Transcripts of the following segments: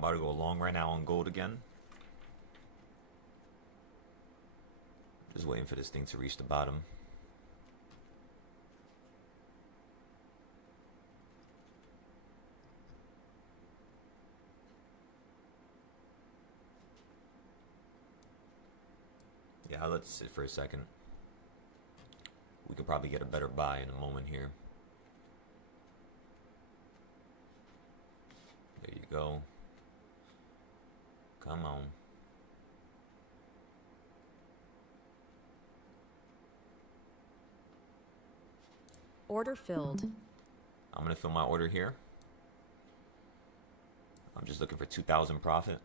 I'm about to go long right now on gold again. Just waiting for this thing to reach the bottom. Yeah, I'll let it sit for a second. We could probably get a better buy in a moment here. There you go. Come on. Order filled. I'm gonna fill my order here. I'm just looking for 2,000 profit.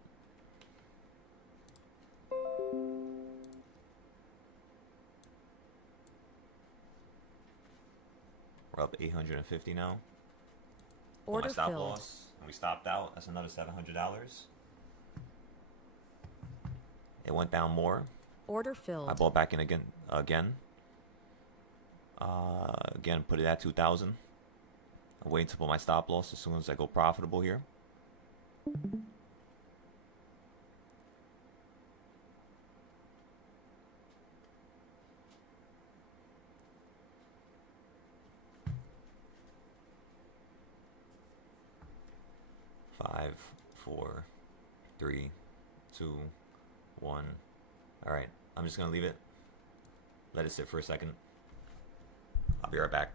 We're up 850 now. Order my stop filled. loss, and we stopped out. That's another $700. It went down more. Order filled. I bought back in again. Again, put it at 2,000. I'm waiting to put my stop loss as soon as I go profitable here. Five, 4, 3, 2, 1. All right, I'm just gonna leave it. Let it sit for a second. I'll be right back.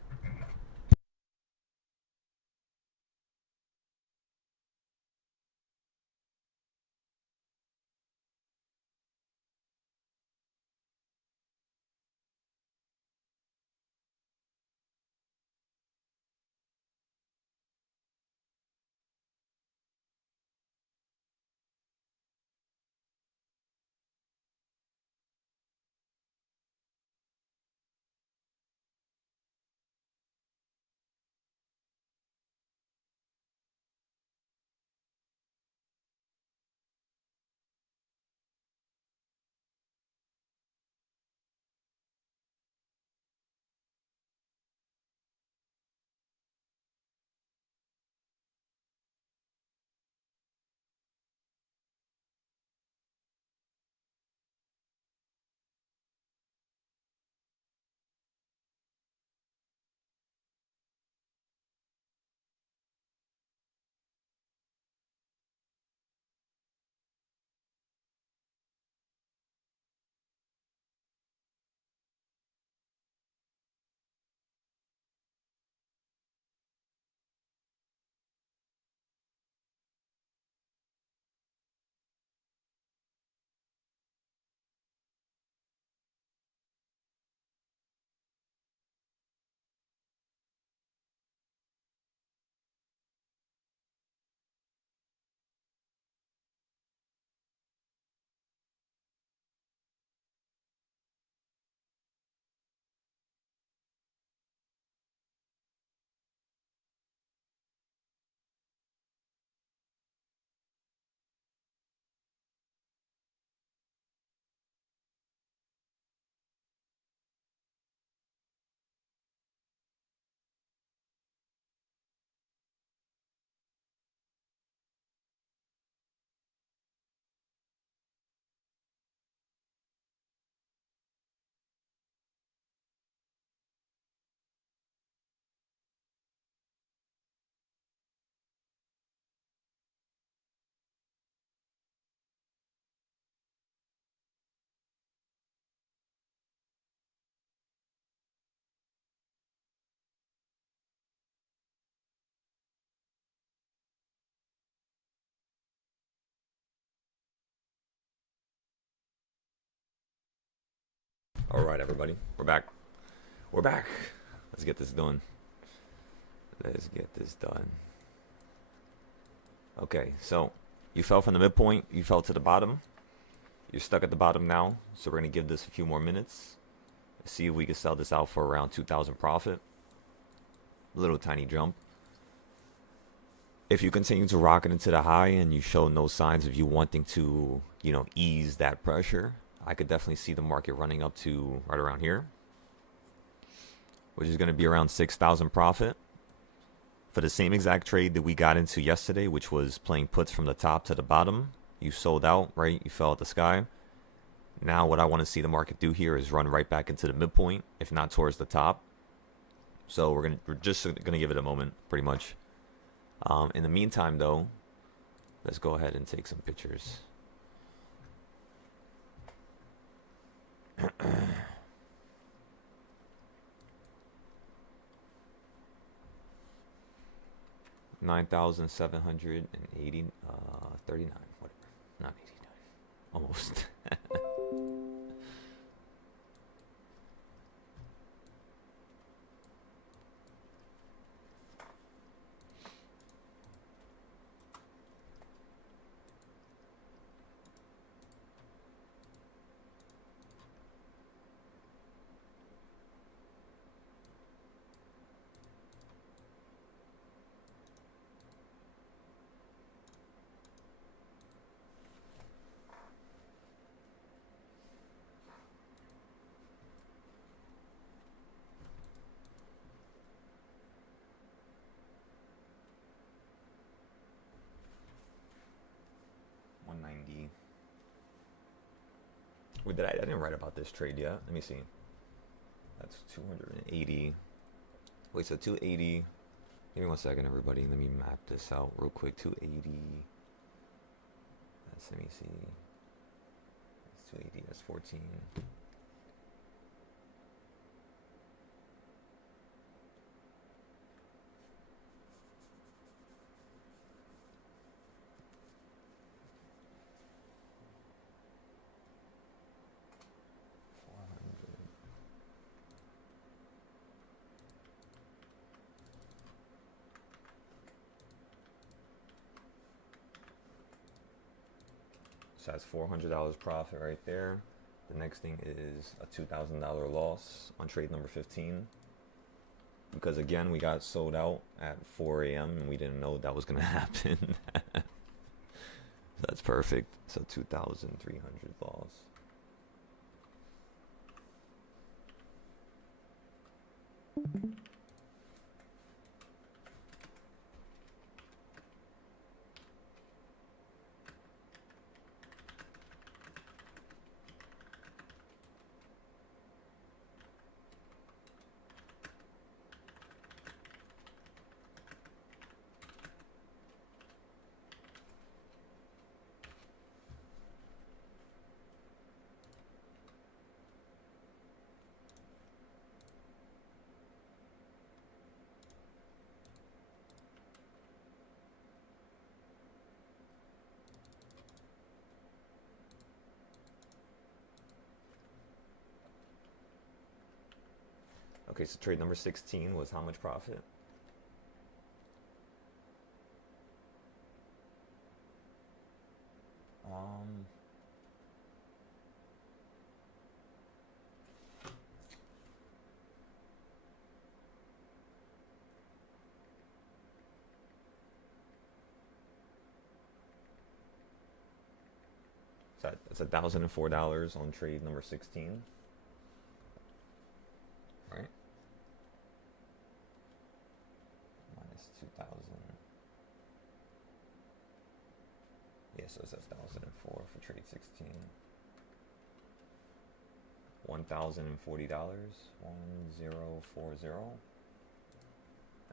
All right, everybody, we're back. We're back. Let's get this done. Let's get this done. Okay, so you fell from the midpoint. You fell to the bottom. You're stuck at the bottom now. So we're going to give this a few more minutes. See if we can sell this out for around 2,000 profit. Little tiny jump. If you continue to rock it into the high and you show no signs of you wanting to, ease that pressure, I could definitely see the market running up to right around here, which is going to be around 6,000 profit. For the same exact trade that we got into yesterday, which was playing puts from the top to the bottom, you sold out, right? You fell at the sky. Now what I want to see the market do here is run right back into the midpoint, if not towards the top. So we're just gonna give it a moment, pretty much. In the meantime, though, let's go ahead and take some pictures. $9,780, 39, whatever, not 89, almost. Wait, I didn't write about this trade yet. Let me see. That's 280. Wait, so 280. Give me 1 second, everybody. Let me map this out real quick. 280. Let me see. That's 280. That's 14. So that's $400 profit right there. The next thing is a $2,000 loss on trade number 15. Because again, we got sold out at 4 a.m. and we didn't know that was going to happen. So that's perfect. So 2,300 loss. Okay, so trade number 16 was how much profit? So that's $1,004 on trade number 16. Right? Minus 2,000. Yeah, so it's 1,004 for trade 16. $1,040. 1040.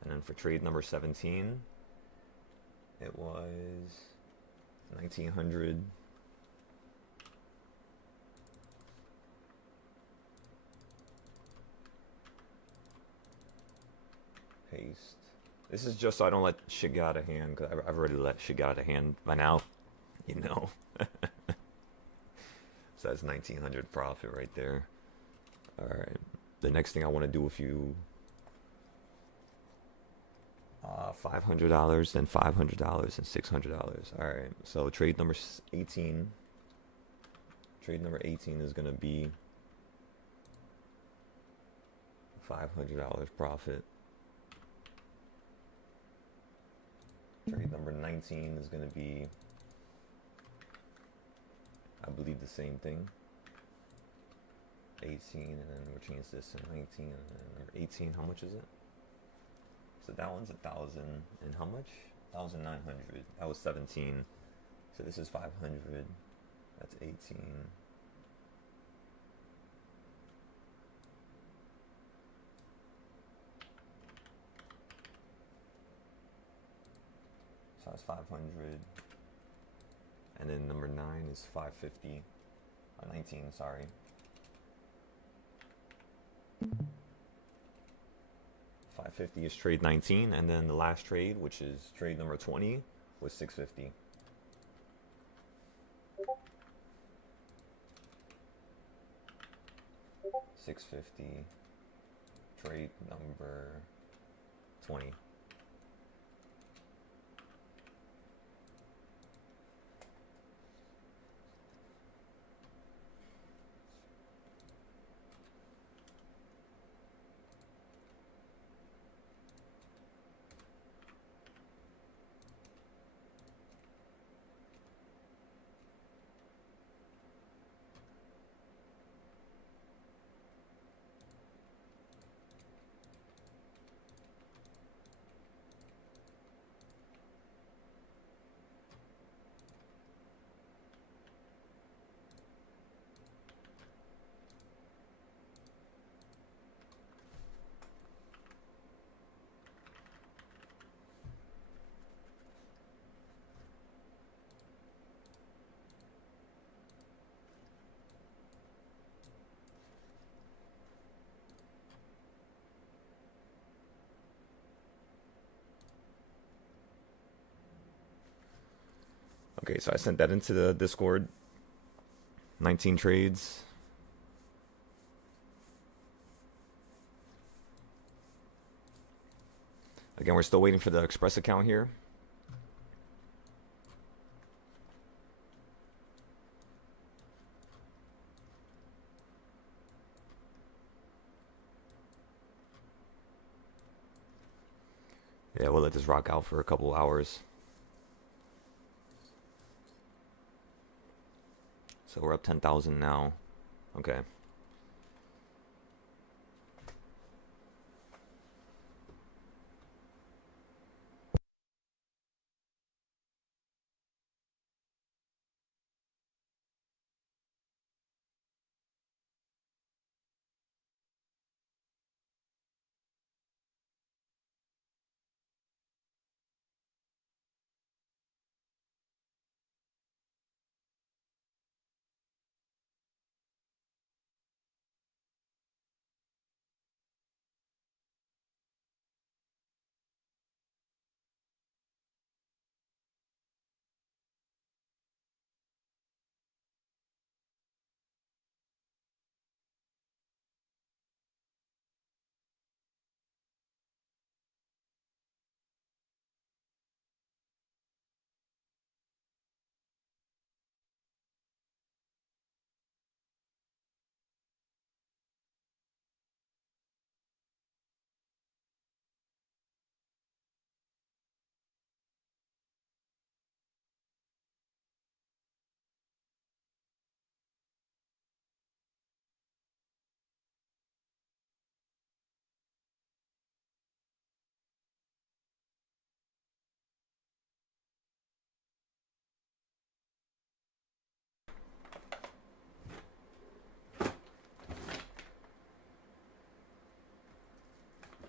And then for trade number 17, it was 1,900. Paste. This is just so I don't let shit get out of hand, because I've already let shit get out of hand by now, you know. So that's 1,900 profit right there. All right. The next thing I want to do with you, $500, then $500, and $600. All right. So trade number 18. Trade number 18 is going to be $500 profit. Trade number 19 is going to be, I believe, the same thing. 18, and then we'll change this to 19, and then number 18, how much is it? So that one's 1,000 and how much? 1,900. That was 17. So this is 500. That's 18. So that's 500. And then number 9 is 550. 19, sorry. $550 is trade 19, and then the last trade, which is trade number 20, was $650. $650. Trade number 20. Okay, so I sent that into the Discord. 19 trades. Again, we're still waiting for the Express account here. Yeah, we'll let this rock out for a couple hours. So we're up 10,000 now. Okay.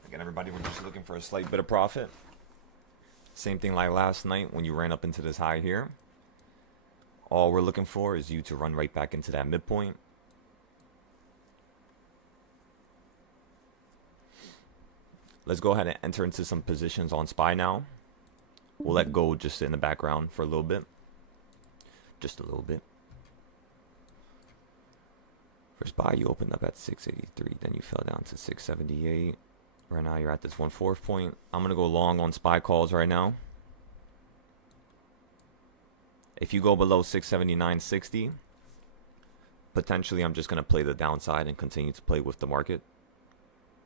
Again, everybody, we're just looking for a slight bit of profit. Same thing like last night when you ran up into this high here. All we're looking for is you to run right back into that midpoint. Let's go ahead and enter into some positions on SPY now. We'll let gold just sit in the background for a little bit. Just a little bit. For SPY, you opened up at 683, then you fell down to 678. Right now, you're at this 1/4 point. I'm going to go long on SPY calls right now. If you go below 679.60, potentially I'm just going to play the downside and continue to play with the market.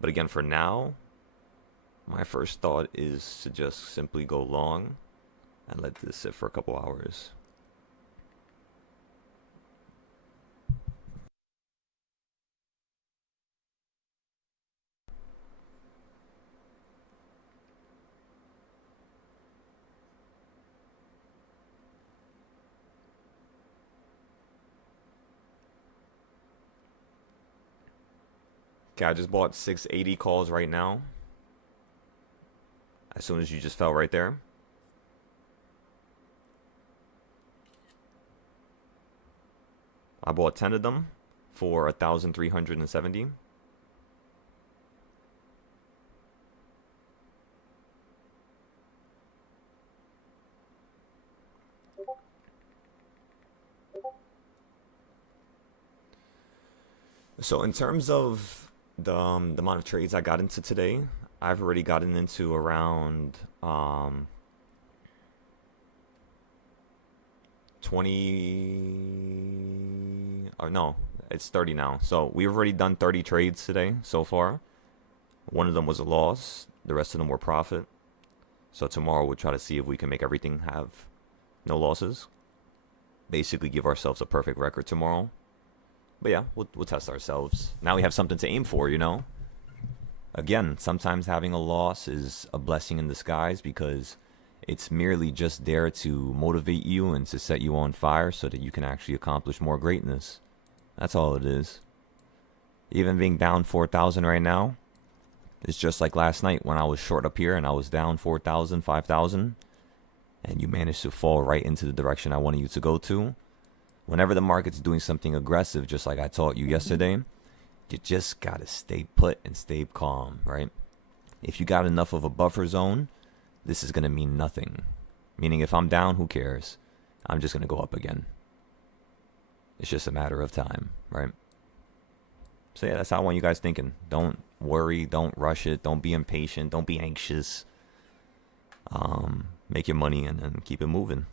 But again, for now, my first thought is to just simply go long and let this sit for a couple hours. Okay, I just bought 680 calls right now. As soon as you just fell right there. I bought 10 of them for 1,370. So in terms of the amount of trades I got into today, I've already gotten into around 20, or no, it's 30 now. So we've already done 30 trades today so far. One of them was a loss. The rest of them were profit. So tomorrow we'll try to see if we can make everything have no losses. Basically give ourselves a perfect record tomorrow. But yeah, we'll test ourselves. Now we have something to aim for, you know? Again, sometimes having a loss is a blessing in disguise because it's merely just there to motivate you and to set you on fire so that you can actually accomplish more greatness. That's all it is. Even being down 4,000 right now, it's just like last night when I was short up here and I was down 4,000, 5,000, and you managed to fall right into the direction I wanted you to go to. Whenever the market's doing something aggressive, just like I taught you yesterday, you just gotta stay put and stay calm, right? If you got enough of a buffer zone, this is gonna mean nothing. Meaning if I'm down, who cares? I'm just gonna go up again. It's just a matter of time, right? So yeah, that's how I want you guys thinking. Don't worry, don't rush it, don't be impatient, don't be anxious. Make your money and keep it moving.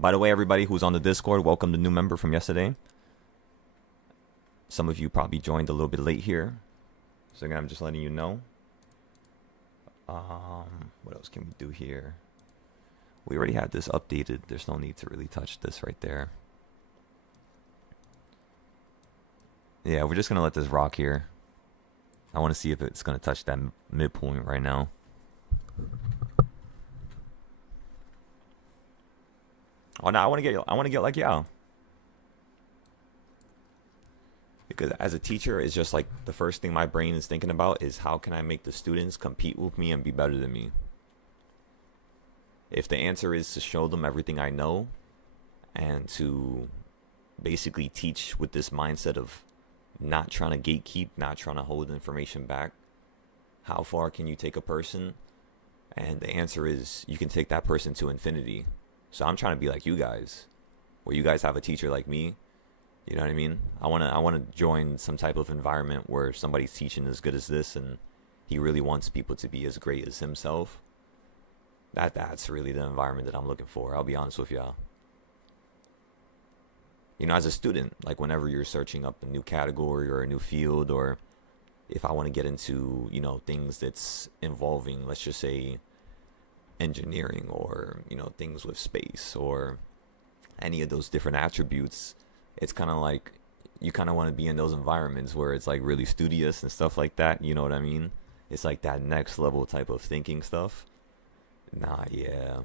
By the way, everybody who's on the Discord, welcome the new member from yesterday. Some of you probably joined a little bit late here. So again, I'm just letting you know. What else can we do here? We already had this updated. There's no need to really touch this right there. Yeah, we're just going to let this rock here. I want to see if it's going to touch that midpoint right now. Oh no, I want to get like y'all. Because as a teacher, it's just like the first thing my brain is thinking about is how can I make the students compete with me and be better than me? If the answer is to show them everything I know and to basically teach with this mindset of not trying to gatekeep, not trying to hold information back, how far can you take a person? And the answer is you can take that person to infinity. So I'm trying to be like you guys, where you guys have a teacher like me. You know what I mean? I want to join some type of environment where somebody's teaching as good as this and he really wants people to be as great as himself. That's really the environment that I'm looking for. I'll be honest with y'all. You know, as a student, like whenever you're searching up a new category or a new field, or if I want to get into, you know, things that's involving, let's just say, engineering or, you know, things with space or any of those different attributes, it's kind of like you kind of want to be in those environments where it's like really studious and stuff like that. You know what I mean? It's like that next level type of thinking stuff. Nah, yeah.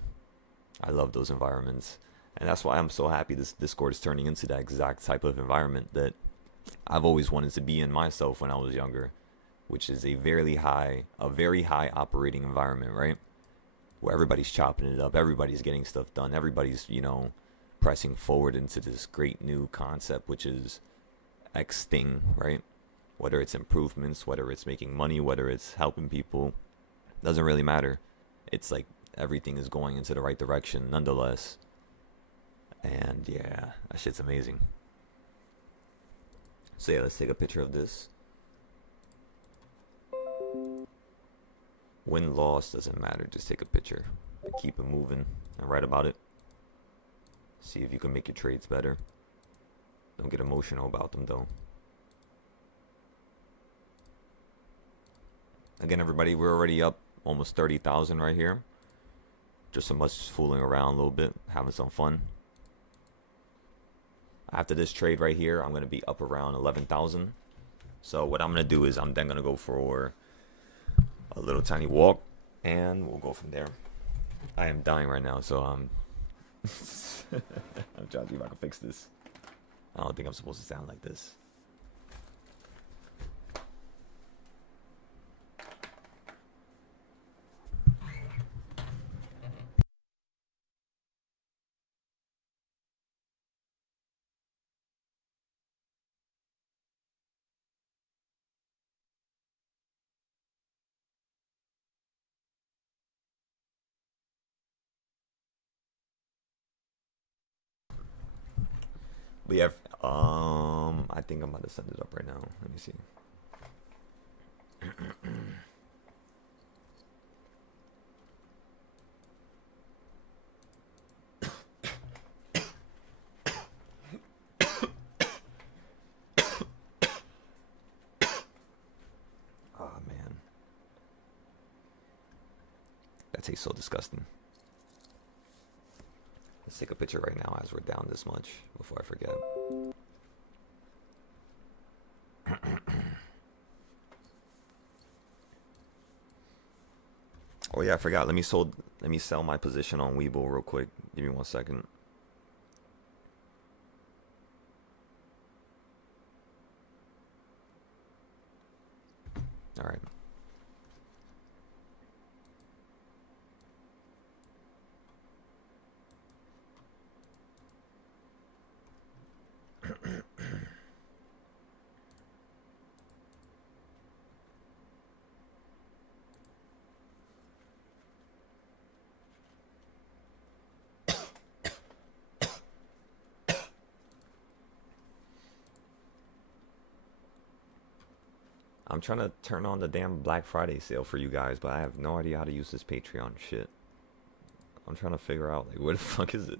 I love those environments. And that's why I'm so happy this Discord is turning into that exact type of environment that I've always wanted to be in myself when I was younger, which is a very high operating environment, right? Where everybody's chopping it up, everybody's getting stuff done, everybody's, you know, pressing forward into this great new concept, which is X thing, right? Whether it's improvements, whether it's making money, whether it's helping people, doesn't really matter. It's like everything is going into the right direction nonetheless. And yeah, that shit's amazing. So yeah, let's take a picture of this. Win, loss, doesn't matter. Just take a picture and keep it moving and write about it. See if you can make your trades better. Don't get emotional about them though. Again, everybody, we're already up almost 30,000 right here. Just some us fooling around a little bit, having some fun. After this trade right here, I'm going to be up around 11,000. So what I'm going to do is I'm then going to go for a little tiny walk and we'll go from there. I am dying right now, so I'm trying to see if I can fix this. I don't think I'm supposed to sound like this. But yeah, I think I'm about to send it up right now. Let me see. Oh man, that tastes so disgusting. Let's take a picture right now as we're down this much before I forget. Oh yeah, I forgot. Let me sell my position on Webull real quick. Give me 1 second. All right. I'm trying to turn on the damn Black Friday sale for you guys, but I have no idea how to use this Patreon shit. I'm trying to figure out, like, where the fuck is it?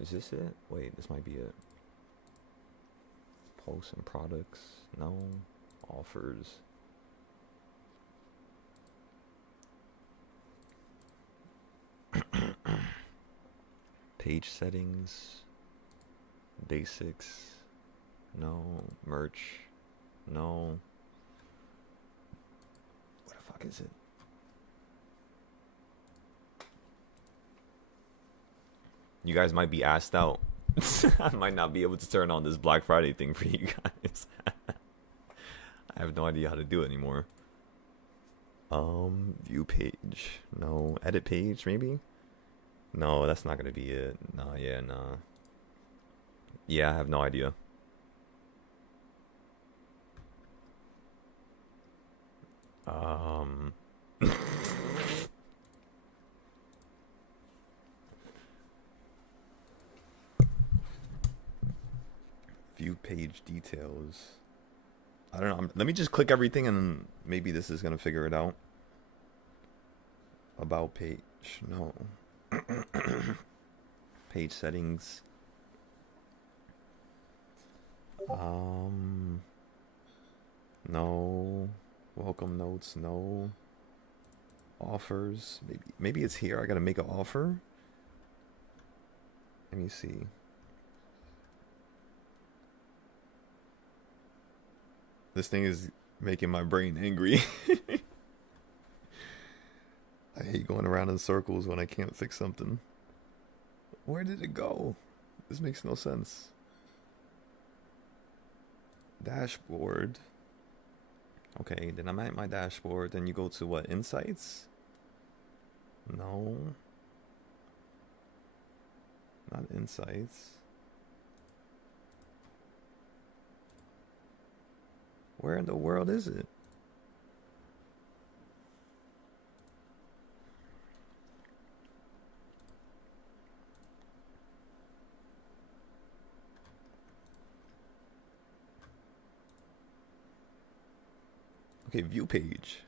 Is this it? Wait, this might be it. Posts and products. No. Offers. Page settings. Basics. No. Merch. No. What the fuck is it? You guys might be asked out. I might not be able to turn on this Black Friday thing for you guys. I have no idea how to do it anymore. View page. No. Edit page, maybe? No, that's not gonna be it. No, yeah, nah. Yeah, I have no idea. View page details. I don't know. Let me just click everything and maybe this is gonna figure it out. About page. No. Page settings. No. Welcome notes. No. Offers. Maybe it's here. I gotta make an offer. Let me see. This thing is making my brain angry. I hate going around in circles when I can't fix something. Where did it go? This makes no sense. Dashboard. Okay, then I'm at my dashboard. Then you go to what? Insights? No. Not insights. Where in the world is it? Okay, view page.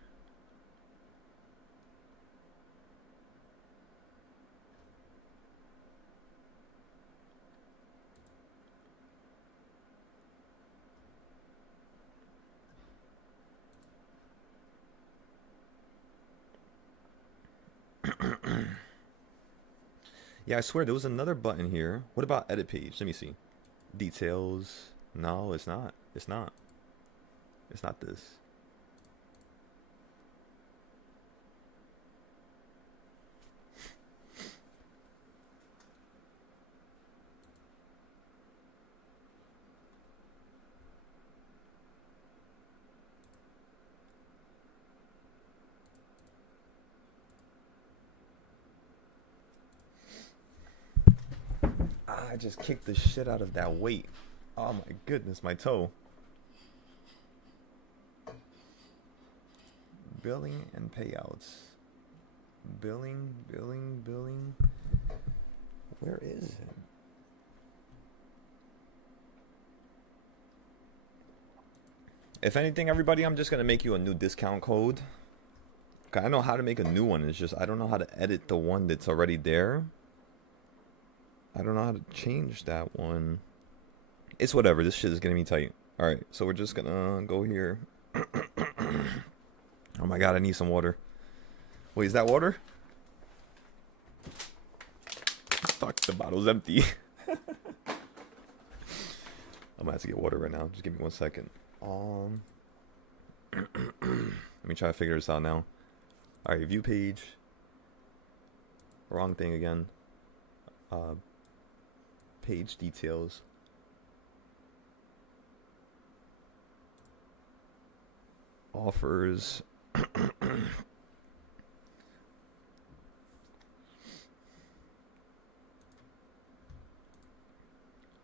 Yeah, I swear there was another button here. What about edit page? Let me see. Details. No, it's not. It's not. It's not this. I just kicked the shit out of that weight. Oh my goodness, my toe. Billing and payouts. Billing. Where is it? If anything, everybody, I'm just going to make you a new discount code. Okay, I know how to make a new one. It's just I don't know how to edit the one that's already there. I don't know how to change that one. It's whatever. This shit is getting me tight. All right, so we're just going to go here. Oh my god, I need some water. Wait, is that water? Fuck, the bottle's empty. I'm gonna have to get water right now. Just give me 1 second. Let me try to figure this out now. Alright, view page. Wrong thing again. Page details. Offers.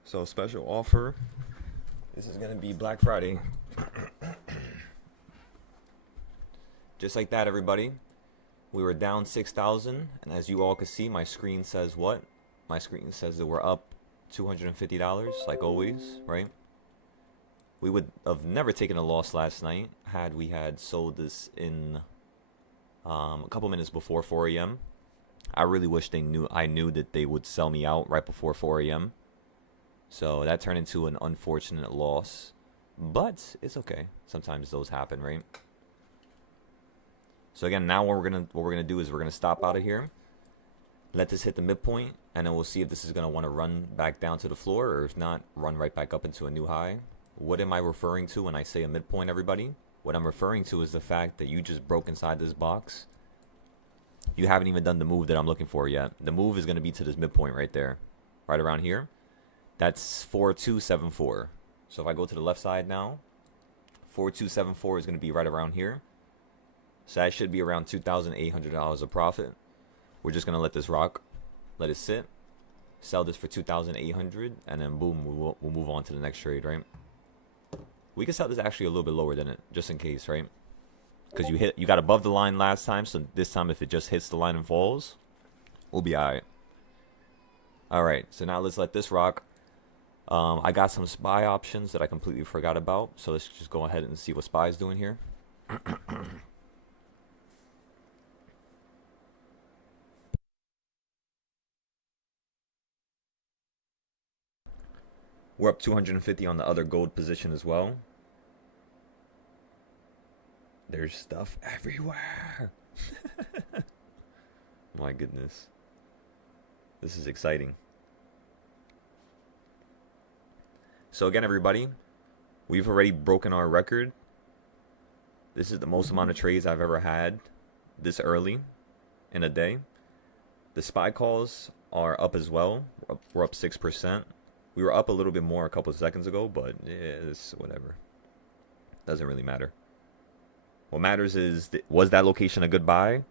So special offer. This is gonna be Black Friday. Just like that, everybody. We were down 6,000, and as you all can see, my screen says what? My screen says that we're up $250, like always, right? We would have never taken a loss last night had we had sold this in a couple minutes before 4 a.m. I really wish I knew that they would sell me out right before 4 a.m. So that turned into an unfortunate loss, but it's okay. Sometimes those happen, right? So again, now what we're gonna do is we're gonna stop out of here, let this hit the midpoint, and then we'll see if this is gonna want to run back down to the floor, or if not, run right back up into a new high. What am I referring to when I say a midpoint, everybody? What I'm referring to is the fact that you just broke inside this box. You haven't even done the move that I'm looking for yet. The move is gonna be to this midpoint right there, right around here. That's 4274. So if I go to the left side now, 4274 is going to be right around here. So that should be around $2,800 of profit. We're just going to let this rock, let it sit, sell this for $2,800, and then boom, we'll move on to the next trade, right? We can sell this actually a little bit lower than it, just in case, right? Because you got above the line last time, so this time if it just hits the line and falls, we'll be alright. Alright, so now let's let this rock. I got some SPY options that I completely forgot about, so let's just go ahead and see what SPY is doing here. We're up 250 on the other gold position as well. There's stuff everywhere. My goodness. This is exciting. So again, everybody, we've already broken our record. This is the most amount of trades I've ever had this early in a day. The SPY calls are up as well. We're up 6%. We were up a little bit more a couple of seconds ago, but it's whatever. Doesn't really matter. What matters is, was that location a good buy?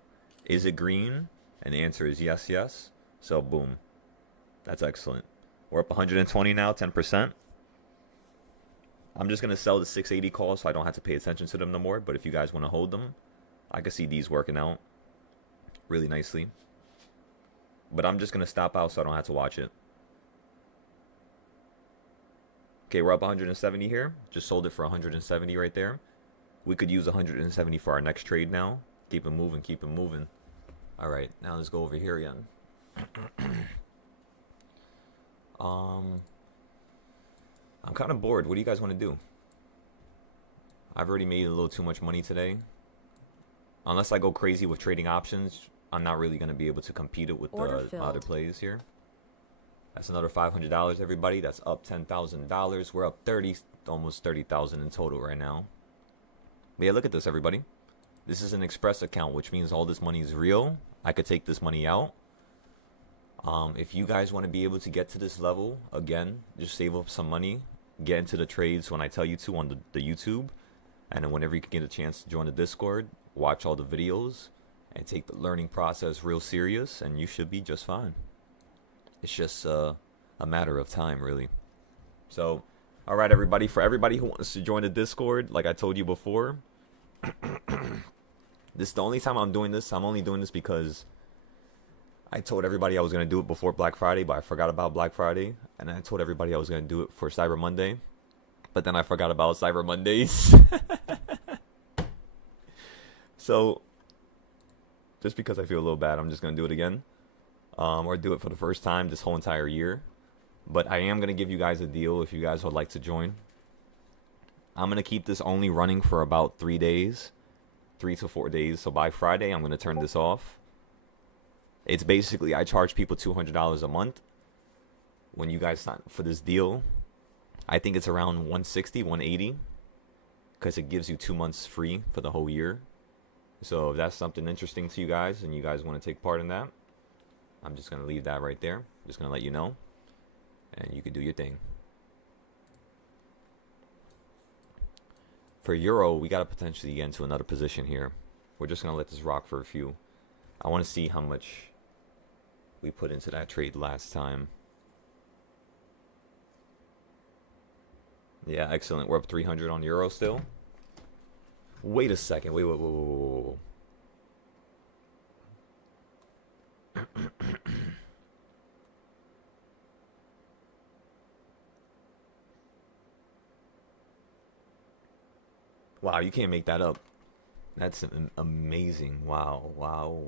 Is it green? And the answer is yes, yes. So boom. That's excellent. We're up 120 now, 10%. I'm just going to sell the 680 calls so I don't have to pay attention to them no more. But if you guys want to hold them, I can see these working out really nicely. But I'm just going to stop out so I don't have to watch it. Okay, we're up 170 here. Just sold it for 170 right there. We could use 170 for our next trade now. Keep it moving, keep it moving. All right, now let's go over here again. I'm kind of bored. What do you guys want to do? I've already made a little too much money today. Unless I go crazy with trading options, I'm not really going to be able to compete it with the other plays here. That's another $500, everybody. That's up $10,000. We're up almost 30,000 in total right now. But yeah, look at this, everybody. This is an express account, which means all this money is real. I could take this money out. If you guys want to be able to get to this level, again, just save up some money. Get into the trades when I tell you to on the YouTube. And then whenever you can get a chance to join the Discord, watch all the videos, and take the learning process real serious, and you should be just fine. It's just a matter of time, really. So, all right, everybody. For everybody who wants to join the Discord, like I told you before, this is the only time I'm doing this. I'm only doing this because I told everybody I was going to do it before Black Friday, but I forgot about Black Friday. And I told everybody I was going to do it for Cyber Monday, but then I forgot about Cyber Mondays. So, just because I feel a little bad, I'm just going to do it again. Or do it for the first time this whole entire year. But I am going to give you guys a deal if you guys would like to join. I'm going to keep this only running for about 3 days. 3 to 4 days. So by Friday, I'm going to turn this off. It's basically, I charge people $200 a month. When you guys sign for this deal, I think it's around 160, 180. Because it gives you 2 months free for the whole year. So if that's something interesting to you guys and you guys want to take part in that, I'm just going to leave that right there. Just going to let you know. And you can do your thing. For Euro, we got to potentially get into another position here. We're just going to let this rock for a few. I want to see how much we put into that trade last time. Yeah, excellent. We're up 300 on Euro still. Wait a second. Wait. Wow, you can't make that up. That's amazing. Wow. Wow.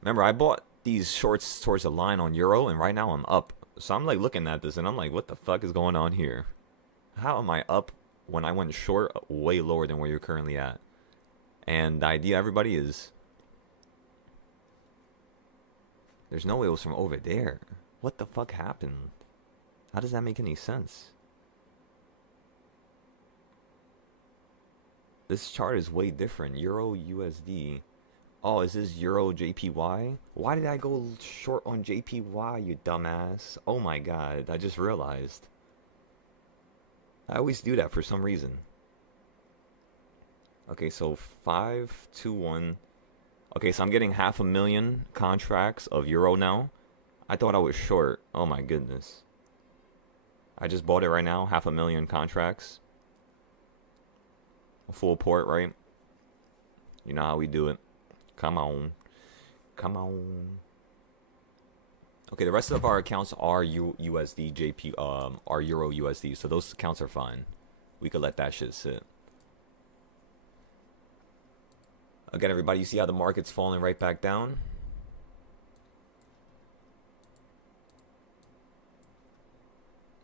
Remember, I bought these shorts towards the line on Euro, and right now I'm up. So I'm like looking at this, and I'm like, what the fuck is going on here? How am I up when I went short way lower than where you're currently at? And the idea, everybody, is there's no way it was from over there. What the fuck happened? How does that make any sense? This chart is way different. Euro USD. Oh, is this Euro JPY? Why did I go short on JPY, you dumbass? Oh my god, I just realized. I always do that for some reason. Okay, so 521. Okay, so I'm getting 500,000 contracts of Euro now. I thought I was short. Oh my goodness. I just bought it right now. 500,000 contracts. A full port, right? You know how we do it. Come on. Okay, the rest of our accounts are USD, JP, are Euro USD, so those accounts are fine. We could let that shit sit. Again, everybody, you see how the market's falling right back down?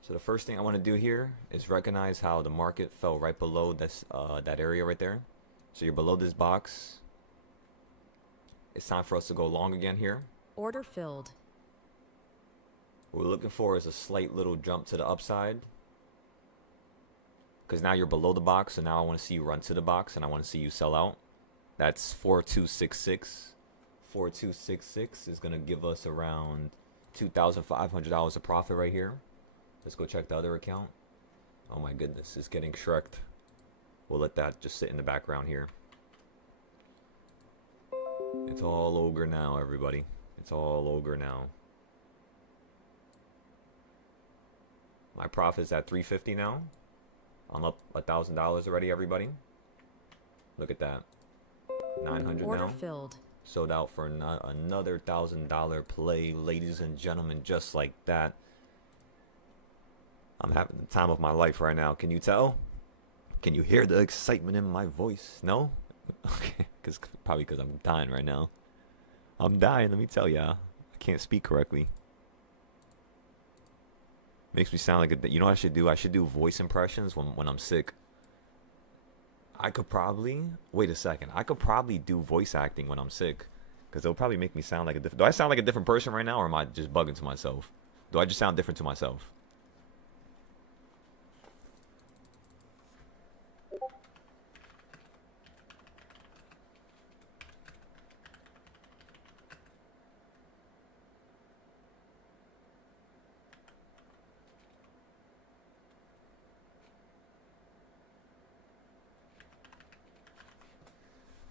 So the first thing I want to do here is recognize how the market fell right below this, that area right there. So you're below this box. It's time for us to go long again here. Order filled. What we're looking for is a slight little jump to the upside. Because now you're below the box, so now I want to see you run to the box, and I want to see you sell out. That's 4266. 4266 is going to give us around $2,500 of profit right here. Let's go check the other account. Oh my goodness, it's getting shreked. We'll let that just sit in the background here. It's all ogre now, everybody. It's all ogre now. My profit's at 350 now. I'm up $1,000 already, everybody. Look at that. 900 Order now. filled. Sold out for another $1,000 play, ladies and gentlemen, just like that. I'm having the time of my life right now. Can you tell? Can you hear the excitement in my voice? No? Okay, probably because I'm dying right now. I'm dying, let me tell y'all. I can't speak correctly. Makes me sound like a... You know what I should do? I should do voice impressions when I'm sick. I could probably... Wait a second. I could probably do voice acting when I'm sick. Because it'll probably make me sound like a different... Do I sound like a different person right now, or am I just bugging to myself? Do I just sound different to myself?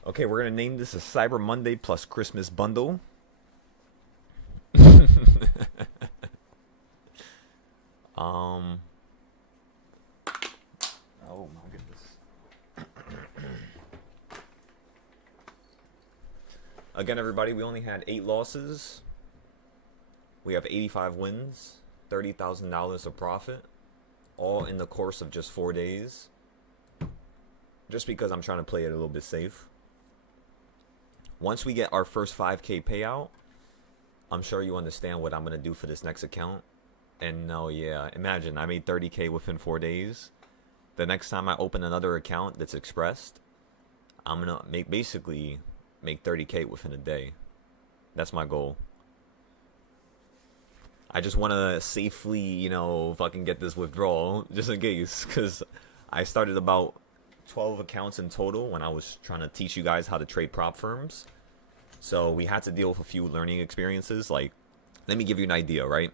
Okay, we're gonna name this a Cyber Monday plus Christmas bundle. um. Oh my goodness. Again, everybody, we only had 8 losses. We have 85 wins, $30,000 of profit, all in the course of just 4 days. Just because I'm trying to play it a little bit safe. Once we get our first 5K payout, I'm sure you understand what I'm going to do for this next account. And no, yeah, imagine I made 30K within 4 days. The next time I open another account that's expressed, I'm going to basically make 30K within a day. That's my goal. I just want to safely, you know, fucking get this withdrawal, just in case. Because I started about 12 accounts in total when I was trying to teach you guys how to trade prop firms. So we had to deal with a few learning experiences. Like, let me give you an idea, right?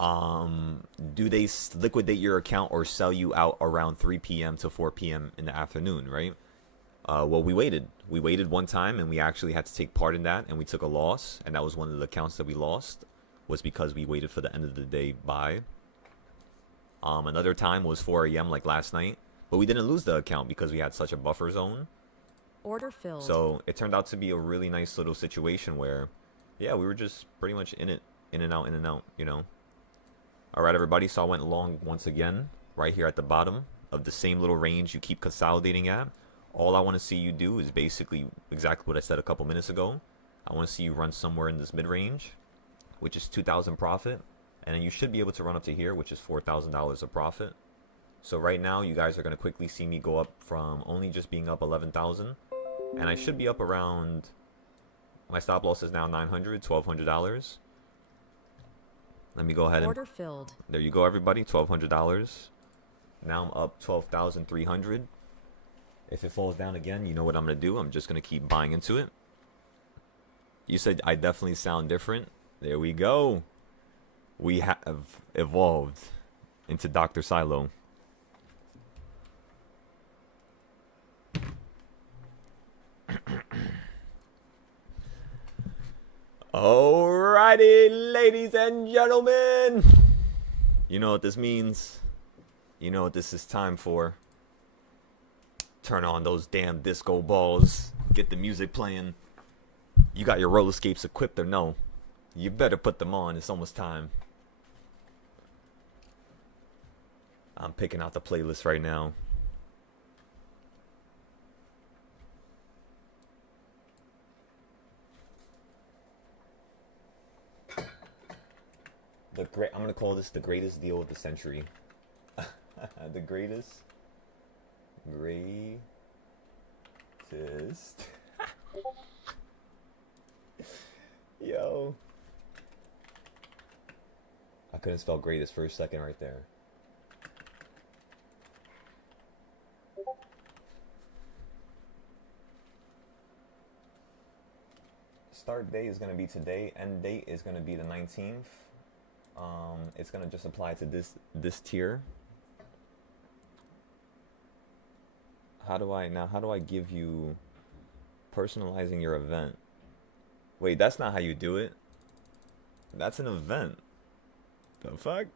Do they liquidate your account or sell you out around 3 p.m. to 4 p.m. in the afternoon, right? Well, we waited. We waited one time, and we actually had to take part in that, and we took a loss. And that was one of the accounts that we lost, was because we waited for the end of the day buy. Another time was 4 a.m. like last night. But we didn't lose the account because we had such a buffer zone. Order filled. So it turned out to be a really nice little situation where, yeah, we were just pretty much in it, in and out, you know. All right, everybody. So I went long once again, right here at the bottom of the same little range you keep consolidating at. All I want to see you do is basically exactly what I said a couple minutes ago. I want to see you run somewhere in this mid-range, which is 2,000 profit. And then you should be able to run up to here, which is $4,000 of profit. So right now, you guys are going to quickly see me go up from only just being up 11,000. And I should be up around, my stop loss is now $900, $1,200. Let me go ahead and, order filled. There you go, everybody, $1,200. Now I'm up 12,300. If it falls down again, you know what I'm going to do. I'm just going to keep buying into it. You said I definitely sound different. There we go. We have evolved into Dr. Silo. Alrighty, ladies and gentlemen. You know what this means. You know what this is time for. Turn on those damn disco balls. Get the music playing. You got your roller skates equipped or no? You better put them on. It's almost time. I'm picking out the playlist right now. I'm gonna call this the greatest deal of the century. The greatest. Yo. I couldn't spell greatest for a second right there. Start date is going to be today. End date is going to be the 19th. It's going to just apply to this tier. How do I give you personalizing your event? Wait, that's not how you do it. That's an event. The fuck?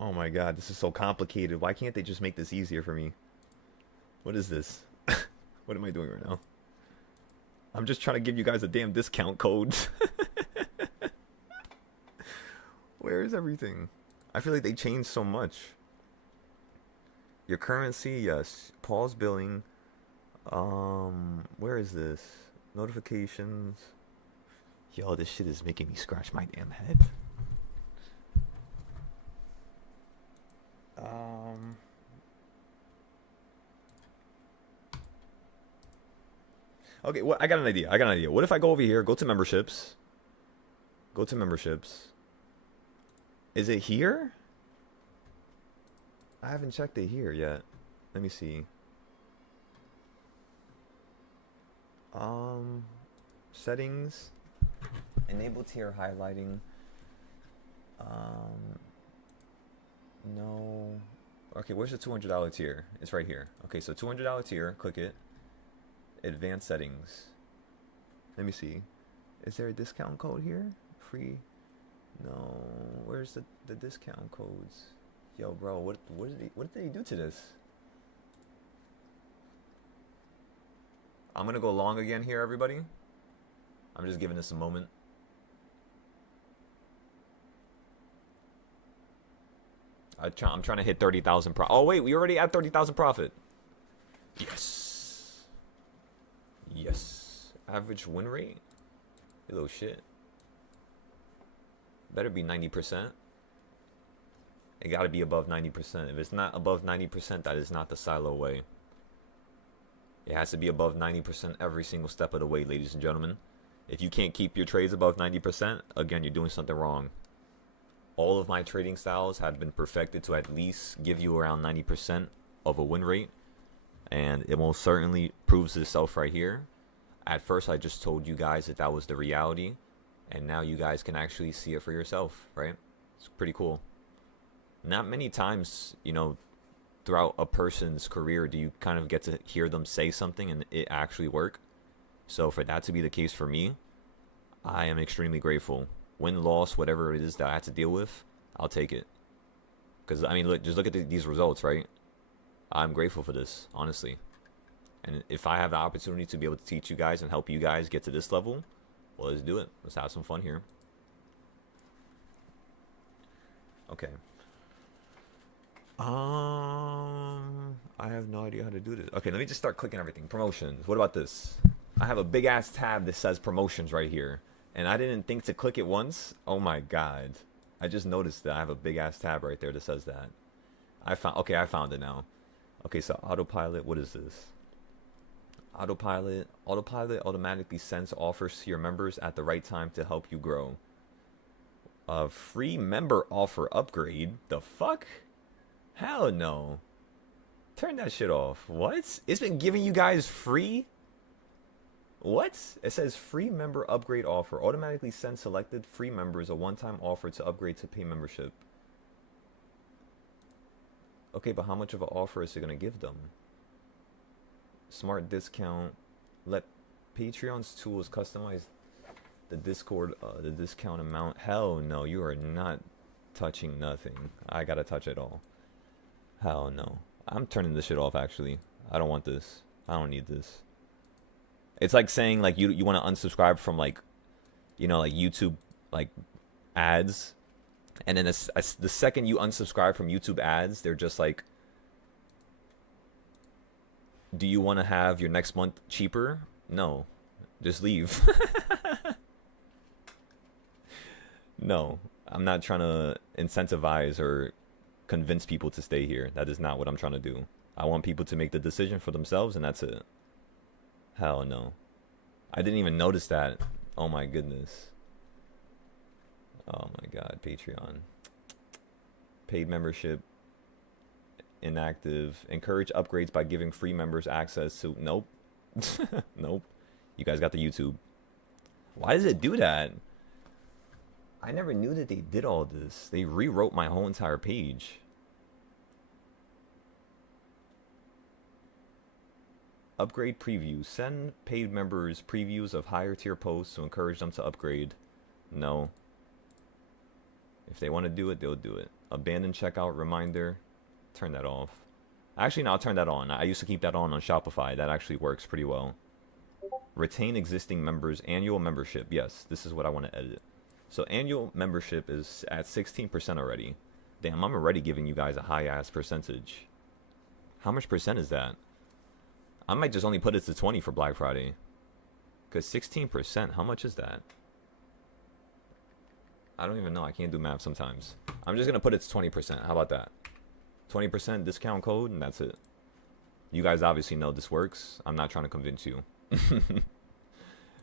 Oh my god, this is so complicated. Why can't they just make this easier for me? What is this? What am I doing right now? I'm just trying to give you guys a damn discount code. Where is everything? I feel like they changed so much. Your currency, yes. Pause billing. Where is this? Notifications. Yo, this shit is making me scratch my damn head. Okay, well, I got an idea. What if I go over here, go to memberships? Go to memberships. Is it here? I haven't checked it here yet. Let me see. Settings. Enable tier highlighting. No. Okay, where's the $200 tier? It's right here. Okay, so $200 tier. Click it. Advanced settings. Let me see. Is there a discount code here? Free? No. Where's the discount codes? Yo, bro, what did he do to this? I'm gonna go long again here, everybody. I'm just giving this a moment. I'm trying to hit 30,000 profit. Oh wait, we already at 30,000 profit. Yes. Yes. Average win rate? You little shit. Better be 90%. It gotta be above 90%. If it's not above 90%, that is not the silo way. It has to be above 90% every single step of the way, ladies and gentlemen. If you can't keep your trades above 90%, again, you're doing something wrong. All of my trading styles have been perfected to at least give you around 90% of a win rate. And it most certainly proves itself right here. At first, I just told you guys that that was the reality. And now you guys can actually see it for yourself, right? It's pretty cool. Not many times, you know, throughout a person's career do you kind of get to hear them say something and it actually work. So for that to be the case for me, I am extremely grateful. Win, loss, whatever it is that I have to deal with, I'll take it. Because, I mean, look, just look at these results, right? I'm grateful for this, honestly. And if I have the opportunity to be able to teach you guys and help you guys get to this level, well, let's do it. Let's have some fun here. Okay. I have no idea how to do this. Okay, let me just start clicking everything. Promotions. What about this? I have a big ass tab that says promotions right here. And I didn't think to click it once. Oh my god. I just noticed that I have a big ass tab right there that says that. I found it now. Okay, so autopilot, what is this? Autopilot automatically sends offers to your members at the right time to help you grow. A free member offer upgrade? The fuck? Hell no. Turn that shit off. What? It's been giving you guys free? What? It says free member upgrade offer. Automatically send selected free members a one-time offer to upgrade to pay membership. Okay, but how much of an offer is it going to give them? Smart discount. Let Patreon's tools customize the the discount amount. Hell no, you are not touching nothing. I gotta touch it all. Hell no. I'm turning this shit off, actually. I don't want this. I don't need this. It's like saying, like, you want to unsubscribe from, like, you know, like, YouTube, like, ads. And then the second you unsubscribe from YouTube ads, they're just like, do you want to have your next month cheaper? No. Just leave. No. I'm not trying to incentivize or convince people to stay here. That is not what I'm trying to do. I want people to make the decision for themselves, and that's it. Hell no. I didn't even notice that. Oh my goodness. Oh my god, Patreon. Paid membership. Inactive. Encourage upgrades by giving free members access to... Nope. Nope. You guys got the YouTube. Why does it do that? I never knew that they did all this. They rewrote my whole entire page. Upgrade preview. Send paid members previews of higher tier posts to encourage them to upgrade. No. If they want to do it, they'll do it. Abandon checkout reminder. Turn that off. Actually, no, I'll turn that on. I used to keep that on Shopify. That actually works pretty well. Retain existing members. Annual membership. Yes, this is what I want to edit. So annual membership is at 16% already. Damn, I'm already giving you guys a high-ass percentage. How much percent is that? I might just only put it to 20 for Black Friday. Because 16%, how much is that? I don't even know. I can't do math sometimes. I'm just going to put it to 20%. How about that? 20% discount code, and that's it. You guys obviously know this works. I'm not trying to convince you.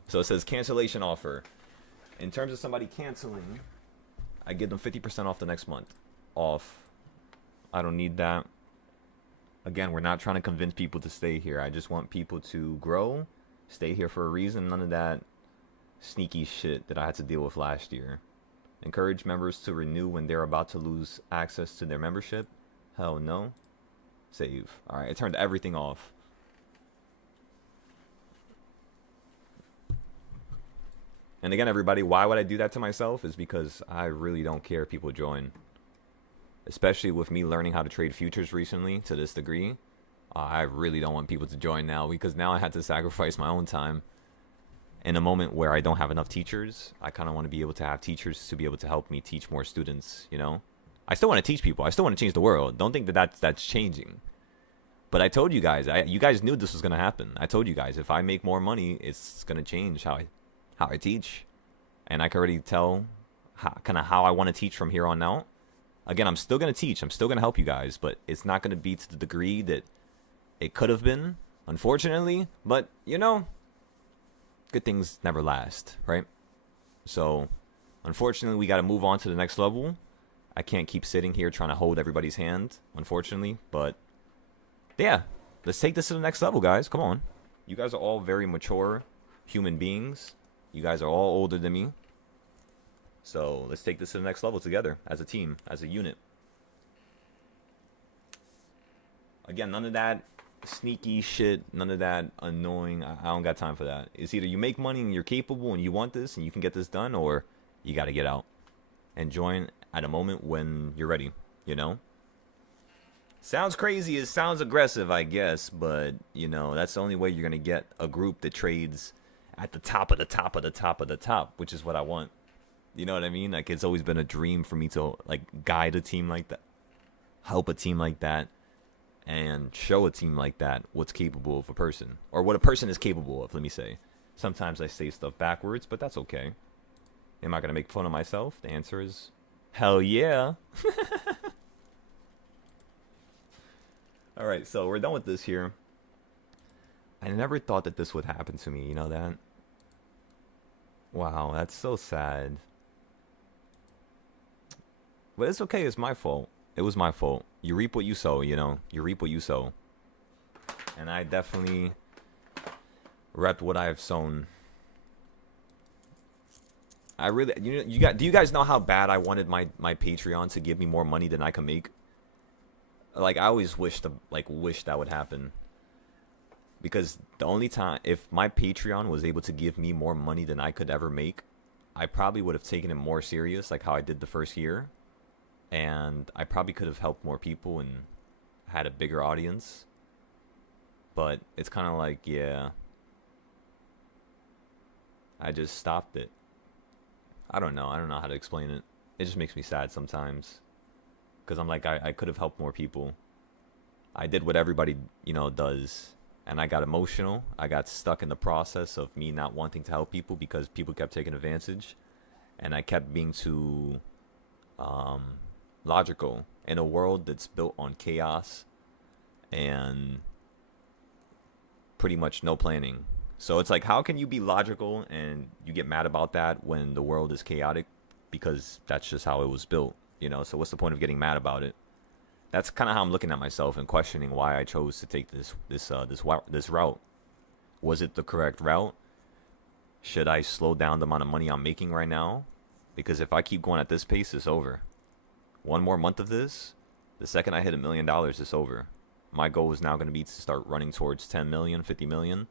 So it says cancellation offer. In terms of somebody canceling, I give them 50% off the next month. Off. I don't need that. Again, we're not trying to convince people to stay here. I just want people to grow, stay here for a reason. None of that sneaky shit that I had to deal with last year. Encourage members to renew when they're about to lose access to their membership. Hell no. Save. Alright, I turned everything off. And again, everybody, why would I do that to myself? Is because I really don't care if people join. Especially with me learning how to trade futures recently to this degree. I really don't want people to join now, because now I had to sacrifice my own time. In a moment where I don't have enough teachers, I kind of want to be able to have teachers to be able to help me teach more students, you know? I still want to teach people. I still want to change the world. Don't think that that's changing. But I told you guys, you guys knew this was going to happen. I told you guys, if I make more money, it's going to change how I teach. And I can already tell how I want to teach from here on out. Again, I'm still going to teach. I'm still going to help you guys, but it's not going to be to the degree that it could have been, unfortunately. But, you know, good things never last, right? So, unfortunately, we got to move on to the next level. I can't keep sitting here trying to hold everybody's hand, unfortunately. But, yeah, let's take this to the next level, guys. Come on. You guys are all very mature human beings. You guys are all older than me. So, let's take this to the next level together, as a team, as a unit. Again, none of that sneaky shit, none of that annoying. I don't got time for that. It's either you make money and you're capable and you want this and you can get this done, or you got to get out and join at a moment when you're ready, you know? Sounds crazy, it sounds aggressive, I guess, but, you know, that's the only way you're going to get a group that trades at the top of the top of the top of the top, which is what I want. You know what I mean? Like, it's always been a dream for me to, like, guide a team like that, help a team like that, and show a team like that what's capable of a person. Or what a person is capable of, let me say. Sometimes I say stuff backwards, but that's okay. Am I going to make fun of myself? The answer is, hell yeah. Alright, so we're done with this here. I never thought that this would happen to me, you know that? Wow, that's so sad. But it's okay, it's my fault. It was my fault. You reap what you sow, you know. You reap what you sow. And I definitely reaped what I have sown. I really, do you guys know how bad I wanted my Patreon to give me more money than I could make? Like, I always wish that would happen. Because the only time, if my Patreon was able to give me more money than I could ever make, I probably would have taken it more serious, like how I did the first year. And I probably could have helped more people and had a bigger audience. But it's kind of like, yeah, I just stopped it. I don't know how to explain it. It just makes me sad sometimes. Because I'm like, I could have helped more people. I did what everybody, you know, does. And I got emotional. I got stuck in the process of me not wanting to help people because people kept taking advantage. And I kept being too logical in a world that's built on chaos and pretty much no planning. So it's like, how can you be logical and you get mad about that when the world is chaotic? Because that's just how it was built, you know? So what's the point of getting mad about it? That's kind of how I'm looking at myself and questioning why I chose to take this route. Was it the correct route? Should I slow down the amount of money I'm making right now? Because if I keep going at this pace, it's over. One more month of this, the second I hit $1 million, it's over. My goal is now going to be to start running towards 10 million, 50 million.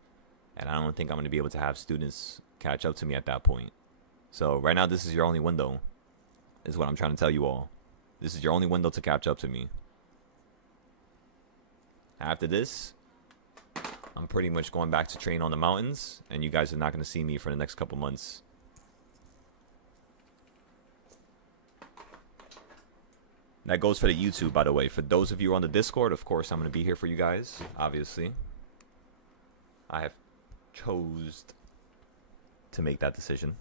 And I don't think I'm going to be able to have students catch up to me at that point. So right now, this is your only window, is what I'm trying to tell you all. This is your only window to catch up to me. After this, I'm pretty much going back to train on the mountains, and you guys are not going to see me for the next couple months. That goes for the YouTube, by the way. For those of you on the Discord, of course, I'm going to be here for you guys, obviously. I have chose to make that decision.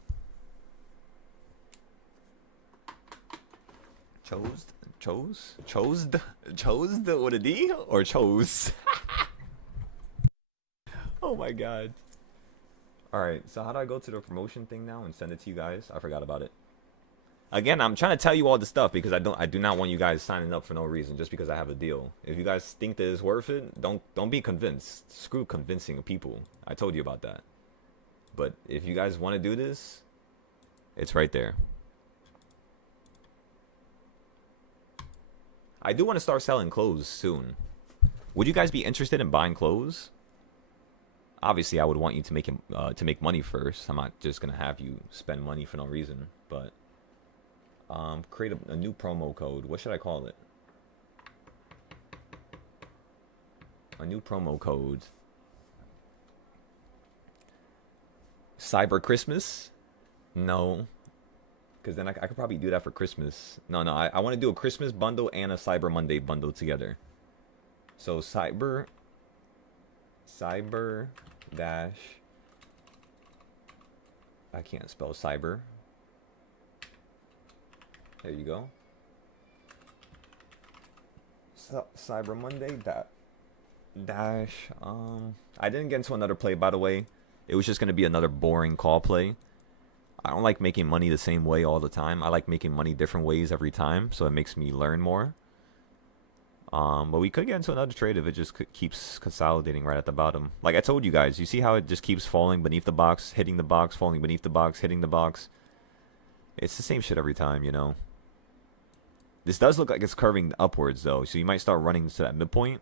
Chose with a D or chose? Oh my god. Alright, so how do I go to the promotion thing now and send it to you guys? I forgot about it. Again, I'm trying to tell you all this stuff because I do not want you guys signing up for no reason just because I have a deal. If you guys think that it's worth it, don't be convinced. Screw convincing people. I told you about that. But if you guys want to do this, it's right there. I do want to start selling clothes soon. Would you guys be interested in buying clothes? Obviously, I would want you to make money first. I'm not just gonna have you spend money for no reason. But create a new promo code. What should I call it? A new promo code. Cyber Christmas? No. Because then I could probably do that for Christmas. No, I want to do a Christmas bundle and a Cyber Monday bundle together. So cyber dash, I can't spell cyber. There you go. Cyber Monday dash, I didn't get into another play, by the way. It was just going to be another boring call play. I don't like making money the same way all the time. I like making money different ways every time, so it makes me learn more. But we could get into another trade if it just keeps consolidating right at the bottom. Like I told you guys, you see how it just keeps falling beneath the box, hitting the box, falling beneath the box, hitting the box. It's the same shit every time, you know. This does look like it's curving upwards, though, so you might start running to that midpoint.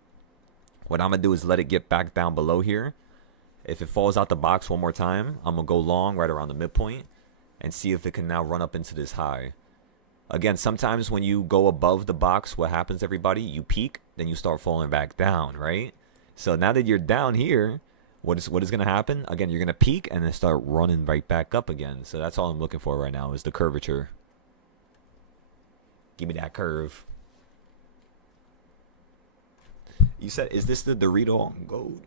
What I'm going to do is let it get back down below here. If it falls out the box one more time, I'm going to go long right around the midpoint and see if it can now run up into this high. Again, sometimes when you go above the box, what happens, everybody? You peak, then you start falling back down, right? So now that you're down here, what is going to happen? Again, you're going to peak and then start running right back up again. So that's all I'm looking for right now is the curvature. Give me that curve. You said, is this the Dorito on gold?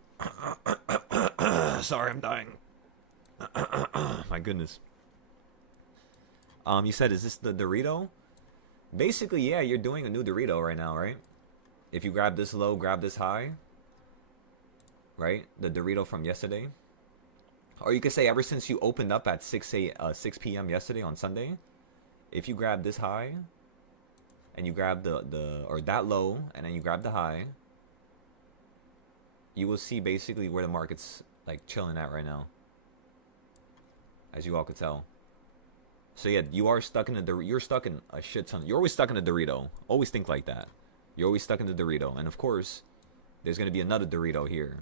Sorry, I'm dying. My goodness. You said, is this the Dorito? Basically, yeah, you're doing a new Dorito right now, right? If you grab this low, grab this high. Right? The Dorito from yesterday. Or you could say ever since you opened up at 6 p.m. yesterday on Sunday. If you grab this high, and you grab or that low, and then you grab the high, you will see basically where the market's like chilling at right now. As you all could tell. So yeah, you are stuck in you're stuck in a shit ton. You're always stuck in a Dorito. Always think like that. You're always stuck in the Dorito. And of course, there's going to be another Dorito here.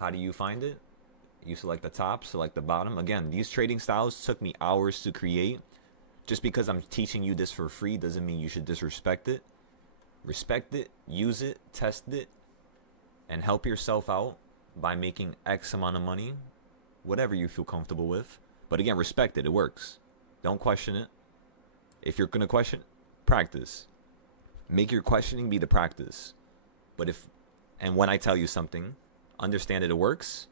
How do you find it? You select the top, select the bottom. Again, these trading styles took me hours to create. Just because I'm teaching you this for free doesn't mean you should disrespect it. Respect it, use it, test it, and help yourself out by making X amount of money. Whatever you feel comfortable with. But again, respect it. It works. Don't question it. If you're going to question, practice. Make your questioning be the practice. But when I tell you something, understand that it works.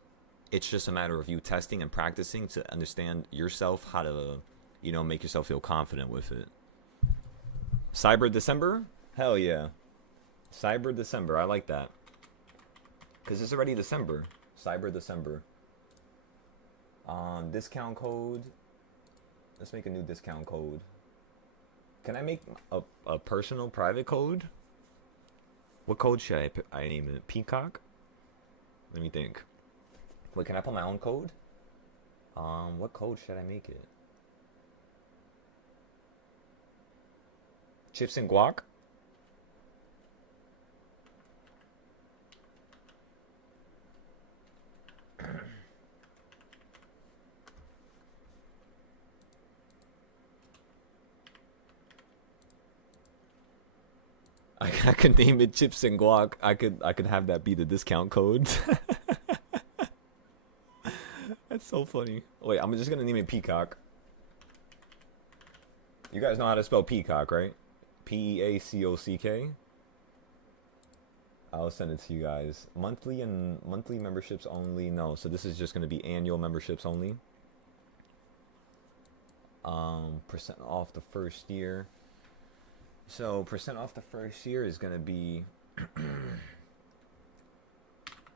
It's just a matter of you testing and practicing to understand yourself how to, make yourself feel confident with it. Cyber December? Hell yeah. Cyber December. I like that. Because it's already December. Cyber December. Discount code. Let's make a new discount code. Can I make a personal private code? What code should I name it? Peacock? Let me think. Wait, can I put my own code? What code should I make it? Chips and guac? I could name it Chips and Guac. I could have that be the discount code. That's so funny. Wait, I'm just gonna name it Peacock. You guys know how to spell Peacock, right? Peacock. I'll send it to you guys. Monthly memberships only. No, so this is just gonna be annual memberships only. Percent off the first year. So percent off the first year is gonna be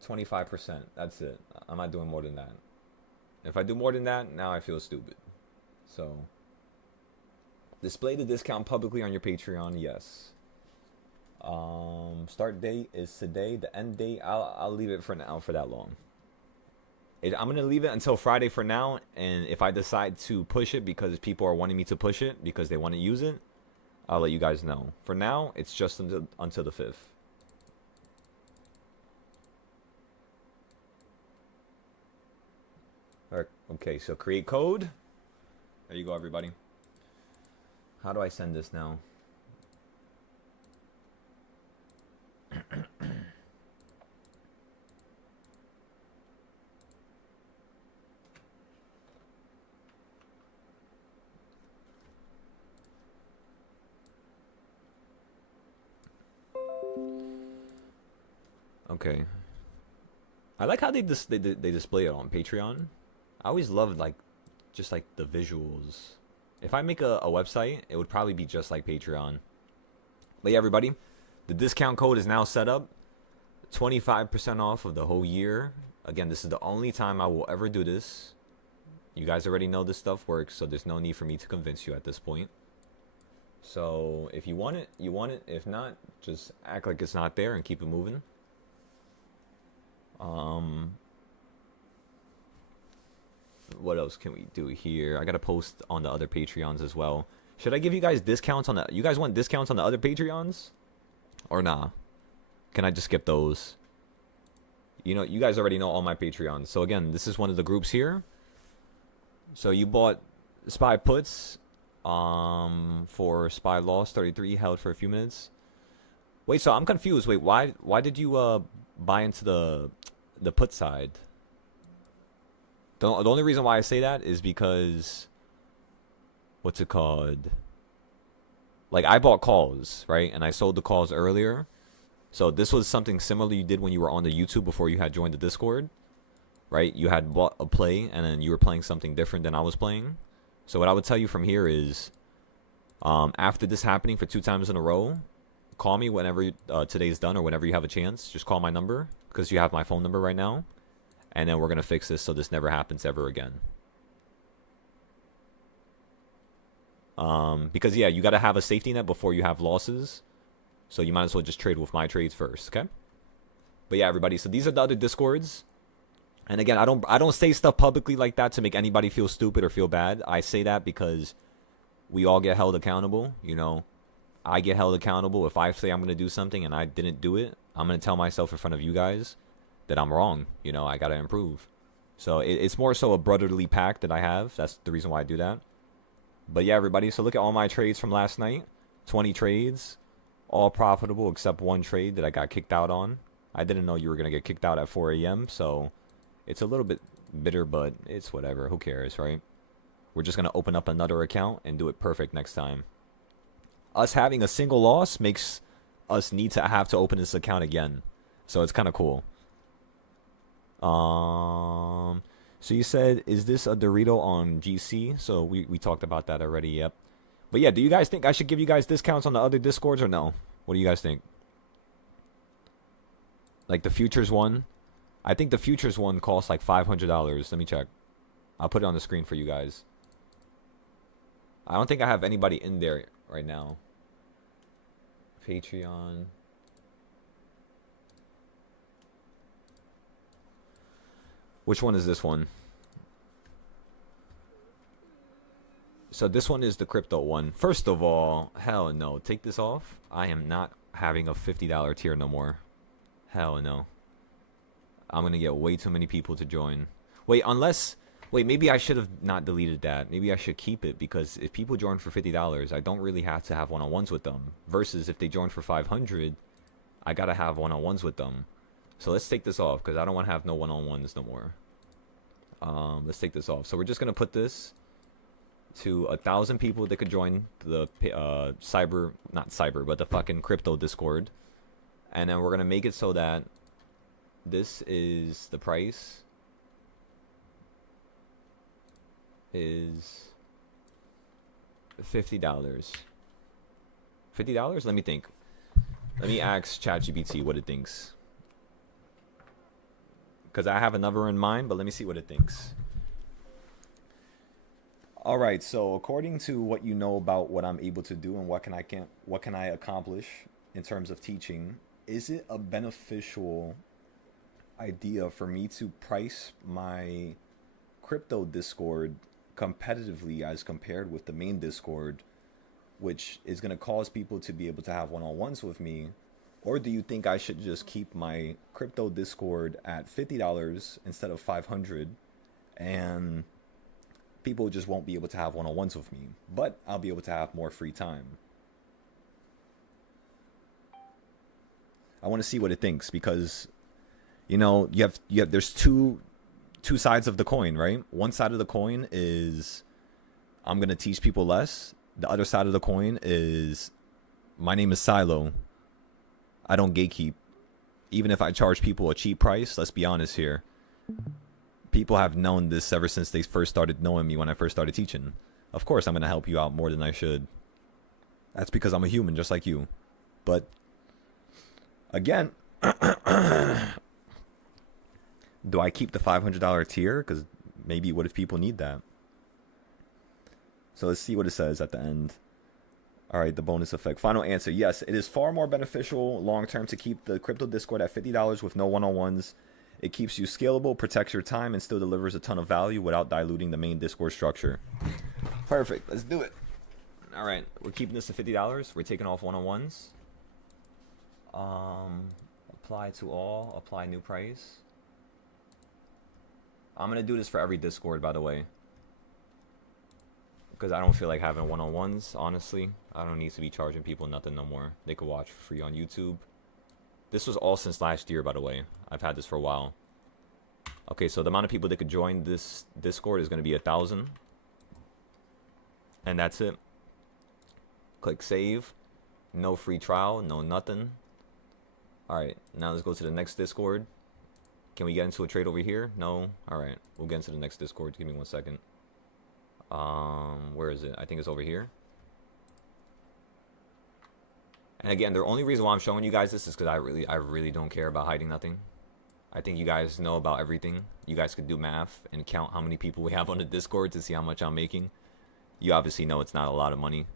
25%. That's it. I'm not doing more than that. If I do more than that, now I feel stupid. So display the discount publicly on your Patreon. Yes. Start date is today. The end date, I'll leave it for now for that long. I'm gonna leave it until Friday for now. And if I decide to push it because people are wanting me to push it because they want to use it, I'll let you guys know. For now, it's just until the 5th. Okay, so create code. There you go, everybody. How do I send this now? Okay. I like how they display it on Patreon. I always loved like just like the visuals. If I make a website, it would probably be just like Patreon. But yeah, everybody, the discount code is now set up. 25% off of the whole year. Again, this is the only time I will ever do this. You guys already know this stuff works, so there's no need for me to convince you at this point. So if you want it, you want it. If not, just act like it's not there and keep it moving. What else can we do here? I gotta post on the other Patreons as well. Should I give you guys discounts on the... You guys want discounts on the other Patreons? Or nah? Can I just skip those? You know, you guys already know all my Patreons. So again, this is one of the groups here. So you bought SPY puts for SPY loss 33 held for a few minutes. Wait, so I'm confused. Wait, why did you buy into the put side? The only reason why I say that is because, what's it called? Like, I bought calls, right? And I sold the calls earlier. So this was something similar you did when you were on the YouTube before you had joined the Discord, right? You had bought a play and then you were playing something different than I was playing. So what I would tell you from here is, after this happening for 2 times in a row, call me whenever today's done or whenever you have a chance. Just call my number because you have my phone number right now. And then we're going to fix this so this never happens ever again. Because, yeah, you got to have a safety net before you have losses. So you might as well just trade with my trades first, okay? But, yeah, everybody. So these are the other Discords. And, again, I don't say stuff publicly like that to make anybody feel stupid or feel bad. I say that because we all get held accountable, you know. I get held accountable. If I say I'm going to do something and I didn't do it, I'm going to tell myself in front of you guys that I'm wrong. You know, I got to improve. So it's more so a brotherly pact that I have. That's the reason why I do that. But yeah, everybody. So look at all my trades from last night. 20 trades. All profitable except one trade that I got kicked out on. I didn't know you were going to get kicked out at 4 a.m. So it's a little bit bitter, but it's whatever. Who cares, right? We're just going to open up another account and do it perfect next time. Us having a single loss makes us need to have to open this account again. So it's kind of cool. So you said, is this a Dorito on GC? So we talked about that already, yep. But yeah, do you guys think I should give you guys discounts on the other Discords or no? What do you guys think? Like the futures one? I think the futures one costs like $500. Let me check. I'll put it on the screen for you guys. I don't think I have anybody in there right now. Patreon. Which one is this one? So this one is the crypto one. First of all, hell no. Take this off. I am not having a $50 tier no more. Hell no. I'm going to get way too many people to join. Wait, unless... Wait, maybe I should have not deleted that. Maybe I should keep it because if people join for $50, I don't really have to have one-on-ones with them. Versus if they join for $500, I got to have one-on-ones with them. So let's take this off because I don't want to have no one-on-ones no more. Let's take this off. So we're just going to put this to 1,000 people that could join the the fucking crypto Discord. And then we're going to make it so that this is the price is $50. $50? Let me think. Let me ask ChatGPT what it thinks. Because I have another in mind, but let me see what it thinks. All right, so according to what you know about what I'm able to do and what can I accomplish in terms of teaching, is it a beneficial idea for me to price my crypto Discord competitively as compared with the main Discord, which is going to cause people to be able to have one-on-ones with me? Or do you think I should just keep my crypto Discord at $50 instead of $500 And people just won't be able to have one-on-ones with me, but I'll be able to have more free time. I want to see what it thinks, because you know, you have there's two sides of the coin, right? One side of the coin is I'm going to teach people less. The other side of the coin is my name is Silo. I don't gatekeep. Even if I charge people a cheap price, let's be honest here. People have known this ever since they first started knowing me when I first started teaching. Of course, I'm going to help you out more than I should. That's because I'm a human just like you. But again, do I keep the $500 tier? Because maybe what if people need that? So let's see what it says at the end. All right, the bonus effect. Final answer. Yes, it is far more beneficial long-term to keep the crypto Discord at $50 with no one-on-ones. It keeps you scalable, protects your time, and still delivers a ton of value without diluting the main Discord structure. Perfect. Let's do it. All right, we're keeping this to $50. We're taking off one-on-ones. Apply to all. Apply new price. I'm going to do this for every Discord, by the way. Because I don't feel like having one-on-ones, honestly. I don't need to be charging people nothing no more. They could watch for free on YouTube. This was all since last year, by the way. I've had this for a while. Okay, so the amount of people that could join this Discord is going to be 1,000. And that's it. Click save. No free trial, no nothing. Alright, now let's go to the next Discord. Can we get into a trade over here? No? Alright, we'll get into the next Discord. Give me 1 second. Where is it? I think it's over here. And again, the only reason why I'm showing you guys this is because I really don't care about hiding nothing. I think you guys know about everything. You guys could do math and count how many people we have on the Discord to see how much I'm making. You obviously know it's not a lot of money.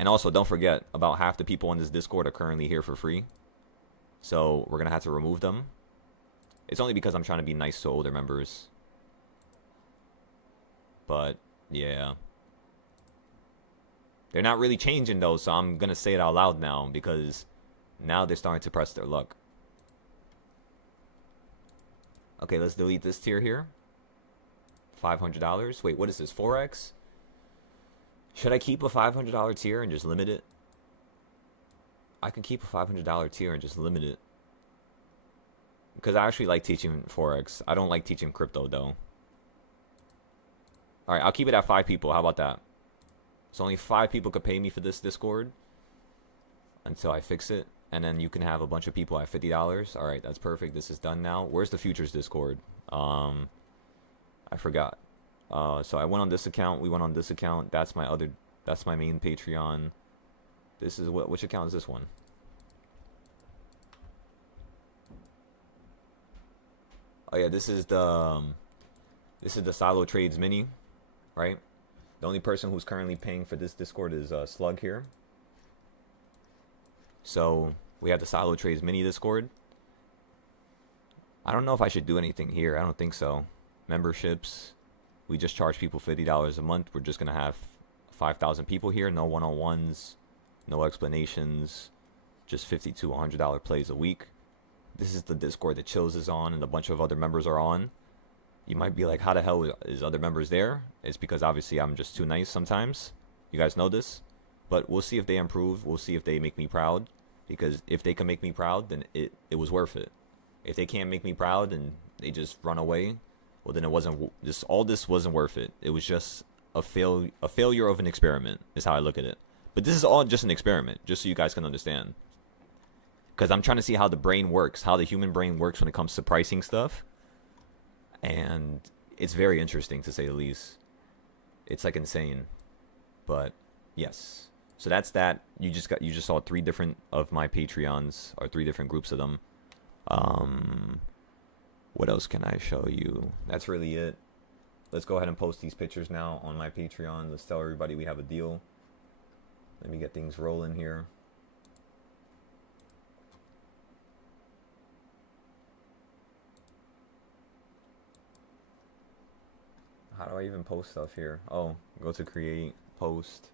And also, don't forget, about half the people on this Discord are currently here for free. So we're going to have to remove them. It's only because I'm trying to be nice to older members. But, yeah. They're not really changing, though, so I'm going to say it out loud now, because now they're starting to press their luck. Okay, let's delete this tier here. $500. Wait, what is this? 4x? Should I keep a $500 tier and just limit it? I can keep a $500 tier and just limit it. Because I actually like teaching Forex. I don't like teaching crypto, though. Alright, I'll keep it at 5 people. How about that? So only 5 people could pay me for this Discord. Until I fix it. And then you can have a bunch of people at $50. Alright, that's perfect. This is done now. Where's the futures Discord? I forgot. So I went on this account. We went on this account. That's my main Patreon. This is which account is this one? Oh yeah, this is the Silo Trades Mini, right? The only person who's currently paying for this Discord is Slug here. So we have the Silo Trades Mini Discord. I don't know if I should do anything here. I don't think so. Memberships. We just charge people $50 a month. We're just gonna have 5,000 people here. No one-on-ones, no explanations. Just $50 to $100 plays a week. This is the Discord that Chills is on and a bunch of other members are on. You might be like, how the hell is other members there? It's because obviously I'm just too nice sometimes. You guys know this. But we'll see if they improve. We'll see if they make me proud. Because if they can make me proud, then it was worth it. If they can't make me proud and they just run away, well then it wasn't, all this wasn't worth it. It was just a failure of an experiment is how I look at it. But this is all just an experiment, just so you guys can understand. Because I'm trying to see how the brain works, how the human brain works when it comes to pricing stuff. And it's very interesting, to say the least. It's like insane. But yes. So that's that. You just saw 3 different of my Patreons, or 3 different groups of them. What else can I show you? That's really it. Let's go ahead and post these pictures now on my Patreon. Let's tell everybody we have a deal. Let me get things rolling here. How do I even post stuff here? Oh, go to create, post.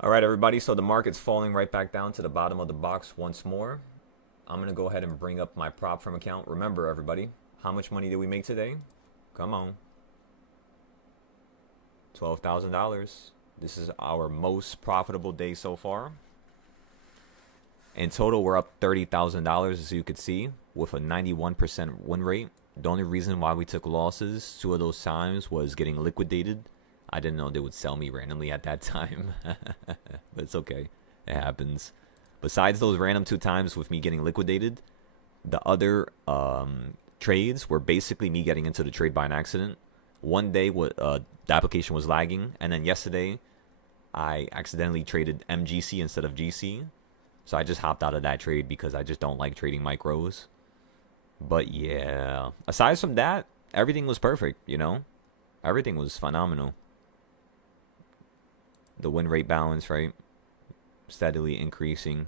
All right, everybody. So the market's falling right back down to the bottom of the box once more. I'm going to go ahead and bring up my prop firm account. Remember, everybody, How much money did we make today? Come on. $12,000. This is our most profitable day so far. In total, we're up $30,000, as you could see, with a 91% win rate. The only reason why we took losses 2 of those times was getting liquidated. I didn't know they would sell me randomly at that time. But it's okay. It happens. Besides those random 2 times with me getting liquidated, the other trades were basically me getting into the trade by an accident. One day, the application was lagging, and then yesterday, I accidentally traded MGC instead of GC. So I just hopped out of that trade because I just don't like trading micros. But yeah, aside from that, everything was perfect, you know? Everything was phenomenal. The win rate balance, right? Steadily increasing.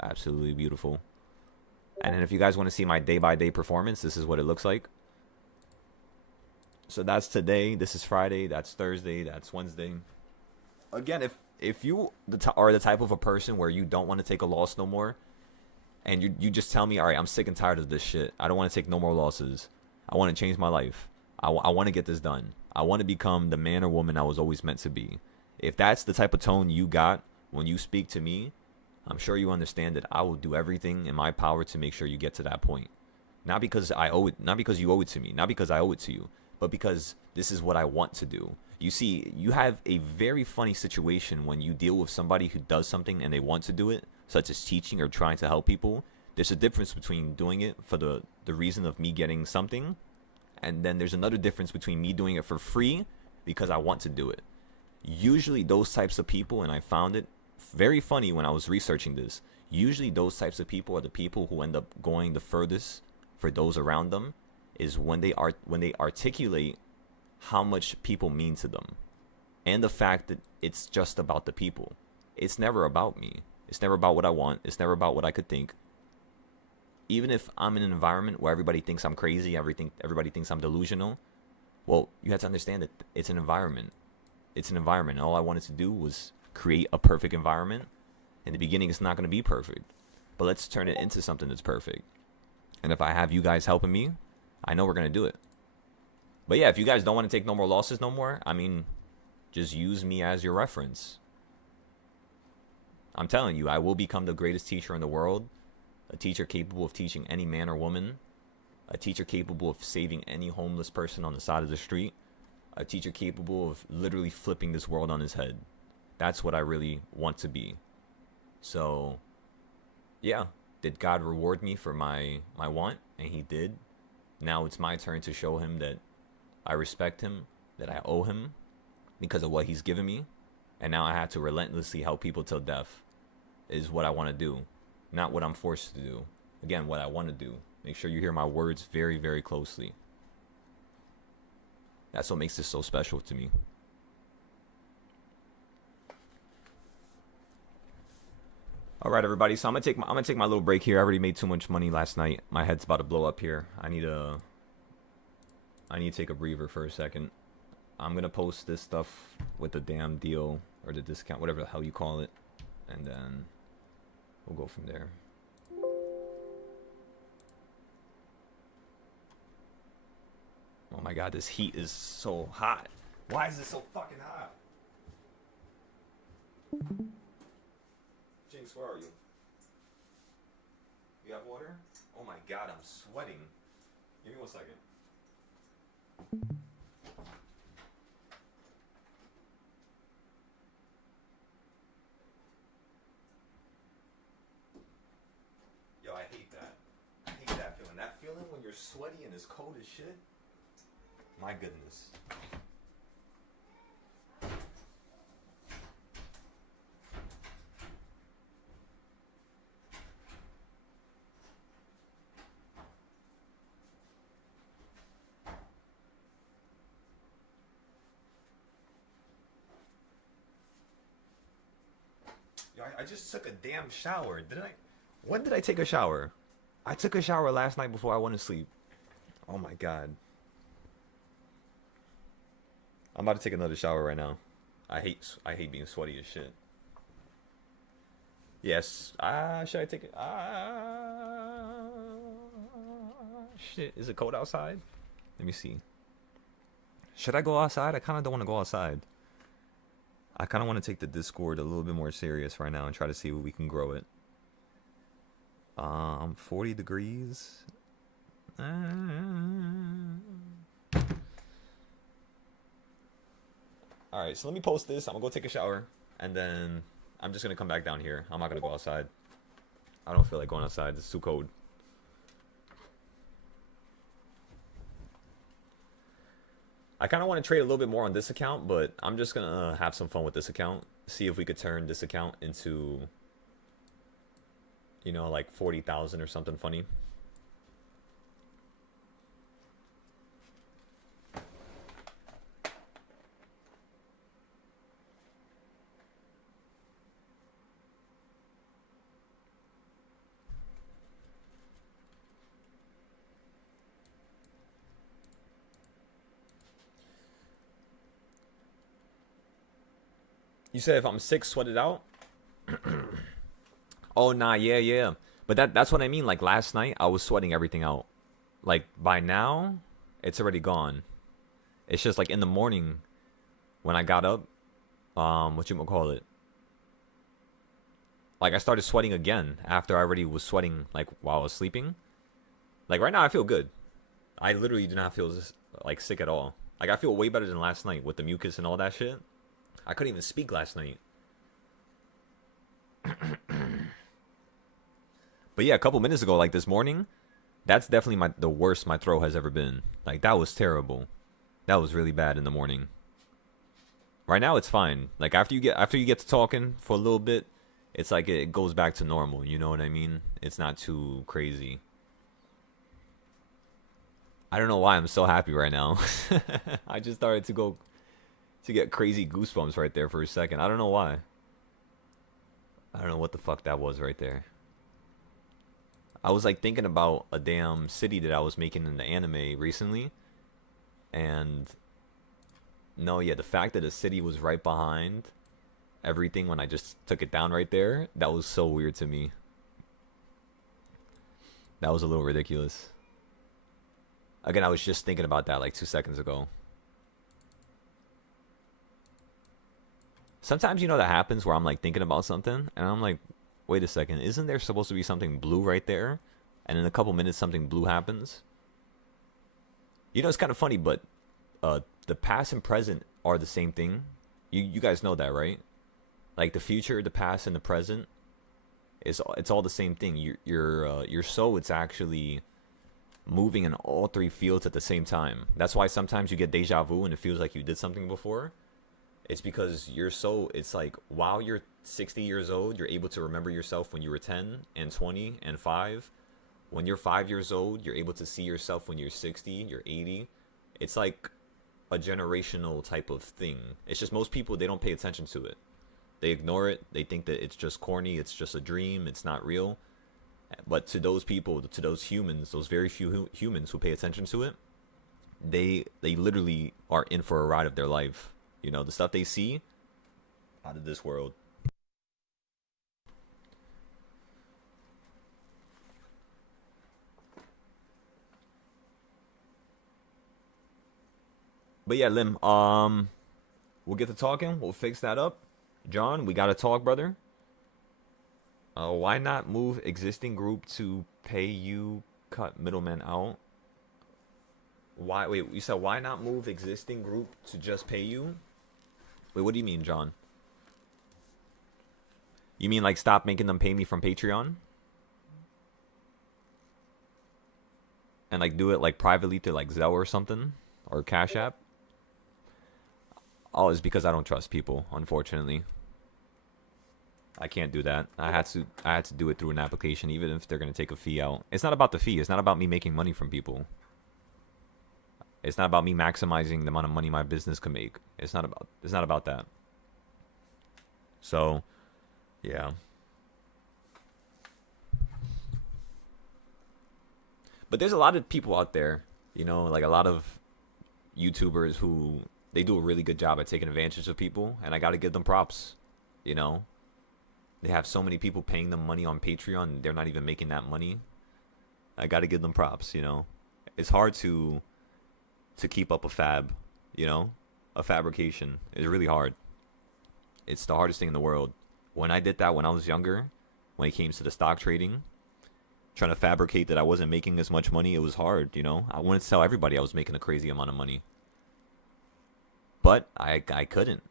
Absolutely beautiful. And then if you guys want to see my day-by-day performance, this is what it looks like. So that's today. This is Friday. That's Thursday. That's Wednesday. Again, if you are the type of a person where you don't want to take a loss no more, and you just tell me, all right, I'm sick and tired of this shit. I don't want to take no more losses. I want to change my life. I want to get this done. I want to become the man or woman I was always meant to be. If that's the type of tone you got when you speak to me, I'm sure you understand that I will do everything in my power to make sure you get to that point. Not because I owe it, not because you owe it to me, not because I owe it to you, but because this is what I want to do. You see, you have a very funny situation when you deal with somebody who does something and they want to do it, such as teaching or trying to help people. There's a difference between doing it for the reason of me getting something, and then there's another difference between me doing it for free because I want to do it. Usually those types of people, and I found it very funny when I was researching this, usually those types of people are the people who end up going the furthest for those around them, is when they articulate how much people mean to them, and the fact that it's just about the people. It's never about me. It's never about what I want. It's never about what I could think. Even if I'm in an environment where everybody thinks I'm crazy, everybody thinks I'm delusional, well, you have to understand that it's an environment. It's an environment. All I wanted to do was create a perfect environment. In the beginning, it's not going to be perfect, but let's turn it into something that's perfect. And if I have you guys helping me, I know we're going to do it. But yeah, if you guys don't want to take no more losses no more, I mean, just use me as your reference. I'm telling you, I will become the greatest teacher in the world. A teacher capable of teaching any man or woman. A teacher capable of saving any homeless person on the side of the street. A teacher capable of literally flipping this world on his head. That's what I really want to be. So, yeah. Did God reward me for my want? And he did. Now it's my turn to show him that I respect him, that I owe him because of what he's given me. And now I have to relentlessly help people till death is what I want to do, not what I'm forced to do. Again, what I want to do. Make sure you hear my words very, very closely. That's what makes this so special to me. All right, everybody. So I'm gonna take my little break here. I already made too much money last night. My head's about to blow up here. I need to take a breather for a second. I'm gonna post this stuff with the damn deal or the discount, whatever the hell you call it, and then we'll go from there. Oh my god, this heat is so hot. Why is it so fucking hot? Jinx, where are you? You have water? Oh my god, I'm sweating. Give me 1 second. Yo, I hate that. I hate that feeling. That feeling when you're sweaty and it's cold as shit. My goodness. Yo, I just took a damn shower. When did I take a shower? I took a shower last night before I went to sleep. Oh my god. I'm about to take another shower right now. I hate being sweaty as shit. Yes. Should I take it? Shit, is it cold outside? Let me see. Should I go outside? I kind of don't want to go outside. I kind of want to take the Discord a little bit more serious right now and try to see if we can grow it. 40 degrees. Alright, so let me post this. I'm gonna go take a shower. And then I'm just gonna come back down here. I'm not gonna go outside. I don't feel like going outside. It's too cold. I kind of want to trade a little bit more on this account, but I'm just gonna have some fun with this account. See if we could turn this account into, you know, like 40,000 or something funny. You said if I'm sick, sweat it out? Oh, nah, yeah. But that's what I mean. Like, last night, I was sweating everything out. Like, by now, it's already gone. It's just, like, in the morning, when I got up, whatchamacallit? Like, I started sweating again after I already was sweating, like, while I was sleeping. Like, right now, I feel good. I literally do not feel, like, sick at all. Like, I feel way better than last night with the mucus and all that shit. I couldn't even speak last night. But yeah, a couple minutes ago, like this morning, that's definitely the worst my throat has ever been. Like, that was terrible. That was really bad in the morning. Right now, it's fine. Like, after you get to talking for a little bit, it's like it goes back to normal. You know what I mean? It's not too crazy. I don't know why I'm so happy right now. I just started to get crazy goosebumps right there for a second. I don't know why. I don't know what the fuck that was right there. I was like thinking about a damn city that I was making in the anime recently. And no, yeah, the fact that the city was right behind everything when I just took it down right there, that was so weird to me. That was a little ridiculous. Again, I was just thinking about that like 2 seconds ago. Sometimes, you know, that happens where I'm like thinking about something and I'm like, wait a second, isn't there supposed to be something blue right there? And in a couple minutes, something blue happens. You know, it's kind of funny, but the past and present are the same thing. You guys know that, right? Like the future, the past, and the present, it's all the same thing. Your soul, it's actually moving in all three fields at the same time. That's why sometimes you get deja vu and it feels like you did something before. It's because your soul, it's like while you're 60 years old, you're able to remember yourself when you were 10 and 20 and 5. When you're 5 years old, you're able to see yourself when you're 60, you're 80. It's like a generational type of thing. It's just most people, they don't pay attention to it. They ignore it. They think that it's just corny. It's just a dream. It's not real. But to those people, to those humans, those very few humans who pay attention to it, they literally are in for a ride of their life. You know, the stuff they see, out of this world. But yeah, Lim, we'll get to talking. We'll fix that up. John, we gotta talk, brother. Why not move existing group to pay you, cut middleman out? Why? Wait, you said why not move existing group to just pay you? Wait, what do you mean, John? You mean like stop making them pay me from Patreon? And like do it like privately to like Zelle or something? Or Cash App? Oh, it's because I don't trust people, unfortunately. I can't do that. I had to do it through an application, even if they're gonna take a fee out. It's not about the fee. It's not about me making money from people. It's not about me maximizing the amount of money my business can make. It's not about that. So, yeah. But there's a lot of people out there, you know, like a lot of YouTubers who they do a really good job at taking advantage of people, and I got to give them props, you know. They have so many people paying them money on Patreon, and they're not even making that money. I got to give them props, you know. it's hard to keep up a fab, a fabrication is really hard. It's the hardest thing in the world. When I did that when I was younger, when it came to the stock trading, trying to fabricate that I wasn't making as much money, it was hard, I wanted to tell everybody I was making a crazy amount of money. But I couldn't.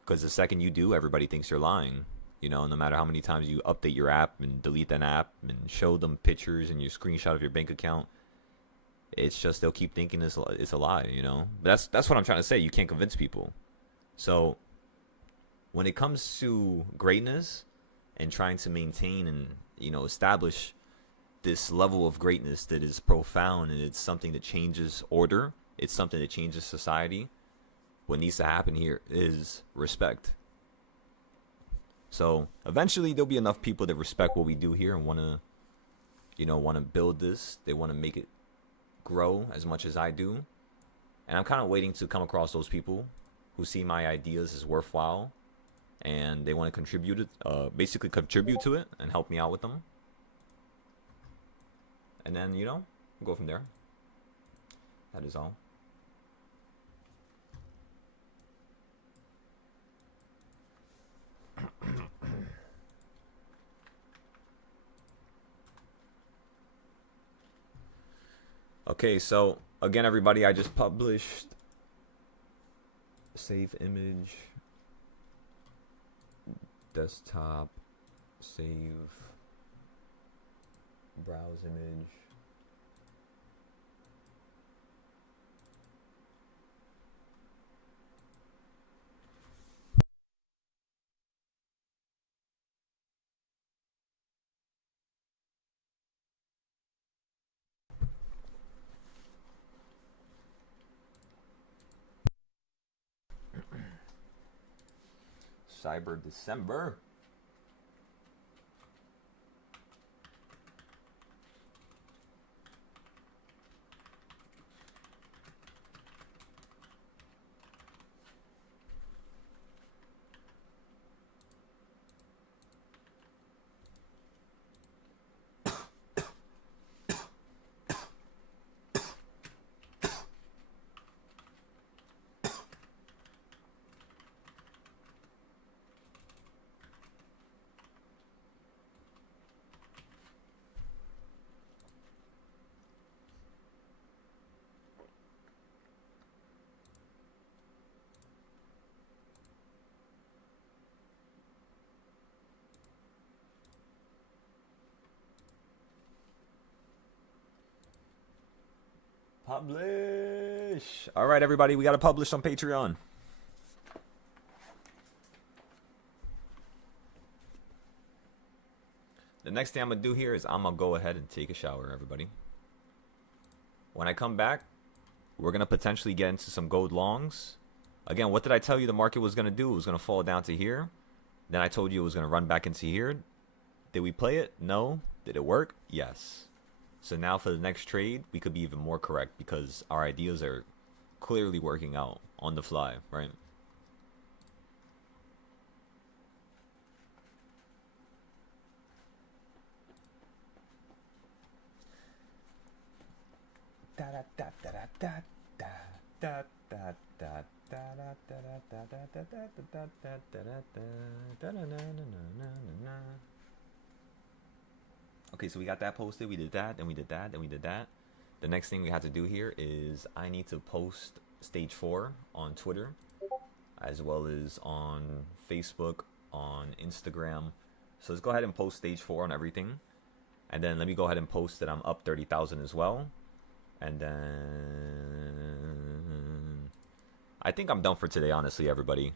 Because the second you do, everybody thinks you're lying. No matter how many times you update your app and delete that app and show them pictures and your screenshot of your bank account, it's just they'll keep thinking it's a lie, But that's what I'm trying to say. You can't convince people. So when it comes to greatness and trying to maintain and, establish this level of greatness that is profound and it's something that changes order, it's something that changes society, what needs to happen here is respect. So eventually there'll be enough people that respect what we do here and want to build this. They want to make it grow as much as I do. And I'm kind of waiting to come across those people who see my ideas as worthwhile and they want to contribute to it and help me out with them. And then, go from there. That is all. Okay, so again, everybody, I just published save image, desktop, save, browse image. Cyber December. Publish. All right, everybody, we got to publish on Patreon. The next thing I'm going to do here is I'm going to go ahead and take a shower, everybody. When I come back, we're going to potentially get into some gold longs. Again, what did I tell you the market was going to do? It was going to fall down to here. Then I told you it was going to run back into here. Did we play it? No. Did it work? Yes. So now for the next trade, we could be even more correct because our ideas are clearly working out on the fly, right? Okay, so we got that posted, we did that, then we did that, then we did that. The next thing we have to do here is I need to post stage 4 on Twitter, as well as on Facebook, on Instagram. So let's go ahead and post stage 4 on everything. And then let me go ahead and post that I'm up 30,000 as well. And then I think I'm done for today, honestly, everybody.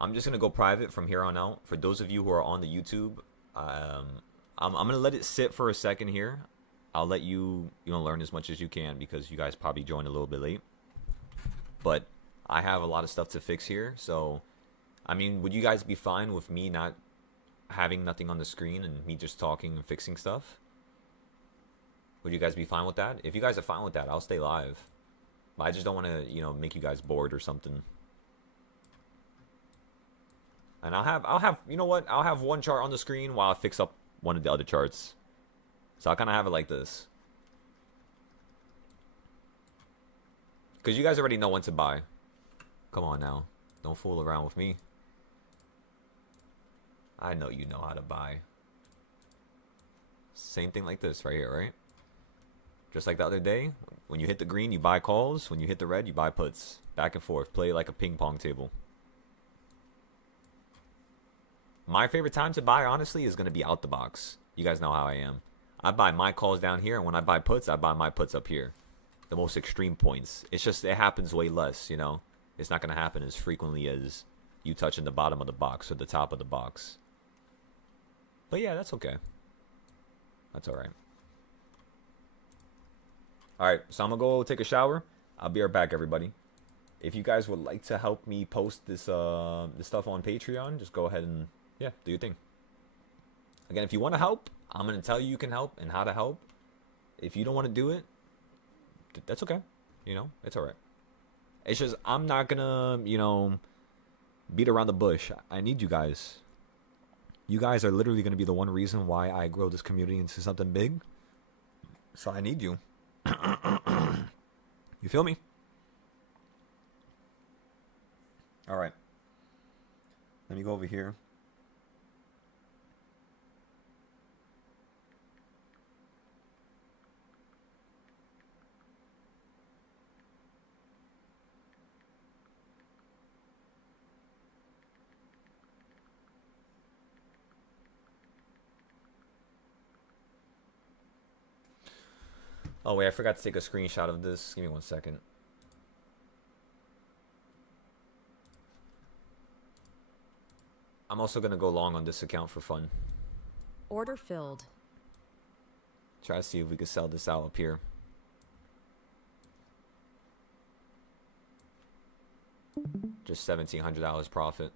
I'm just going to go private from here on out. For those of you who are on the YouTube, I'm going to let it sit for a second here. I'll let you, learn as much as you can because you guys probably joined a little bit late. But I have a lot of stuff to fix here. So, I mean, would you guys be fine with me not having nothing on the screen and me just talking and fixing stuff? Would you guys be fine with that? If you guys are fine with that, I'll stay live. But I just don't want to, make you guys bored or something. And I'll have, you know what? I'll have one chart on the screen while I fix up one of the other charts. So I'll kind of have it like this. Because you guys already know when to buy. Come on now. Don't fool around with me. I know you know how to buy. Same thing like this right here, right? Just like the other day. When you hit the green, you buy calls. When you hit the red, you buy puts. Back and forth. Play like a ping pong table. My favorite time to buy, honestly, is going to be out the box. You guys know how I am. I buy my calls down here, and when I buy puts, I buy my puts up here. The most extreme points. It's just, it happens way less, you know? It's not going to happen as frequently as you touching the bottom of the box or the top of the box. But yeah, that's okay. That's alright. Alright, so I'm going to go take a shower. I'll be right back, everybody. If you guys would like to help me post this stuff on Patreon, just go ahead and, yeah, do your thing. Again, if you want to help, I'm going to tell you can help and how to help. If you don't want to do it, that's okay. You know, it's alright. It's just, I'm not going to, you know, beat around the bush. I need you guys. You guys are literally going to be the one reason why I grow this community into something big. So I need you. You feel me? Alright. Let me go over here. Oh wait, I forgot to take a screenshot of this. Give me 1 second. I'm also going to go long on this account for fun. Order filled. Try to see if we can sell this out up here. Just $1,700 profit.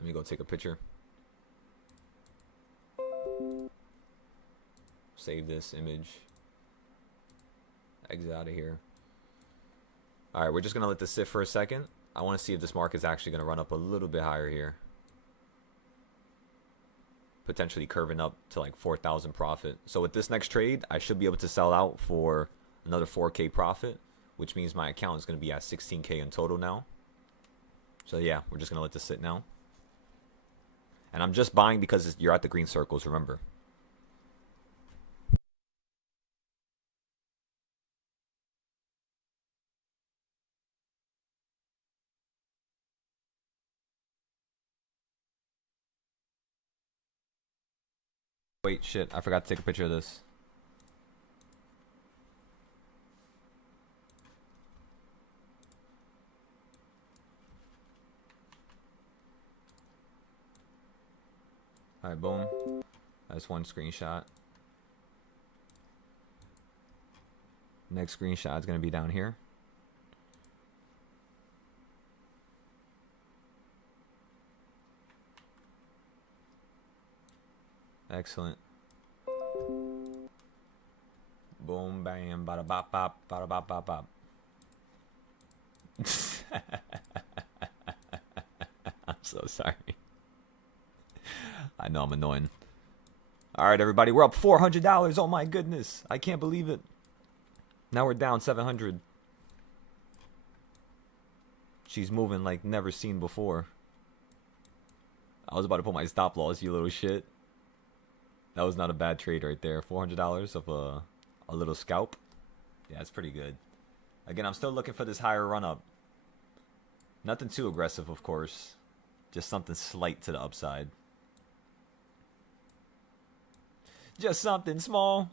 Let me go take a picture. Save this image. Exit out of here. Alright, we're just going to let this sit for a second. I want to see if this market is actually going to run up a little bit higher here. Potentially curving up to like 4,000 profit. So with this next trade, I should be able to sell out for another 4K profit, which means my account is going to be at 16K in total now. So yeah, we're just going to let this sit now. And I'm just buying because you're at the green circles, remember. Wait, shit, I forgot to take a picture of this. Alright, boom. That's one screenshot. Next screenshot is going to be down here. Excellent. Boom, bam, bada bop bop, bada bop bop bop. I'm so sorry. I know I'm annoying. Alright, everybody, we're up $400. Oh my goodness. I can't believe it. Now we're down 700. She's moving like never seen before. I was about to put my stop loss, you little shit. That was not a bad trade right there. $400 of a little scalp. Yeah, it's pretty good. Again, I'm still looking for this higher run up. Nothing too aggressive, of course. Just something slight to the upside. Just something small.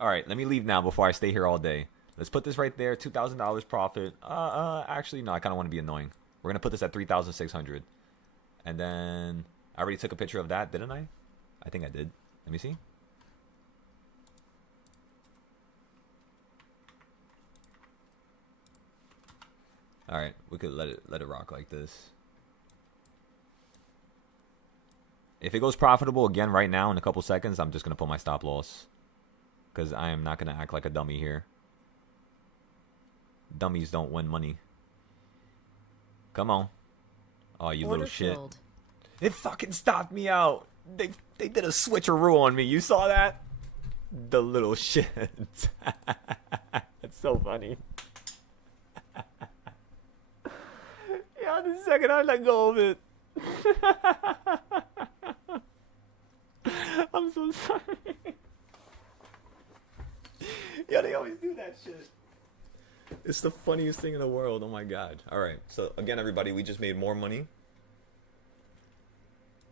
Alright, let me leave now before I stay here all day. Let's put this right there. $2,000 profit. Actually, no, I kind of want to be annoying. We're going to put this at $3,600. And then I already took a picture of that, didn't I? I think I did. Let me see. Alright, we could let it rock like this. If it goes profitable again right now in a couple seconds, I'm just going to put my stop loss. Because I am not going to act like a dummy here. Dummies don't win money. Come on. Oh, you Order little shit. filled. It fucking stopped me out. They did a switcheroo on me. You saw that? The little shit. So funny. Yeah, the second I let go of it. I'm so sorry. Yeah, they always do that shit. It's the funniest thing in the world. Oh my god. Alright, so again, everybody, we just made more money.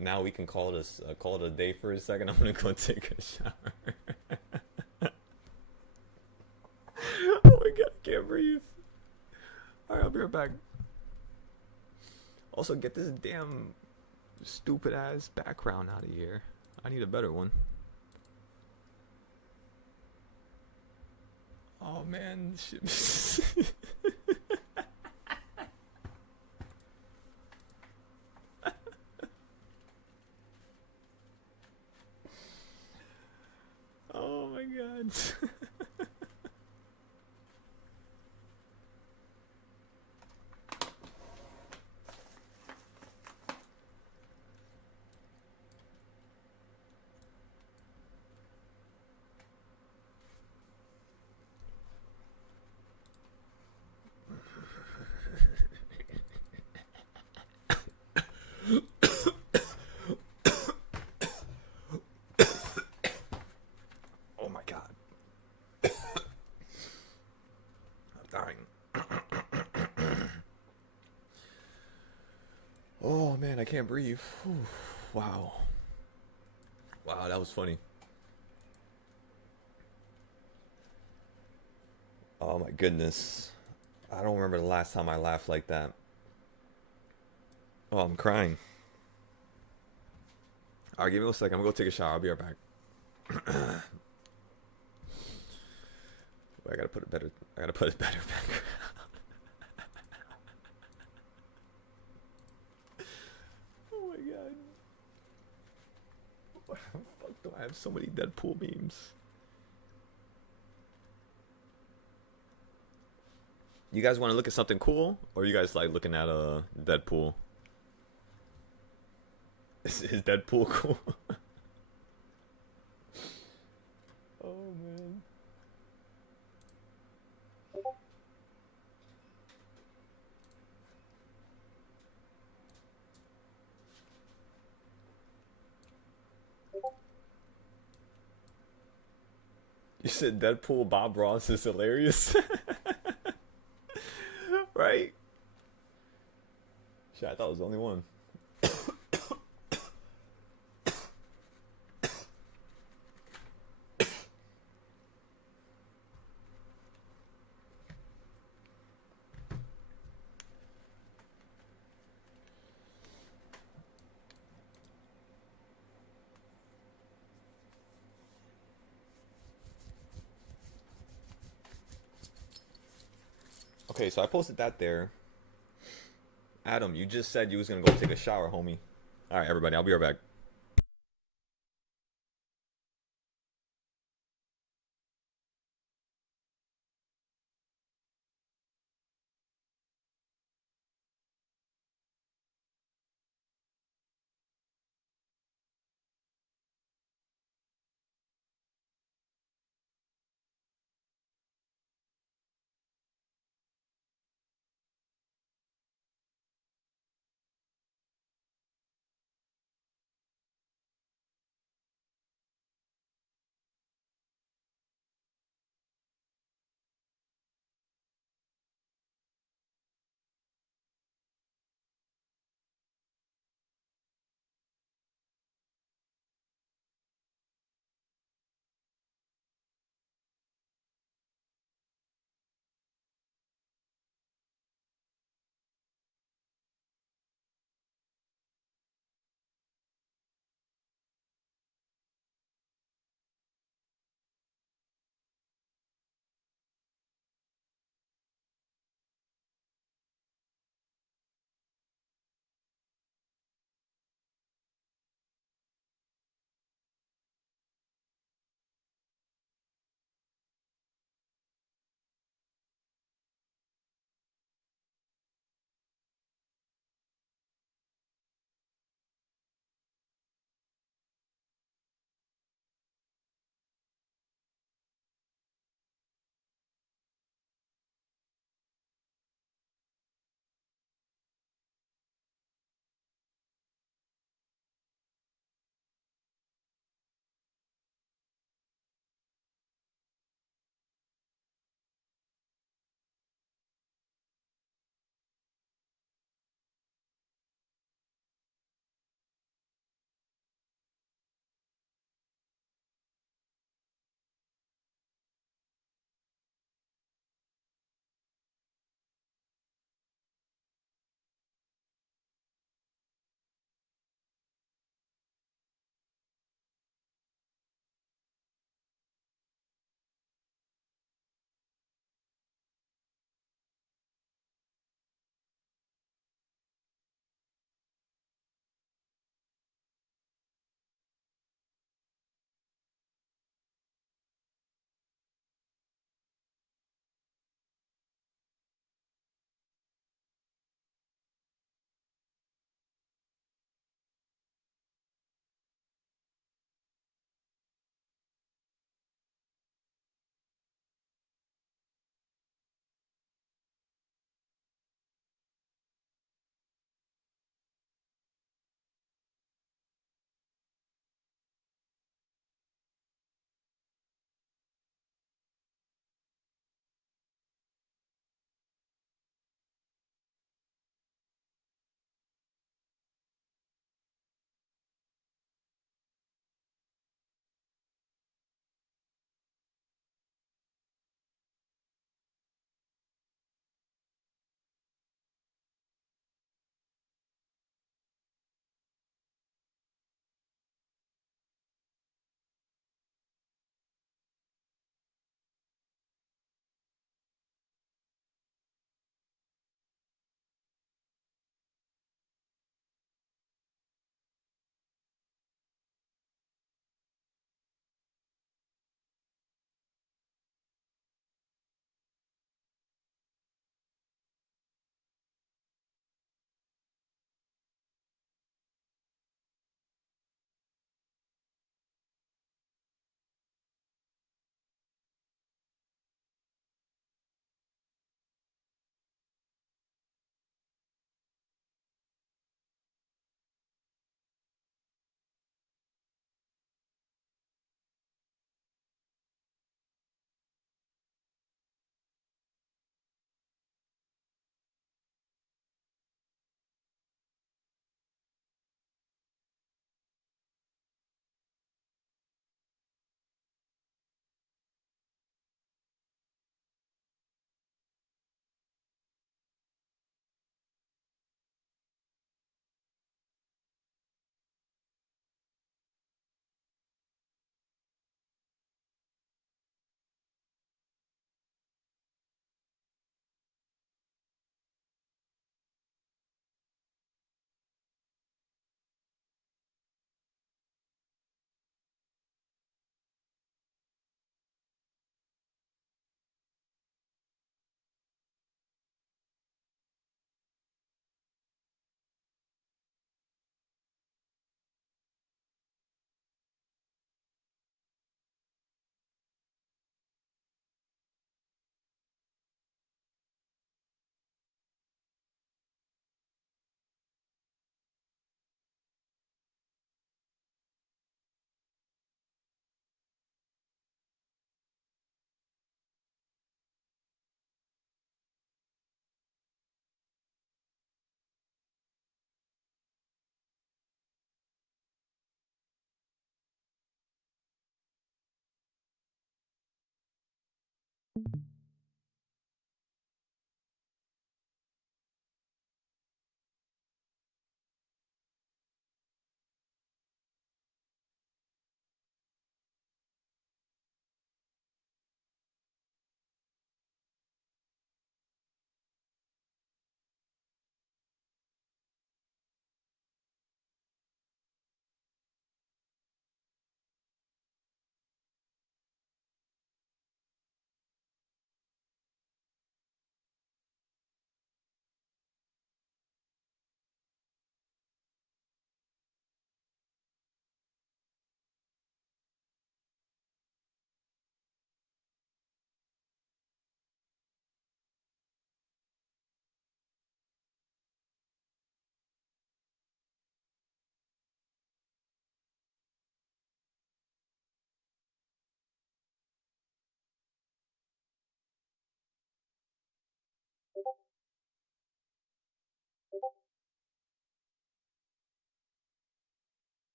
Now we can call it a day for a second. I'm gonna go take a shower. Oh my god, I can't breathe. Alright, I'll be right back. Also, get this damn stupid ass background out of here. I need a better one. Oh man, shit. Oh my god. Oh my god. I'm dying. Oh man, I can't breathe. Whew. Wow. Wow, that was funny. Oh my goodness. I don't remember the last time I laughed like that. Oh, I'm crying. Alright, give me a second. I'm gonna go take a shower. I'll be right back. I gotta put it better. I gotta put it better back. Oh my god. Why the fuck do I have so many Deadpool memes? You guys want to look at something cool, or you guys like looking at Deadpool? Is Deadpool cool? Oh man. You said Deadpool Bob Ross is hilarious. Right? Shit, I thought it was the only one. Okay, so I posted that there. Adam, you just said you was gonna go take a shower, homie. Alright, everybody, I'll be right back.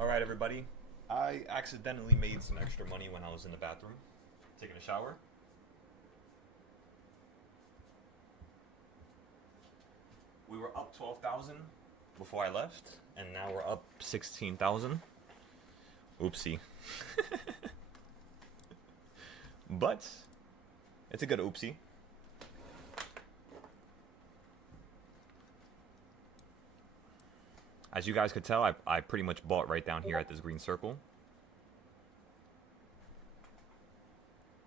Alright, everybody. I accidentally made some extra money when I was in the bathroom taking a shower. We were up 12,000 before I left, and now we're up 16,000. Oopsie. But it's a good oopsie. As you guys could tell, I pretty much bought right down here at this green circle.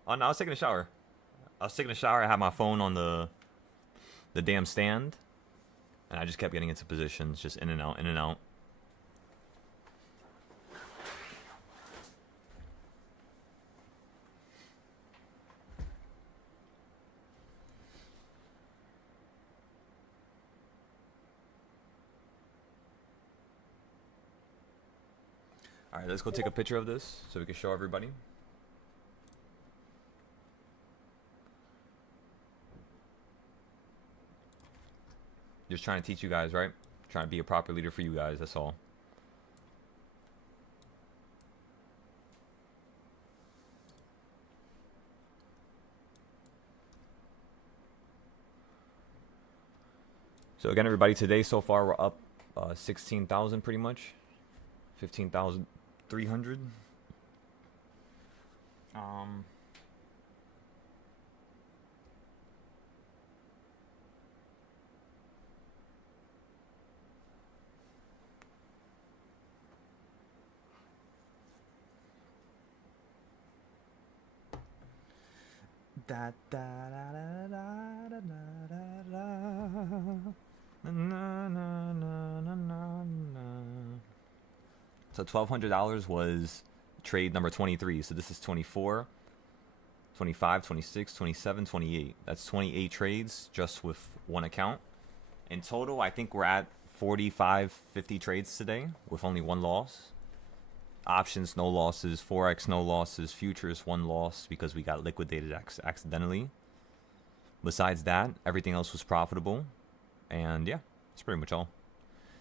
Oh no, I was taking a shower. I had my phone on the damn stand, and I just kept getting into positions, just in and out, in and out. All right, let's go take a picture of this so we can show everybody. Just trying to teach you guys, right? Trying to be a proper leader for you guys, that's all. So again, everybody, today so far we're up 16,000 pretty much. 15,300. Da da da da da da da da. Na na na na na na. So $1,200 was trade number 23. So this is 24, 25, 26, 27, 28. That's 28 trades just with one account. In total, I think we're at 45, 50 trades today with only one loss. Options, no losses. Forex, no losses. Futures, one loss because we got liquidated accidentally. Besides that, everything else was profitable. And yeah, that's pretty much all.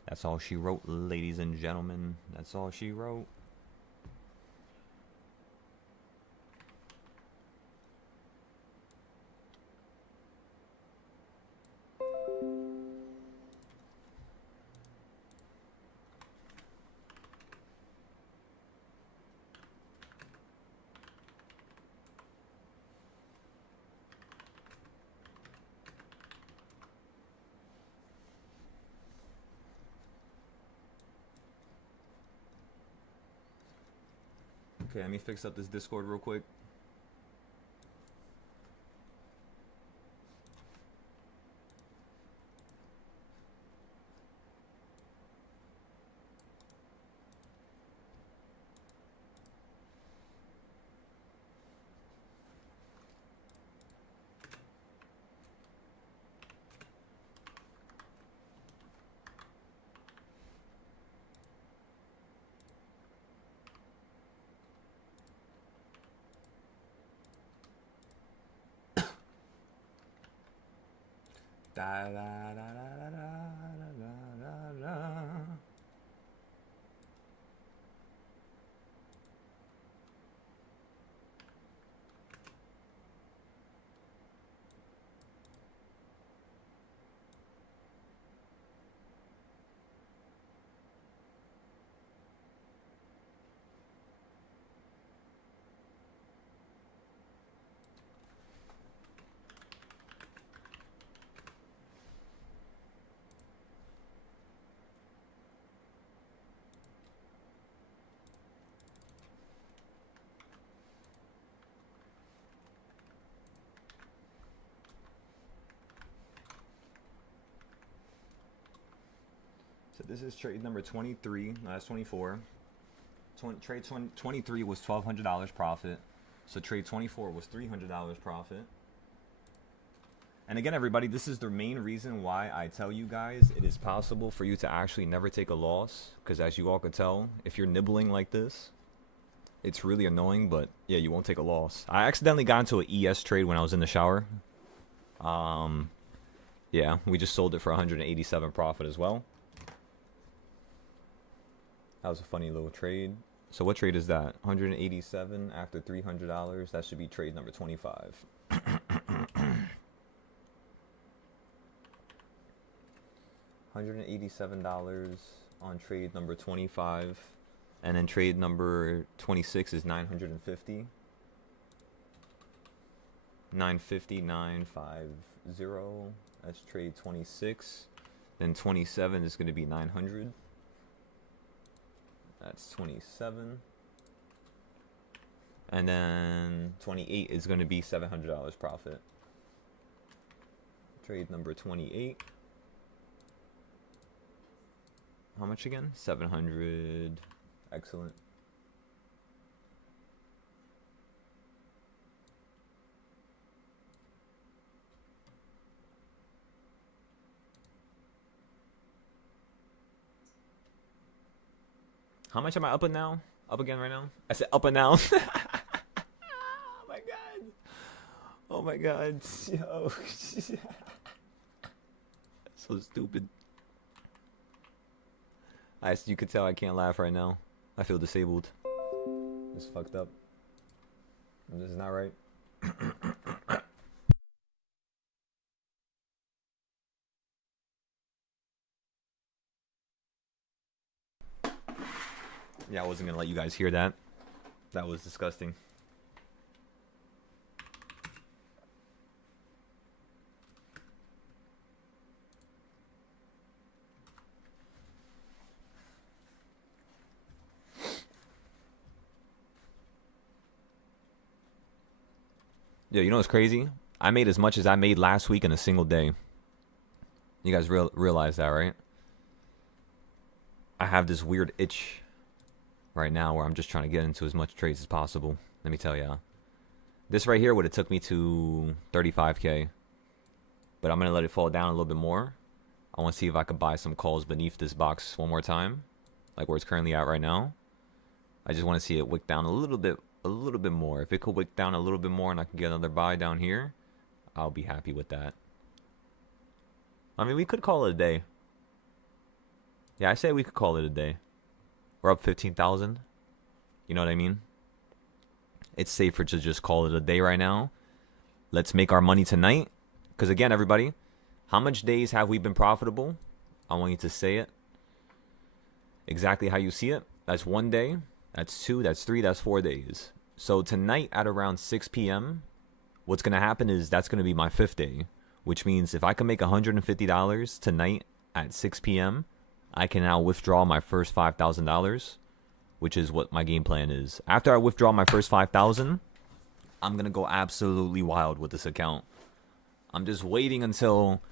That's all she wrote, ladies and gentlemen. That's all she wrote. Okay, let me fix up this Discord real quick. Da, da, da, da, da, da, da, da. So this is trade number 23. No, that's 24. Trade 23 was $1,200 profit. So trade 24 was $300 profit. And again, everybody, this is the main reason why I tell you guys it is possible for you to actually never take a loss. Because as you all can tell, if you're nibbling like this, it's really annoying, but yeah, you won't take a loss. I accidentally got into an ES trade when I was in the shower. Yeah, we just sold it for 187 profit as well. That was a funny little trade. So what trade is that? 187 after $300. That should be trade number 25. $187 on trade number 25. And then trade number 26 is 950. 950, 950. That's trade 26. Then 27 is going to be 900. That's 27. And then 28 is going to be $700 profit. Trade number 28. How much again? 700. Excellent. How much am I up and now? Up again right now? I said up and now. Oh my god. Oh my god. Yo. So stupid. You could tell I can't laugh right now. I feel disabled. It's fucked up. This is not right. Yeah, I wasn't gonna let you guys hear that. That was disgusting. Yeah, you know what's crazy? I made as much as I made last week in a single day. You guys realize that, right? I have this weird itch right now where I'm just trying to get into as much trades as possible. Let me tell ya. This right here would have took me to 35K. But I'm going to let it fall down a little bit more. I want to see if I could buy some calls beneath this box one more time. Like where it's currently at right now. I just want to see it wick down a little bit more. If it could wick down a little bit more and I can get another buy down here, I'll be happy with that. I mean, we could call it a day. Yeah, I say we could call it a day. We're up 15,000. You know what I mean? It's safer to just call it a day right now. Let's make our money tonight. Because again, everybody, how much days have we been profitable? I want you to say it exactly how you see it. That's 1 day. That's 2. That's 3. That's 4 days. So tonight at around 6 p.m., what's going to happen is that's going to be my 5th day. Which means if I can make $150 tonight at 6 p.m., I can now withdraw my first $5,000, which is what my game plan is. After I withdraw my first $5,000, I'm going to go absolutely wild with this account. I'm just waiting until,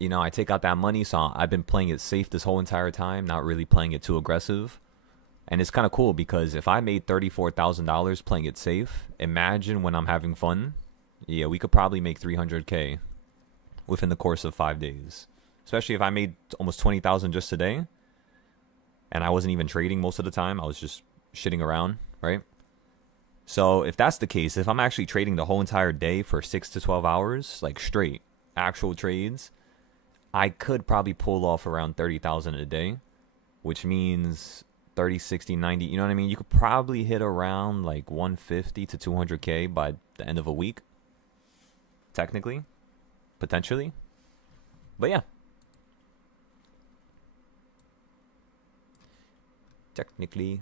you know, I take out that money. So I've been playing it safe this whole entire time, not really playing it too aggressive. And it's kind of cool because if I made $34,000 playing it safe, imagine when I'm having fun. Yeah, we could probably make 300K within the course of 5 days. Especially if I made almost 20,000 just today. And I wasn't even trading most of the time. I was just shitting around, right? So if that's the case, if I'm actually trading the whole entire day for 6 to 12 hours, like straight, actual trades, I could probably pull off around 30,000 a day. Which means 30, 60, 90, you know what I mean? You could probably hit around like 150 to 200K by the end of a week. Technically. Potentially. But yeah. Technically.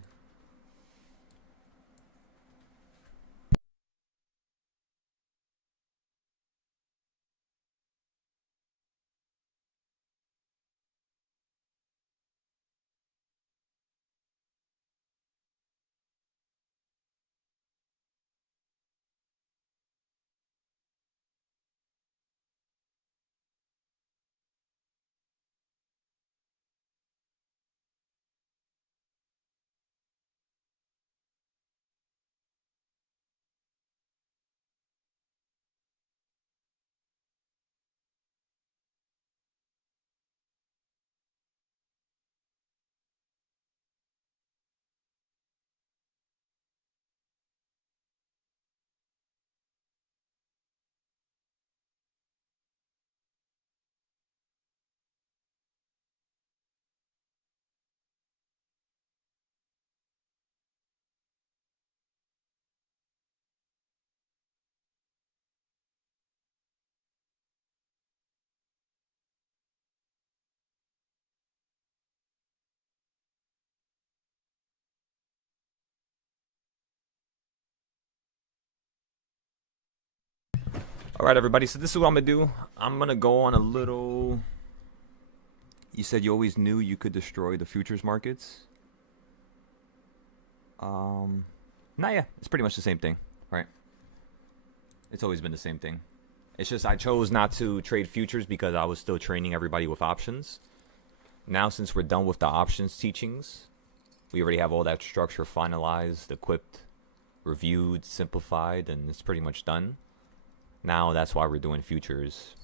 All right, everybody. So this is what I'm gonna do. I'm gonna go on a little. You said you always knew you could destroy the futures markets. Nah, yeah, it's pretty much the same thing, right? It's always been the same thing. It's just I chose not to trade futures because I was still training everybody with options. Now, since we're done with the options teachings, we already have all that structure finalized, equipped, reviewed, simplified, and it's pretty much done. Now that's why we're doing futures.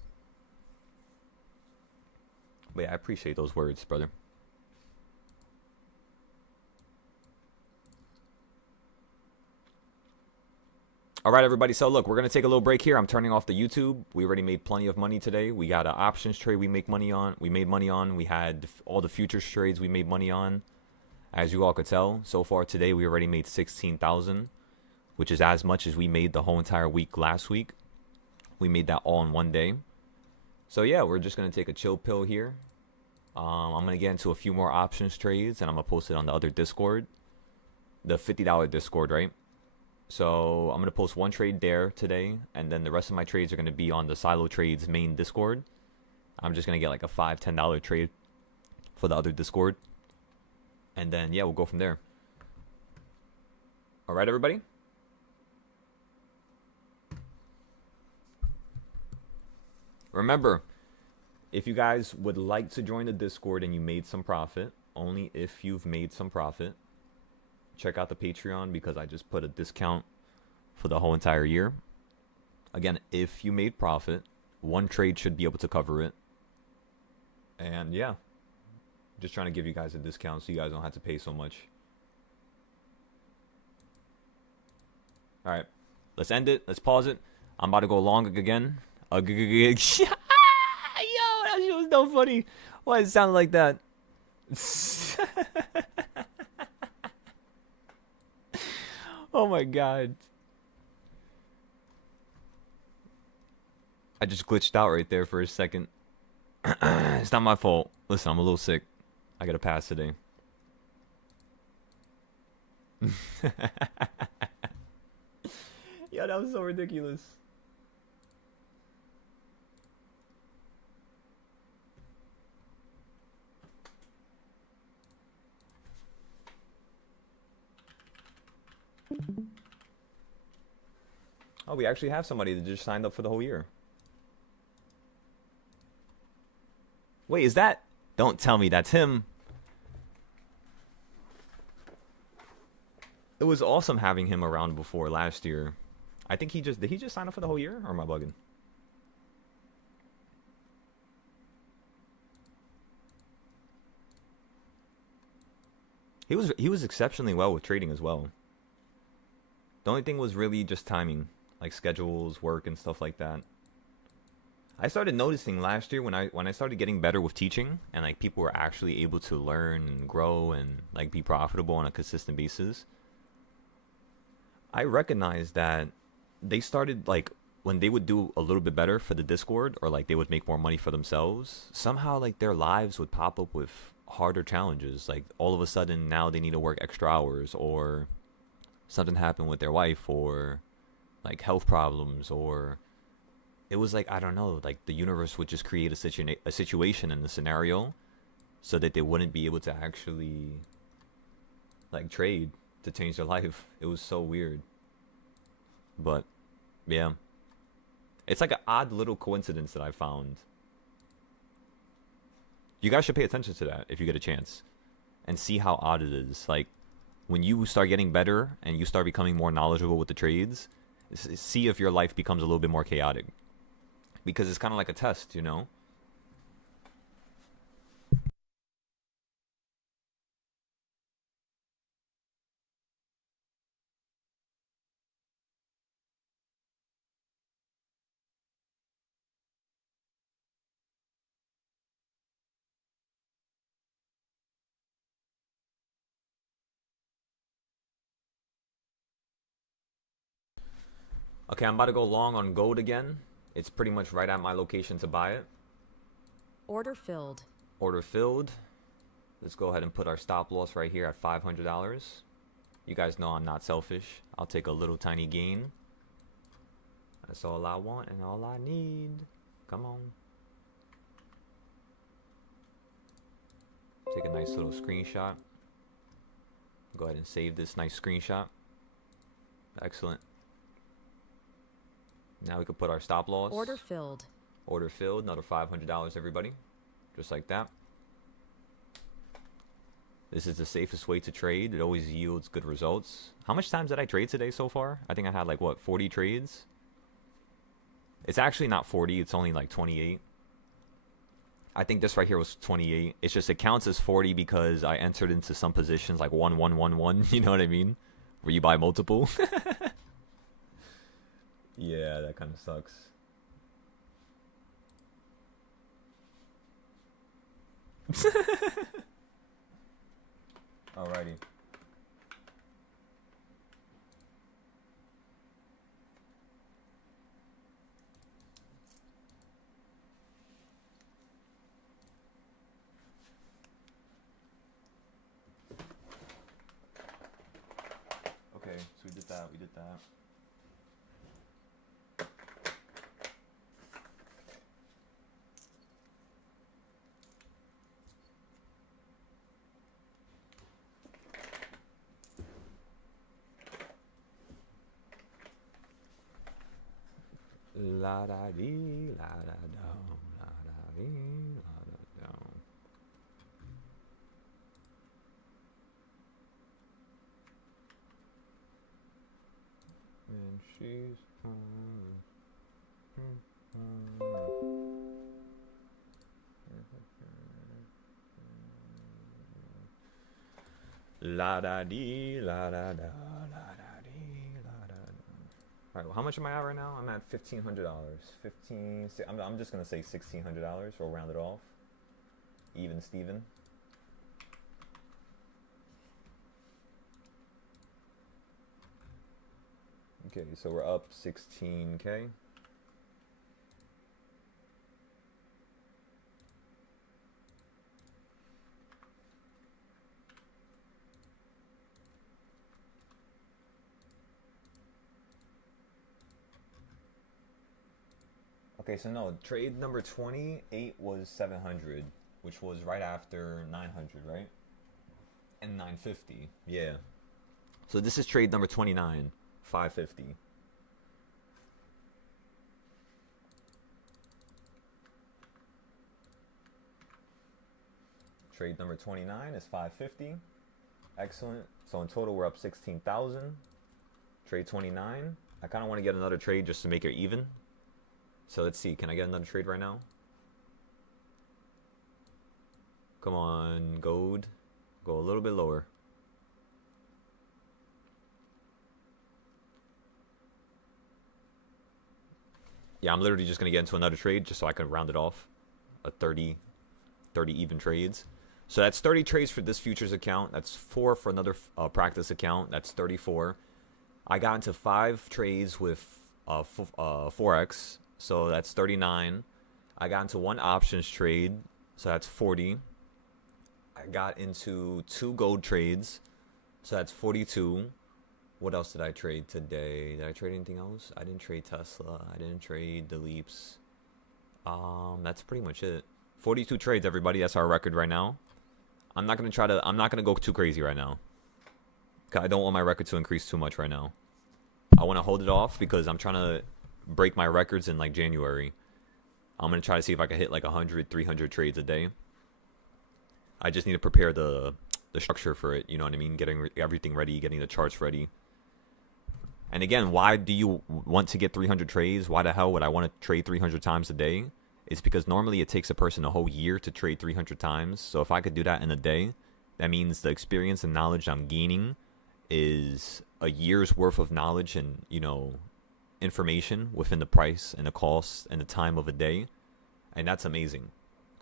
But yeah, I appreciate those words, brother. All right, everybody. So look, we're going to take a little break here. I'm turning off the YouTube. We already made plenty of money today. We got an options trade we make money on. We made money on. We had all the futures trades we made money on. As you all could tell, so far today we already made 16,000, which is as much as we made the whole entire week last week. We made that all in one day. So yeah, we're just going to take a chill pill here. I'm going to get into a few more options trades, and I'm going to post it on the other Discord. The $50 Discord, right? So I'm going to post one trade there today, and then the rest of my trades are going to be on the Silo Trades main Discord. I'm just going to get like a $5, $10 trade for the other Discord. And then, yeah, we'll go from there. All right, everybody? Remember, if you guys would like to join the Discord and you made some profit, only if you've made some profit, check out the Patreon because I just put a discount for the whole entire year. Again, if you made profit, one trade should be able to cover it. And yeah, just trying to give you guys a discount so you guys don't have to pay so much. All right, let's end it. Let's pause it. I'm about to go long again. Yo, that shit was no funny. Why does it sound like that? Oh my god. I just glitched out right there for a second. It's not my fault. Listen, I'm a little sick. I gotta pass today. Yo, that was so ridiculous. Oh, we actually have somebody that just signed up for the whole year. Wait, is that? Don't tell me that's him. It was awesome having him around before last year. I think did he just sign up for the whole year, or am I bugging? He was exceptionally well with trading as well. The only thing was really just timing, like schedules, work, and stuff like that. I started noticing last year when I started getting better with teaching, and like people were actually able to learn and grow and like be profitable on a consistent basis. I recognized that they started like when they would do a little bit better for the Discord, or like they would make more money for themselves, somehow like their lives would pop up with harder challenges. Like all of a sudden now they need to work extra hours, or something happened with their wife, or like health problems, or it was like, I don't know, like the universe would just create a situation in the scenario so that they wouldn't be able to actually like trade to change their life. It was so weird. But yeah, it's like an odd little coincidence that I found. You guys should pay attention to that if you get a chance and see how odd it is. Like when you start getting better and you start becoming more knowledgeable with the trades, see if your life becomes a little bit more chaotic, because it's kind of like a test, you know? Okay, I'm about to go long on gold again. It's pretty much right at my location to buy it. Order filled. Order filled. Let's go ahead and put our stop loss right here at $500. You guys know I'm not selfish. I'll take a little tiny gain. That's all I want and all I need. Come on. Take a nice little screenshot. Go ahead and save this nice screenshot. Excellent. Now we can put our stop loss. Order filled. Order filled. Another $500, everybody. Just like that. This is the safest way to trade. It always yields good results. How much times did I trade today so far? I think I had like, what, 40 trades? It's actually not 40. It's only like 28. I think this right here was 28. It's just it counts as 40 because I entered into some positions like 1, 1, 1, 1. You know what I mean? Where you buy multiple. Yeah, that kind of sucks. Alrighty. Okay, so we did that, we did that. La da dee, la da dum, la da dee, la da dum. And she's la da dee, la da da, la da dee, la da da. All right, well, how much am I at right now? I'm at $1,500. I'm just gonna say $1,600. We'll round it off. Even Steven. Okay, so we're up 16K. Okay, so no, trade number 28 was 700, which was right after 900, right? And 950, yeah. So this is trade number 29, 550. Trade number 29 is 550. Excellent. So in total, we're up 16,000. Trade 29. I kind of want to get another trade just to make it even. So let's see, can I get another trade right now? Come on, gold. Go a little bit lower. Yeah, I'm literally just going to get into another trade just so I can round it off. A 30 even trades. So that's 30 trades for this futures account. That's 4 for another practice account. That's 34. I got into 5 trades with Forex. So that's 39. I got into 1 options trade. So that's 40. I got into 2 gold trades. So that's 42. What else did I trade today? Did I trade anything else? I didn't trade Tesla. I didn't trade the leaps. That's pretty much it. 42 trades, everybody. That's our record right now. I'm not gonna go too crazy right now. I don't want my record to increase too much right now. I want to hold it off because I'm trying to break my records in like January. I'm going to try to see if I can hit like 100, 300 trades a day. I just need to prepare the structure for it. You know what I mean? Getting everything ready, getting the charts ready. And again, why do you want to get 300 trades? Why the hell would I want to trade 300 times a day? It's because normally it takes a person a whole year to trade 300 times. So if I could do that in a day, that means the experience and knowledge I'm gaining is a year's worth of knowledge and, you know, information within the price and the cost and the time of a day. And that's amazing.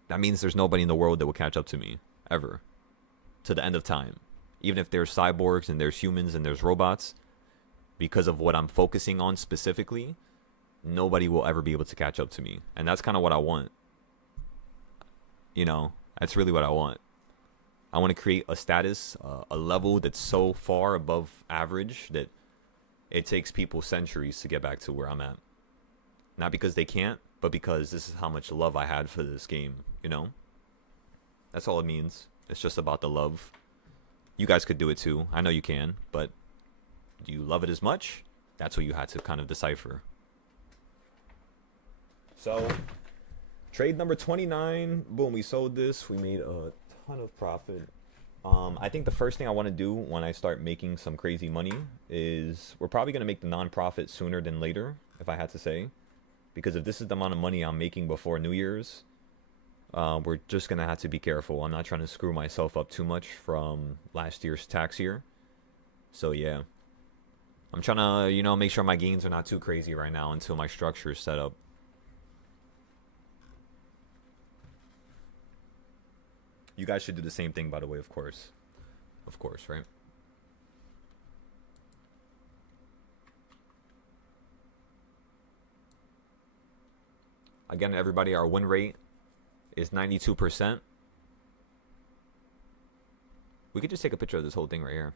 That means there's nobody in the world that will catch up to me ever to the end of time. Even if there's cyborgs and there's humans and there's robots, because of what I'm focusing on specifically, nobody will ever be able to catch up to me. And that's kind of what I want. You know, that's really what I want. I want to create a status, a level that's so far above average that it takes people centuries to get back to where I'm at. Not because they can't, but because this is how much love I had for this game, you know? That's all it means. It's just about the love. You guys could do it too. I know you can, but do you love it as much? That's what you had to kind of decipher. So, trade number 29. Boom, we sold this. We made a ton of profit. I think the first thing I want to do when I start making some crazy money is we're probably going to make the non-profit sooner than later, if I had to say. Because if this is the amount of money I'm making before New Year's, we're just going to have to be careful. I'm not trying to screw myself up too much from last year's tax year. So, yeah. I'm trying to, make sure my gains are not too crazy right now until my structure is set up. You guys should do the same thing, by the way, of course. Of course, right? Again, everybody, our win rate is 92%. We could just take a picture of this whole thing right here.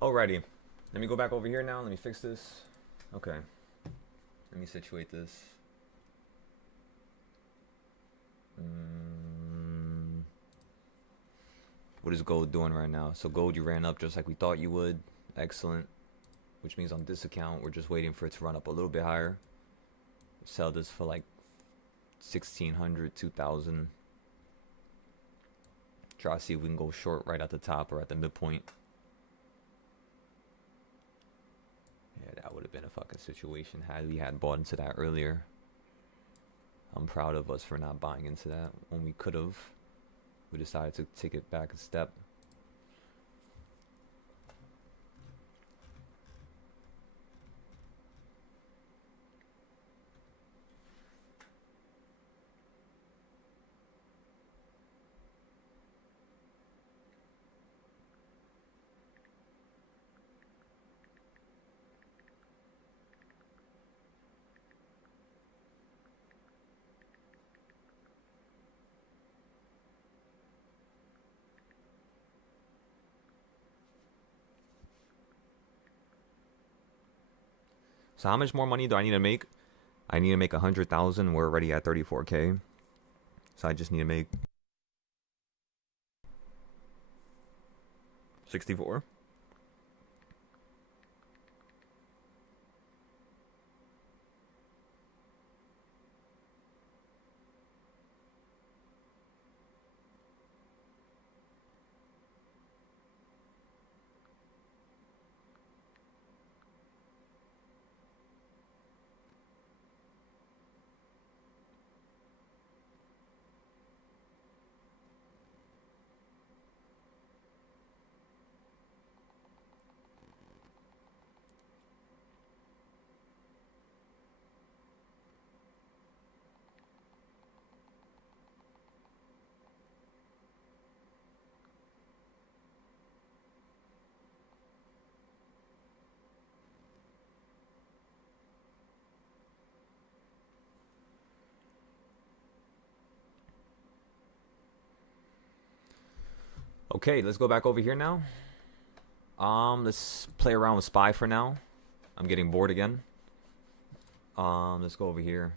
Alrighty. Let me go back over here now. Let me fix this. Okay. Let me situate this. What is gold doing right now? So gold, you ran up just like we thought you would. Excellent. Which means on this account, we're just waiting for it to run up a little bit higher. Sell this for like 1,600, 2,000. Try to see if we can go short right at the top or at the midpoint. Yeah, that would have been a fucking situation had we had bought into that earlier. I'm proud of us for not buying into that when we could have. We decided to take it back a step. So how much more money do I need to make? I need to make 100,000. We're already at 34K. So I just need to make 64. Okay, let's go back over here now. Let's play around with SPY for now. I'm getting bored again. Let's go over here.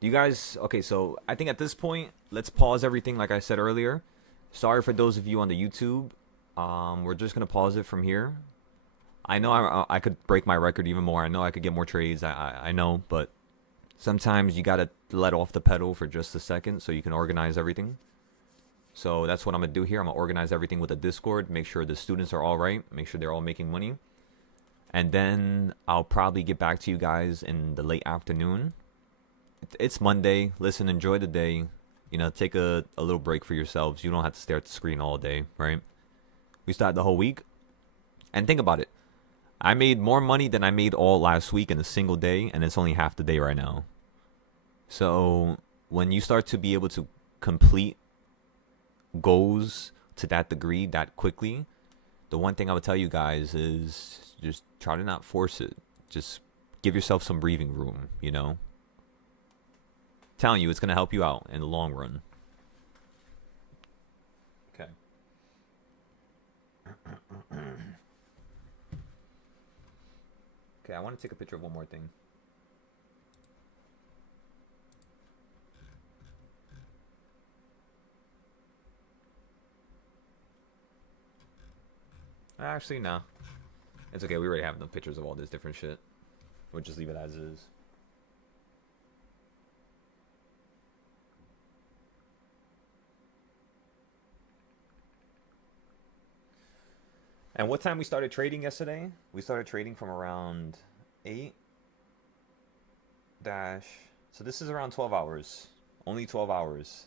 Do you guys... Okay, so I think at this point, let's pause everything like I said earlier. Sorry for those of you on the YouTube. We're just going to pause it from here. I know I could break my record even more. I know I could get more trades. I know, but sometimes you got to let off the pedal for just a second so you can organize everything. So that's what I'm going to do here. I'm going to organize everything with a Discord. Make sure the students are all right. Make sure they're all making money. And then I'll probably get back to you guys in the late afternoon. It's Monday. Listen, enjoy the day. You know, take a little break for yourselves. You don't have to stare at the screen all day, right? We start the whole week. And think about it. I made more money than I made all last week in a single day. And it's only half the day right now. So when you start to be able to complete goals to that degree that quickly, the one thing I would tell you guys is just try to not force it. Just give yourself some breathing room, you know? Telling you, it's going to help you out in the long run. Okay. Okay, I want to take a picture of one more thing. Actually, no. It's okay. We already have the pictures of all this different shit. We'll just leave it as is. And what time we started trading yesterday? We started trading from around 8 dash. So this is around 12 hours. Only 12 hours.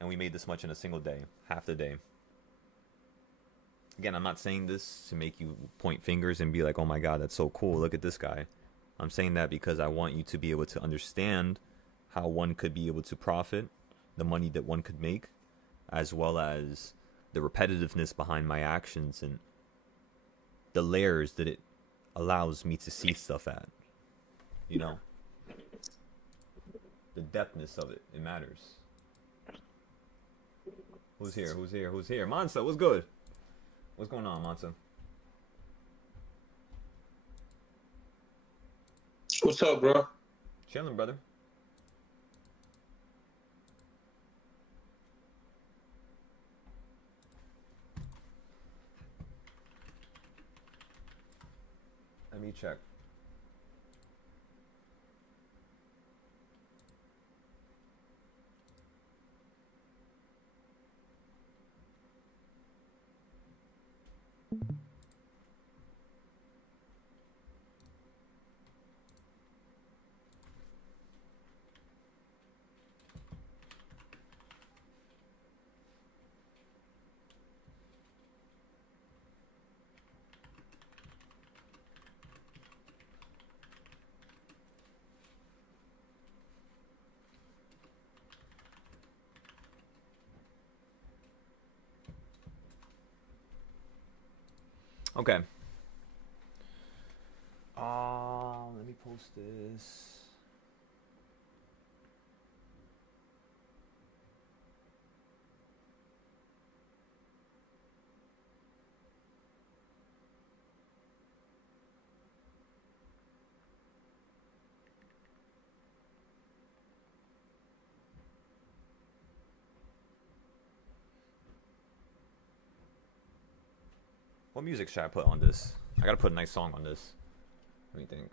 And we made this much in a single day. Half the day. Again, I'm not saying this to make you point fingers and be like, oh my god, that's so cool. Look at this guy. I'm saying that because I want you to be able to understand how one could be able to profit, the money that one could make, as well as the repetitiveness behind my actions and the layers that it allows me to see stuff at. You know? The depthness of it. It matters. Who's here? Who's here? Who's here? Monster, what's good? What's going on, Monster? What's up, bro? Chilling, brother. Let me check. Okay. Let me post this. What music should I put on this? I gotta put a nice song on this. Let me think.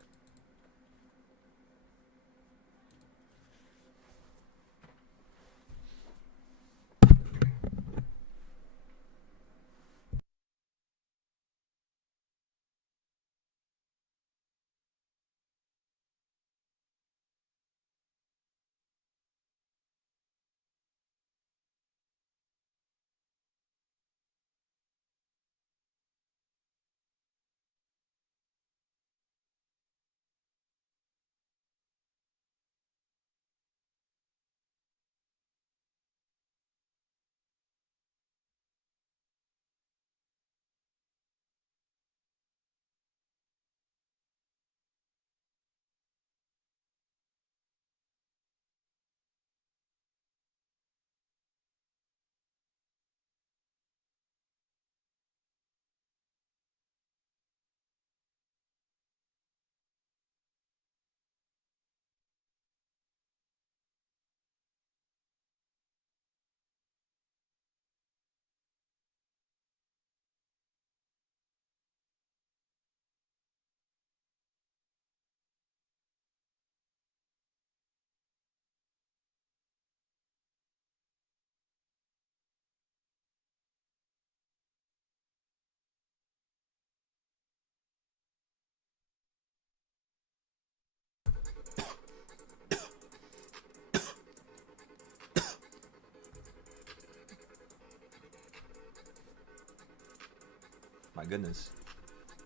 My goodness.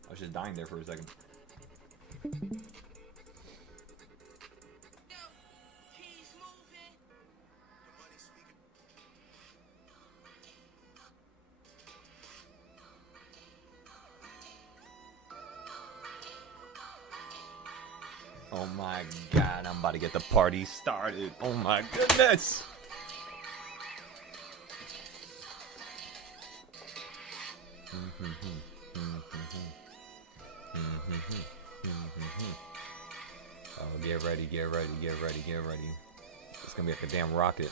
I was just dying there for a second. Oh my god, I'm about to get the party started. Oh my goodness! Oh, get ready, get ready, get ready, get ready. It's gonna be like a damn rocket.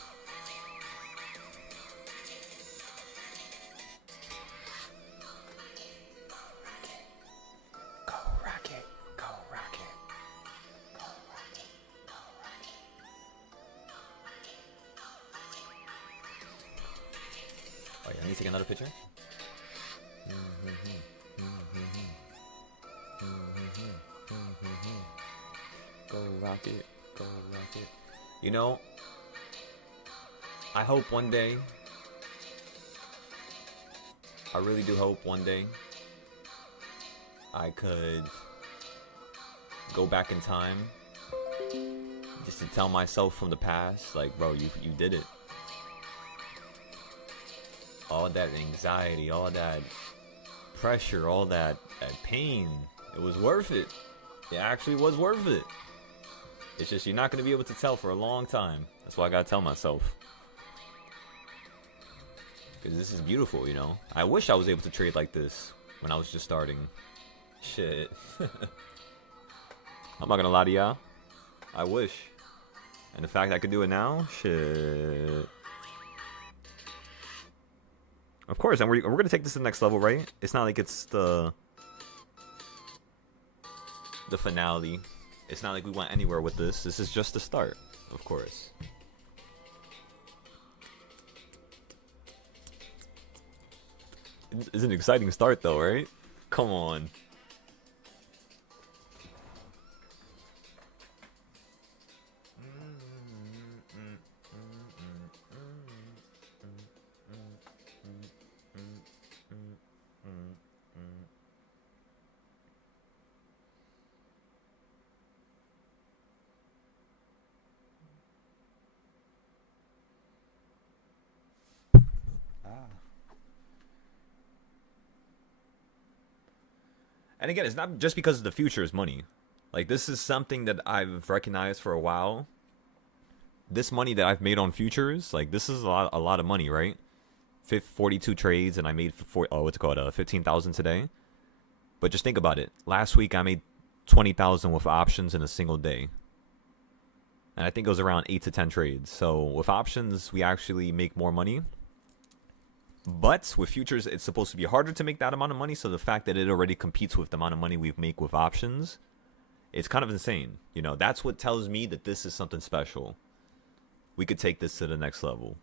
Go rocket, go rocket, go rocket, go rocket. Oh yeah, I need to take another picture. Go rocket, go rocket. You know, I hope one day, I really do hope one day I could go back in time just to tell myself from the past, like, bro, you did it. All that anxiety, all that pressure, all that pain, it was worth it. It actually was worth it. It's just you're not going to be able to tell for a long time. That's why I got to tell myself. Because this is beautiful, you know. I wish I was able to trade like this when I was just starting. Shit. I'm not gonna lie to y'all. I wish. And the fact I could do it now, shit. Of course, and we're gonna take this to the next level, right? It's not like it's the finale. It's not like we went anywhere with this. This is just the start, of course. It's an exciting start, though, right? Come on. And again, it's not just because the future is money. Like, this is something that I've recognized for a while. This money that I've made on futures, like, this is a lot of money, right? 42 trades, and I made 15,000 today. But just think about it. Last week I made 20,000 with options in a single day, and I think it was around 8 to 10 trades. So with options, we actually make more money. But with futures, it's supposed to be harder to make that amount of money. So the fact that it already competes with the amount of money we make with options, it's kind of insane. You know, that's what tells me that this is something special. We could take this to the next level.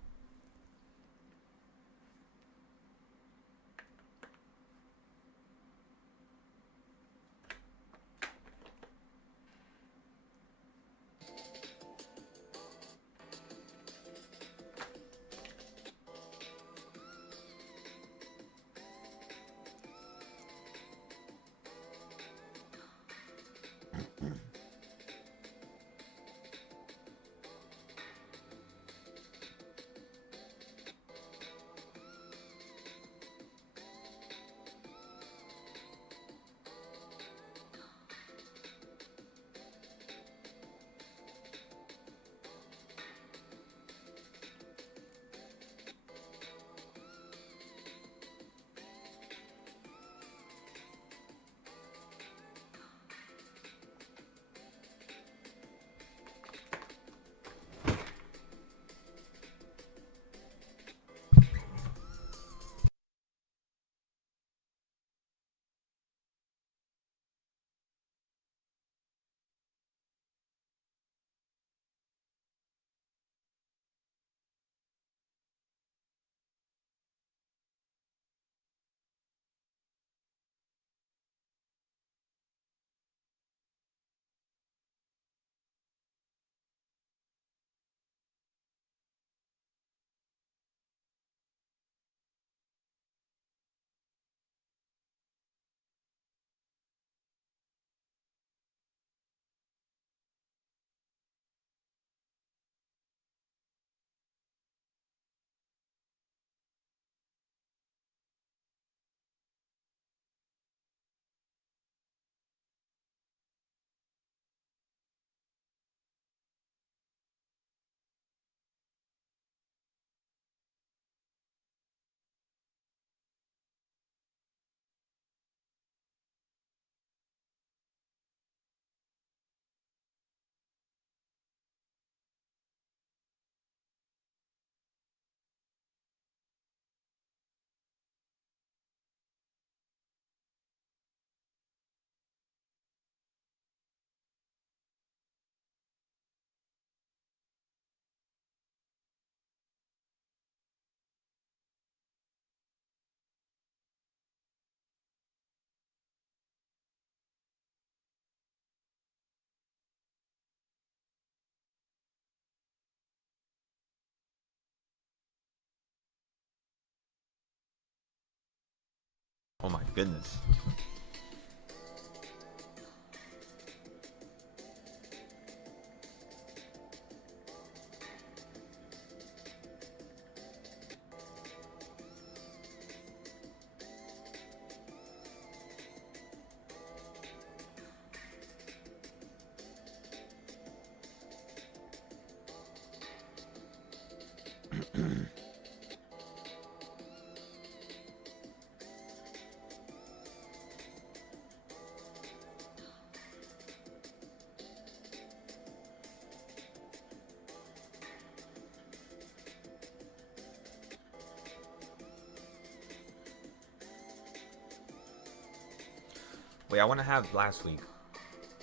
Oh my goodness. Wait, I want to have last week.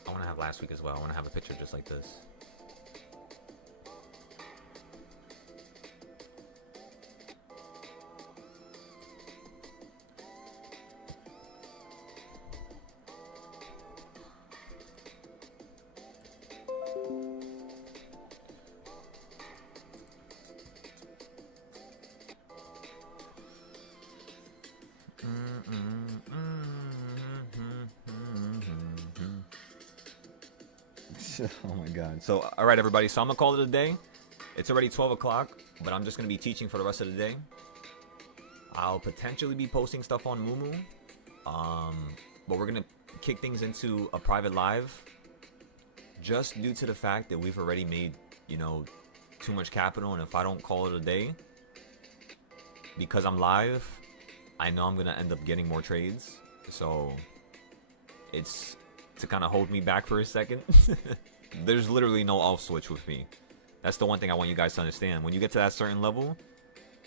I want to have last week as well. I want to have a picture just like this. Oh my god. So, alright everybody, so I'm gonna call it a day. It's already 12 o'clock, but I'm just gonna be teaching for the rest of the day. I'll potentially be posting stuff on Mumu. But we're gonna kick things into a private live. Just due to the fact that we've already made, you know, too much capital, and if I don't call it a day, because I'm live, I know I'm gonna end up getting more trades. So, it's to kind of hold me back for a second. There's literally no off switch with me. That's the one thing I want you guys to understand. When you get to that certain level,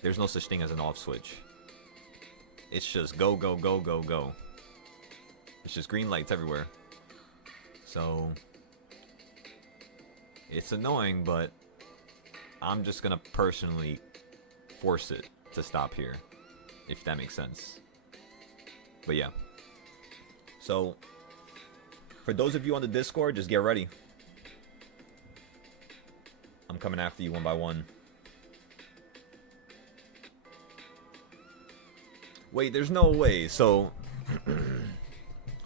there's no such thing as an off switch. It's just go, go, go, go, go. It's just green lights everywhere. So, it's annoying, but I'm just gonna personally force it to stop here, if that makes sense. But yeah. So, for those of you on the Discord, just get ready. I'm coming after you one by one. Wait, there's no way. So,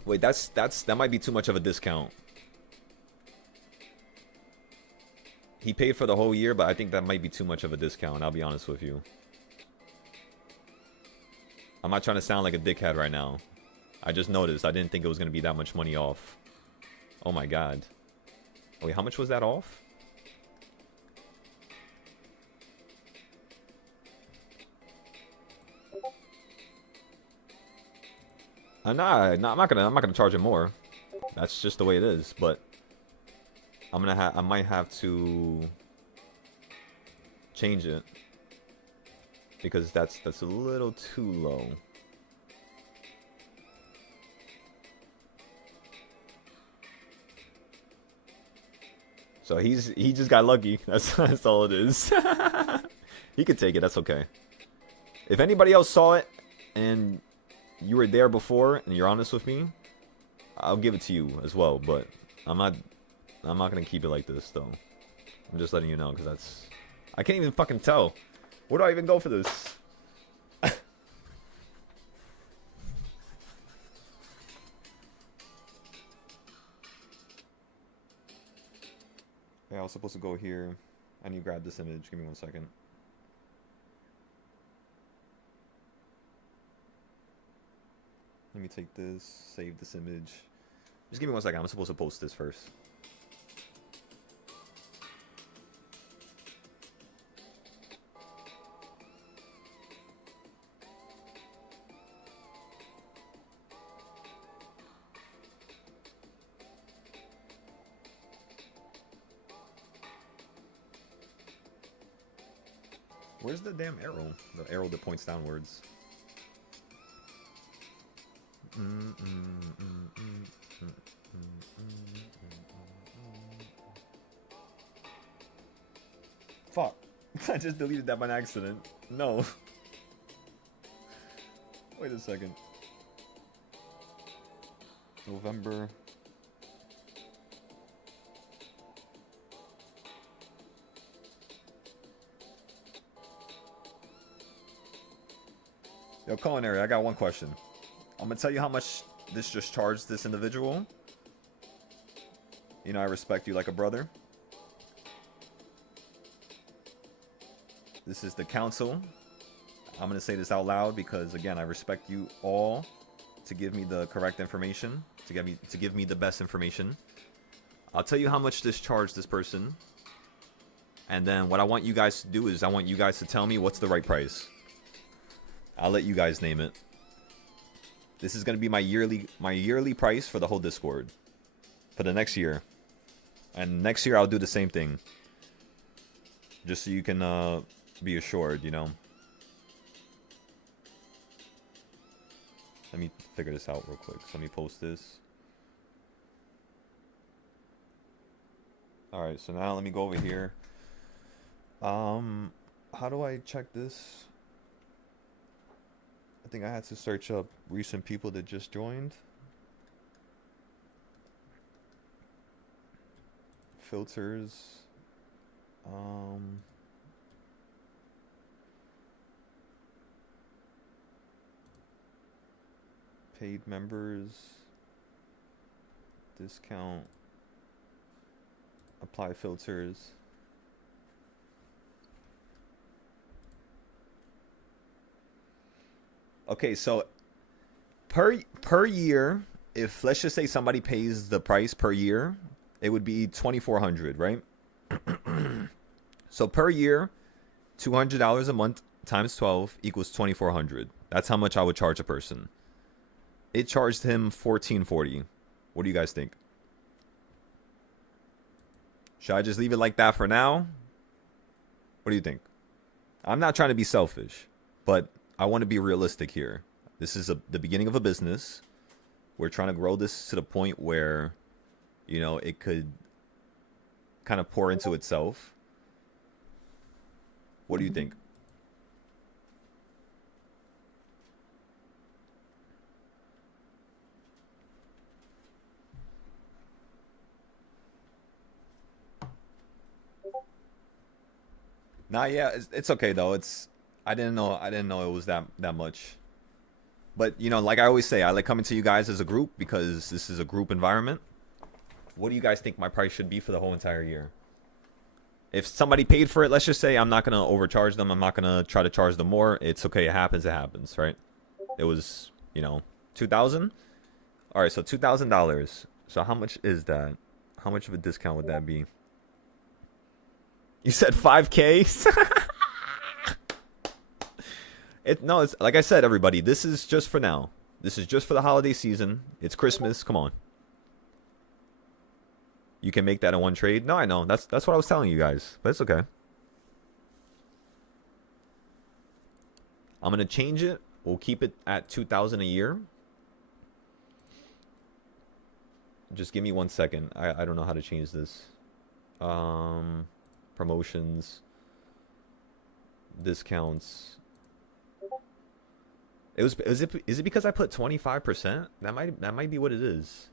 wait, that might be too much of a discount. He paid for the whole year, but I think that might be too much of a discount. I'll be honest with you. I'm not trying to sound like a dickhead right now. I just noticed. I didn't think it was going to be that much money off. Oh my god. Wait, how much was that off? Nah, I'm not gonna charge him more. That's just the way it is. But I might have to change it because that's a little too low. So he just got lucky. That's all it is. He could take it. That's okay. If anybody else saw it and you were there before and you're honest with me, I'll give it to you as well. But I'm not gonna keep it like this though. I'm just letting you know because I can't even fucking tell. Where do I even go for this? Yeah, I was supposed to go here. I need to grab this image. Give me 1 second. Let me take this, save this image. Just give me 1 second. I'm supposed to post this first. Where's the damn arrow? The arrow that points downwards. Fuck. I just deleted that by accident. No. Wait a second. November. Yo, Culinary, I got one question. I'm gonna tell you how much this just charged this individual. You know, I respect you like a brother. This is the council. I'm gonna say this out loud because, again, I respect you all to give me the correct information, to give me the best information. I'll tell you how much this charged this person, and then what I want you guys to do is I want you guys to tell me what's the right price. I'll let you guys name it. This is gonna be my yearly price for the whole Discord for the next year, and next year I'll do the same thing, just so you can be assured, you know. Let me figure this out real quick. So let me post this. All right, so now let me go over here. How do I check this? I think I had to search up recent people that just joined. Filters. Um, Paid members. Discount. Apply filters. Okay, so per year, if let's just say somebody pays the price per year, it would be 2,400, right? So per year, $200 a month times 12 equals 2,400. That's how much I would charge a person. It charged him 1440. What do you guys think? Should I just leave it like that for now? What do you think? I'm not trying to be selfish, but I want to be realistic here. This is the beginning of a business. We're trying to grow this to the point where, you know, it could kind of pour into itself. What do you think? Nah, yeah, it's okay though. I didn't know it was that much. But you know, like I always say, I like coming to you guys as a group because this is a group environment. What do you guys think my price should be for the whole entire year? If somebody paid for it, let's just say I'm not gonna overcharge them. I'm not gonna try to charge them more. It's okay. It happens, right? It was, you know, 2,000. All right, so $2,000. So how much is that? How much of a discount would that be? You said 5K? No, it's like I said, everybody. This is just for now. This is just for the holiday season. It's Christmas. Come on. You can make that in one trade. No, I know. That's what I was telling you guys. But it's okay. I'm gonna change it. We'll keep it at 2,000 a year. Just give me 1 second. I don't know how to change this. Promotions, discounts. Is it because I put 25%? That might be what it is.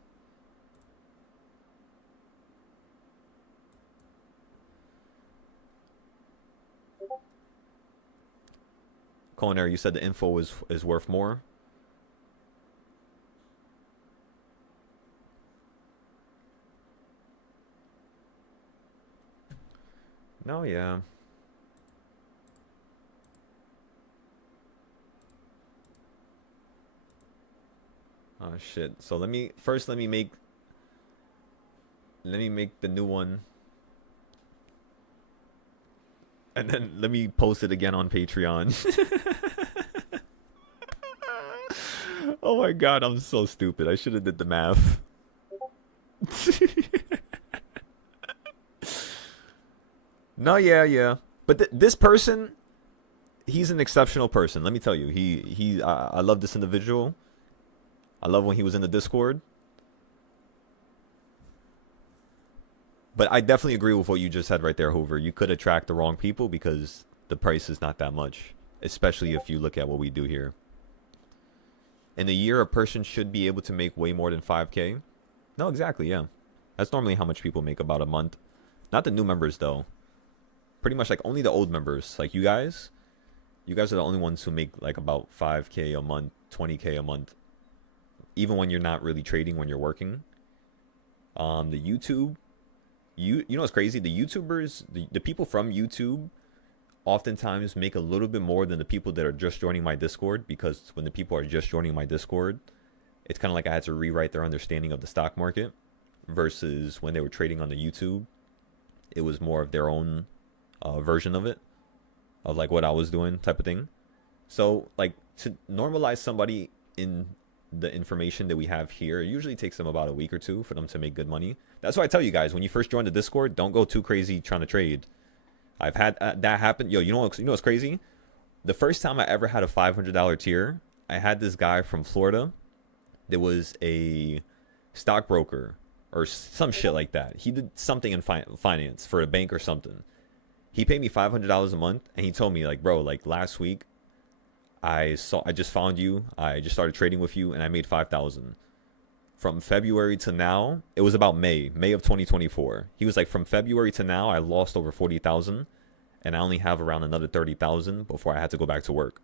Culinary, you said the info is worth more. No, yeah. Oh shit. So let me make the new one. And then let me post it again on Patreon. Oh my god, I'm so stupid. I should have did the math. No, yeah. But this person, he's an exceptional person. Let me tell you. I love this individual. I love when he was in the Discord. But I definitely agree with what you just said right there, Hoover. You could attract the wrong people because the price is not that much, especially if you look at what we do here. In a year, a person should be able to make way more than 5K. No, exactly, yeah. That's normally how much people make about a month. Not the new members, though. Pretty much like only the old members. Like you guys are the only ones who make like about 5K a month, 20K a month. Even when you're not really trading, when you're working. The YouTube, you know what's crazy? The YouTubers, the people from YouTube oftentimes make a little bit more than the people that are just joining my Discord, because when the people are just joining my Discord, it's kind of like I had to rewrite their understanding of the stock market versus when they were trading on the YouTube, it was more of their own version of it, of like what I was doing type of thing. So like to normalize somebody in the information that we have here, it usually takes them about a week or two for them to make good money. That's why I tell you guys, when you first join the Discord, don't go too crazy trying to trade. I've had that happen. Yo, you know what's crazy? The first time I ever had a $500 tier, I had this guy from Florida that was a stockbroker, or some shit like that. He did something in finance for a bank or something. He paid me $500 a month, and he told me like, bro, like last week, I just found you. I just started trading with you, and I made 5,000. From February to now, it was about May of 2024. He was like, from February to now, I lost over 40,000, and I only have around another 30,000 before I had to go back to work.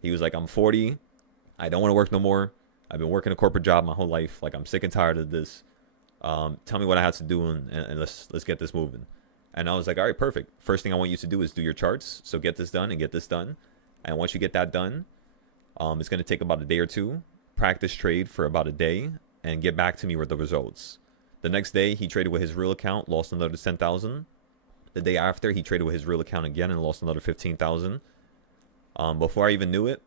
He was like, I'm 40. I don't want to work no more. I've been working a corporate job my whole life. Like, I'm sick and tired of this. Tell me what I have to do, and let's get this moving. And I was like, all right, perfect. First thing I want you to do is do your charts. So get this done and get this done. And once you get that done, it's going to take about a day or two. Practice trade for about a day and get back to me with the results. The next day, he traded with his real account, lost another 10,000. The day after, he traded with his real account again and lost another 15,000. Before I even knew it,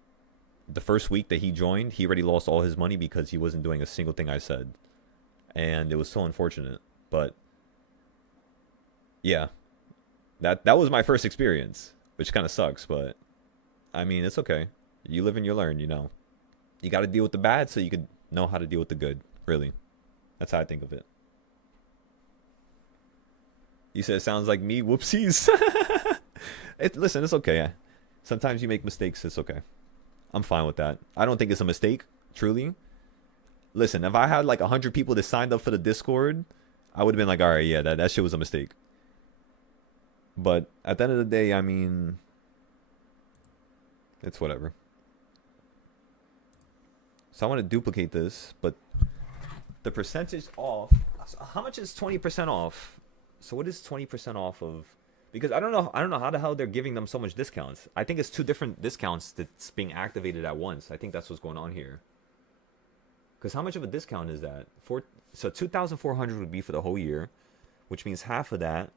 the first week that he joined, he already lost all his money because he wasn't doing a single thing I said. And it was so unfortunate. But yeah, that was my first experience, which kind of sucks, but I mean, it's okay. You live and you learn, you know. You got to deal with the bad so you could know how to deal with the good, really. That's how I think of it. You said it sounds like me. Whoopsies. Listen, it's okay. Sometimes you make mistakes. It's okay. I'm fine with that. I don't think it's a mistake, truly. Listen, if I had like 100 people that signed up for the Discord, I would have been like, all right, yeah, that shit was a mistake. But at the end of the day, I mean, it's whatever. So I want to duplicate this, but the percentage off. How much is 20% off? So what is 20% off of? Because I don't know how the hell they're giving them so much discounts. I think it's two different discounts that's being activated at once. I think that's what's going on here. Because how much of a discount is that? So 2,400 would be for the whole year, which means half of that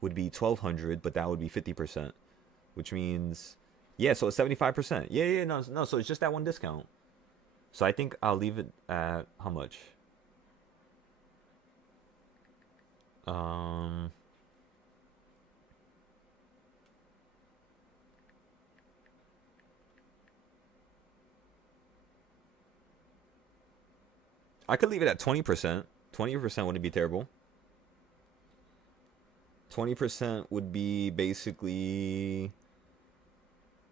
would be 1,200, but that would be 50%, which means, yeah, so it's 75%. Yeah, no, so it's just that one discount. So I think I'll leave it at how much? I could leave it at 20%. 20% wouldn't be terrible. 20% would be basically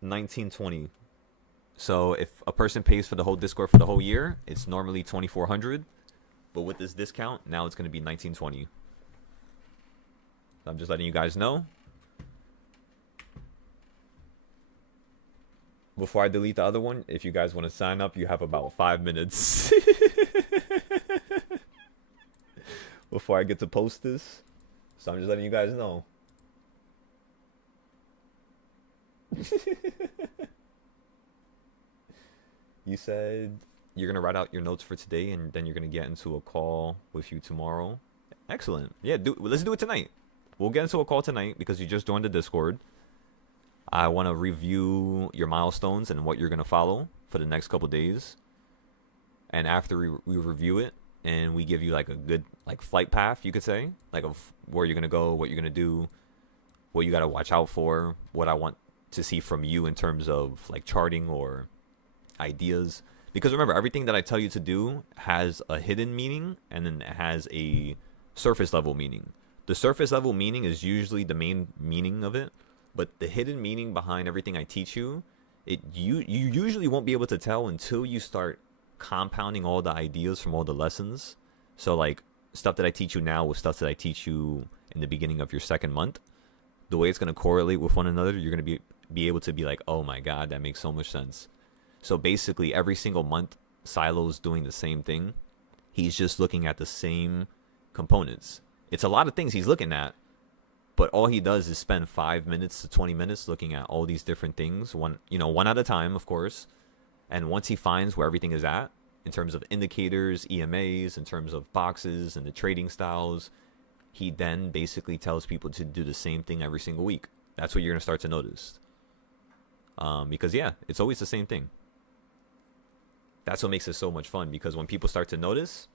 1920. So if a person pays for the whole Discord for the whole year, it's normally 2,400. But with this discount, now it's going to be 1920. I'm just letting you guys know. Before I delete the other one, if you guys want to sign up, you have about 5 minutes. Before I get to post this. So I'm just letting you guys know. You said you're going to write out your notes for today and then you're going to get into a call with you tomorrow. Excellent. Yeah, let's do it tonight. We'll get into a call tonight because you just joined the Discord. I want to review your milestones and what you're going to follow for the next couple days. And after we review it and we give you like a good like flight path, you could say, like of where you're going to go, what you're going to do, what you got to watch out for, what I want to see from you in terms of like charting or ideas. Because remember, everything that I tell you to do has a hidden meaning and then it has a surface level meaning. The surface level meaning is usually the main meaning of it, but the hidden meaning behind everything I teach you, you usually won't be able to tell until you start compounding all the ideas from all the lessons. So like stuff that I teach you now with stuff that I teach you in the beginning of your second month, the way it's going to correlate with one another, you're going to be able to be like, oh my God, that makes so much sense. So basically every single month, Silo's doing the same thing. He's just looking at the same components. It's a lot of things he's looking at, but all he does is spend 5 minutes to 20 minutes looking at all these different things, one at a time, of course. And once he finds where everything is at, in terms of indicators, EMAs, in terms of boxes and the trading styles, he then basically tells people to do the same thing every single week. That's what you're going to start to notice. Because, yeah, it's always the same thing. That's what makes it so much fun, because when people start to notice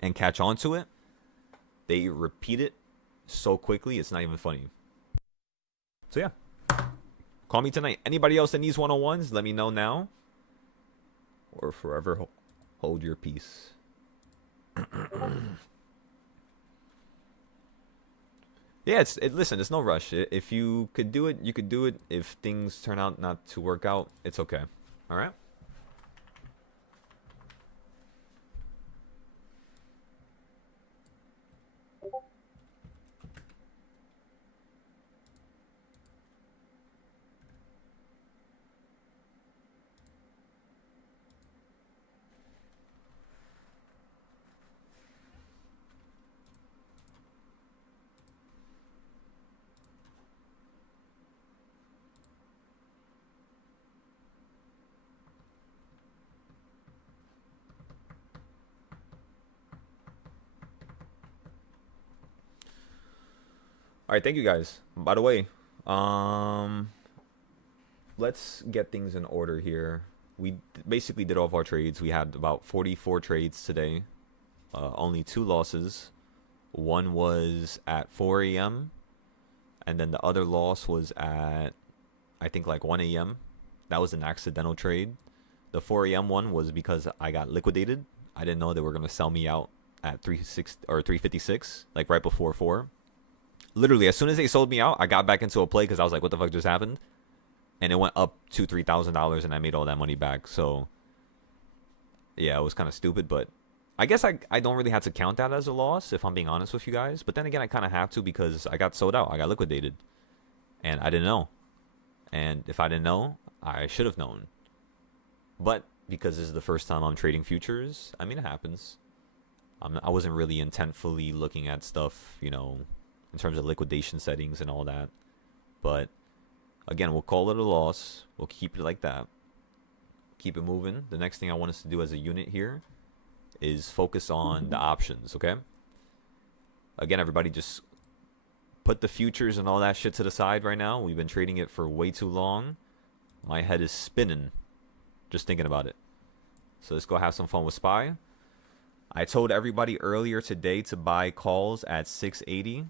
and catch on to it, they repeat it so quickly, it's not even funny. So, yeah. Call me tonight. Anybody else that needs 101s, let me know now. Or forever hold your peace. Yeah, listen, it's no rush. If you could do it, you could do it. If things turn out not to work out, it's okay. All right? All right, thank you guys. By the way, um let's get things in order here. We basically did all of our trades. We had about 44 trades today. Only 2 losses. One was at 4 a.m. and then the other loss was at, I think, like 1 a.m. That was an accidental trade. The 4 a.m. one was because I got liquidated. I didn't know they were gonna sell me out at 36 or 356, like right before 4. Literally, as soon as they sold me out, I got back into a play because I was like, "What the fuck just happened?" And it went up $2,000-3,000, and I made all that money back. So yeah, it was kind of stupid, but I guess I don't really have to count that as a loss if I'm being honest with you guys. But then again, I kind of have to because I got sold out. I got liquidated, and I didn't know. And if I didn't know, I should have known. But because this is the first time I'm trading futures, I mean, it happens. I wasn't really intentfully looking at stuff, you know, in terms of liquidation settings and all that. But again, we'll call it a loss. We'll keep it like that. Keep it moving. The next thing I want us to do as a unit here is focus on the options, okay? Again, everybody, just put the futures and all that shit to the side right now. We've been trading it for way too long. My head is spinning just thinking about it. So let's go have some fun with SPY. I told everybody earlier today to buy calls at 680.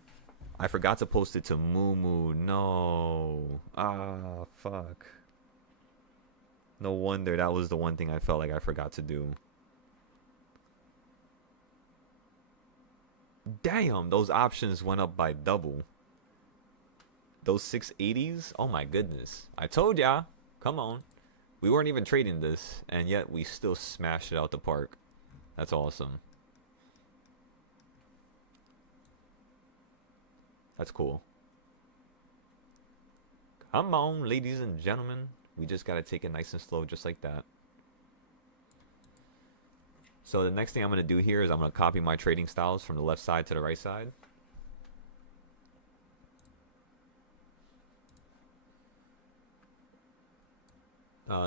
I forgot to post it to Moo. No. Ah, fuck. No wonder that was the one thing I felt like I forgot to do. Damn, those options went up by double. Those 680s? Oh my goodness. I told ya. Come on. We weren't even trading this, and yet we still smashed it out the park. That's awesome. That's cool. Come on, ladies and gentlemen. We just gotta take it nice and slow, just like that. So the next thing I'm gonna do here is I'm gonna copy my trading styles from the left side to the right side.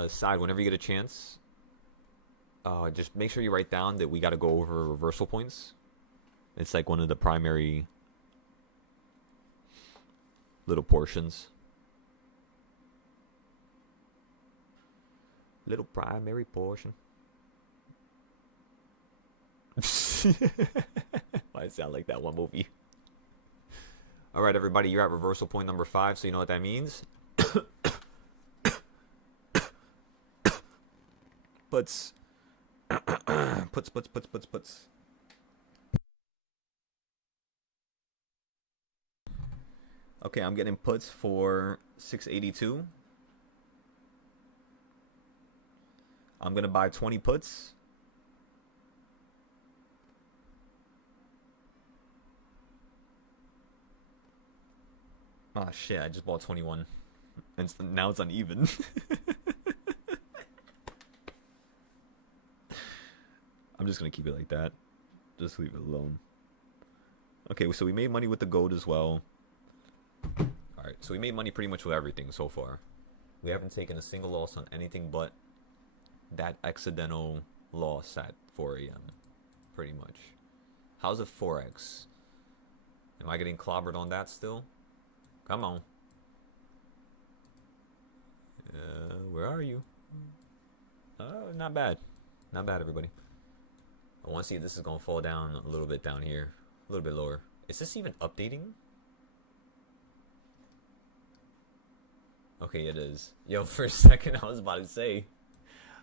Side, whenever you get a chance, just make sure you write down that we gotta go over reversal points. It's like one of the primary little portions. Little primary portion. Why sound like that one movie? All right, everybody, you're at reversal point number 5, so you know what that means. Puts. Puts. Okay, I'm getting puts for 682. I'm going to buy 20 puts. Oh shit, I just bought 21. And now it's uneven. I'm just going to keep it like that. Just leave it alone. Okay, so we made money with the gold as well. Alright, so we made money pretty much with everything so far. We haven't taken a single loss on anything but that accidental loss at 4 a.m. Pretty much. How's it 4x? Am I getting clobbered on that still? Come on. Where are you? Not bad. Not bad, everybody. I want to see if this is going to fall down a little bit down here. A little bit lower. Is this even updating? Okay, it is. Yo, for a second, I was about to say.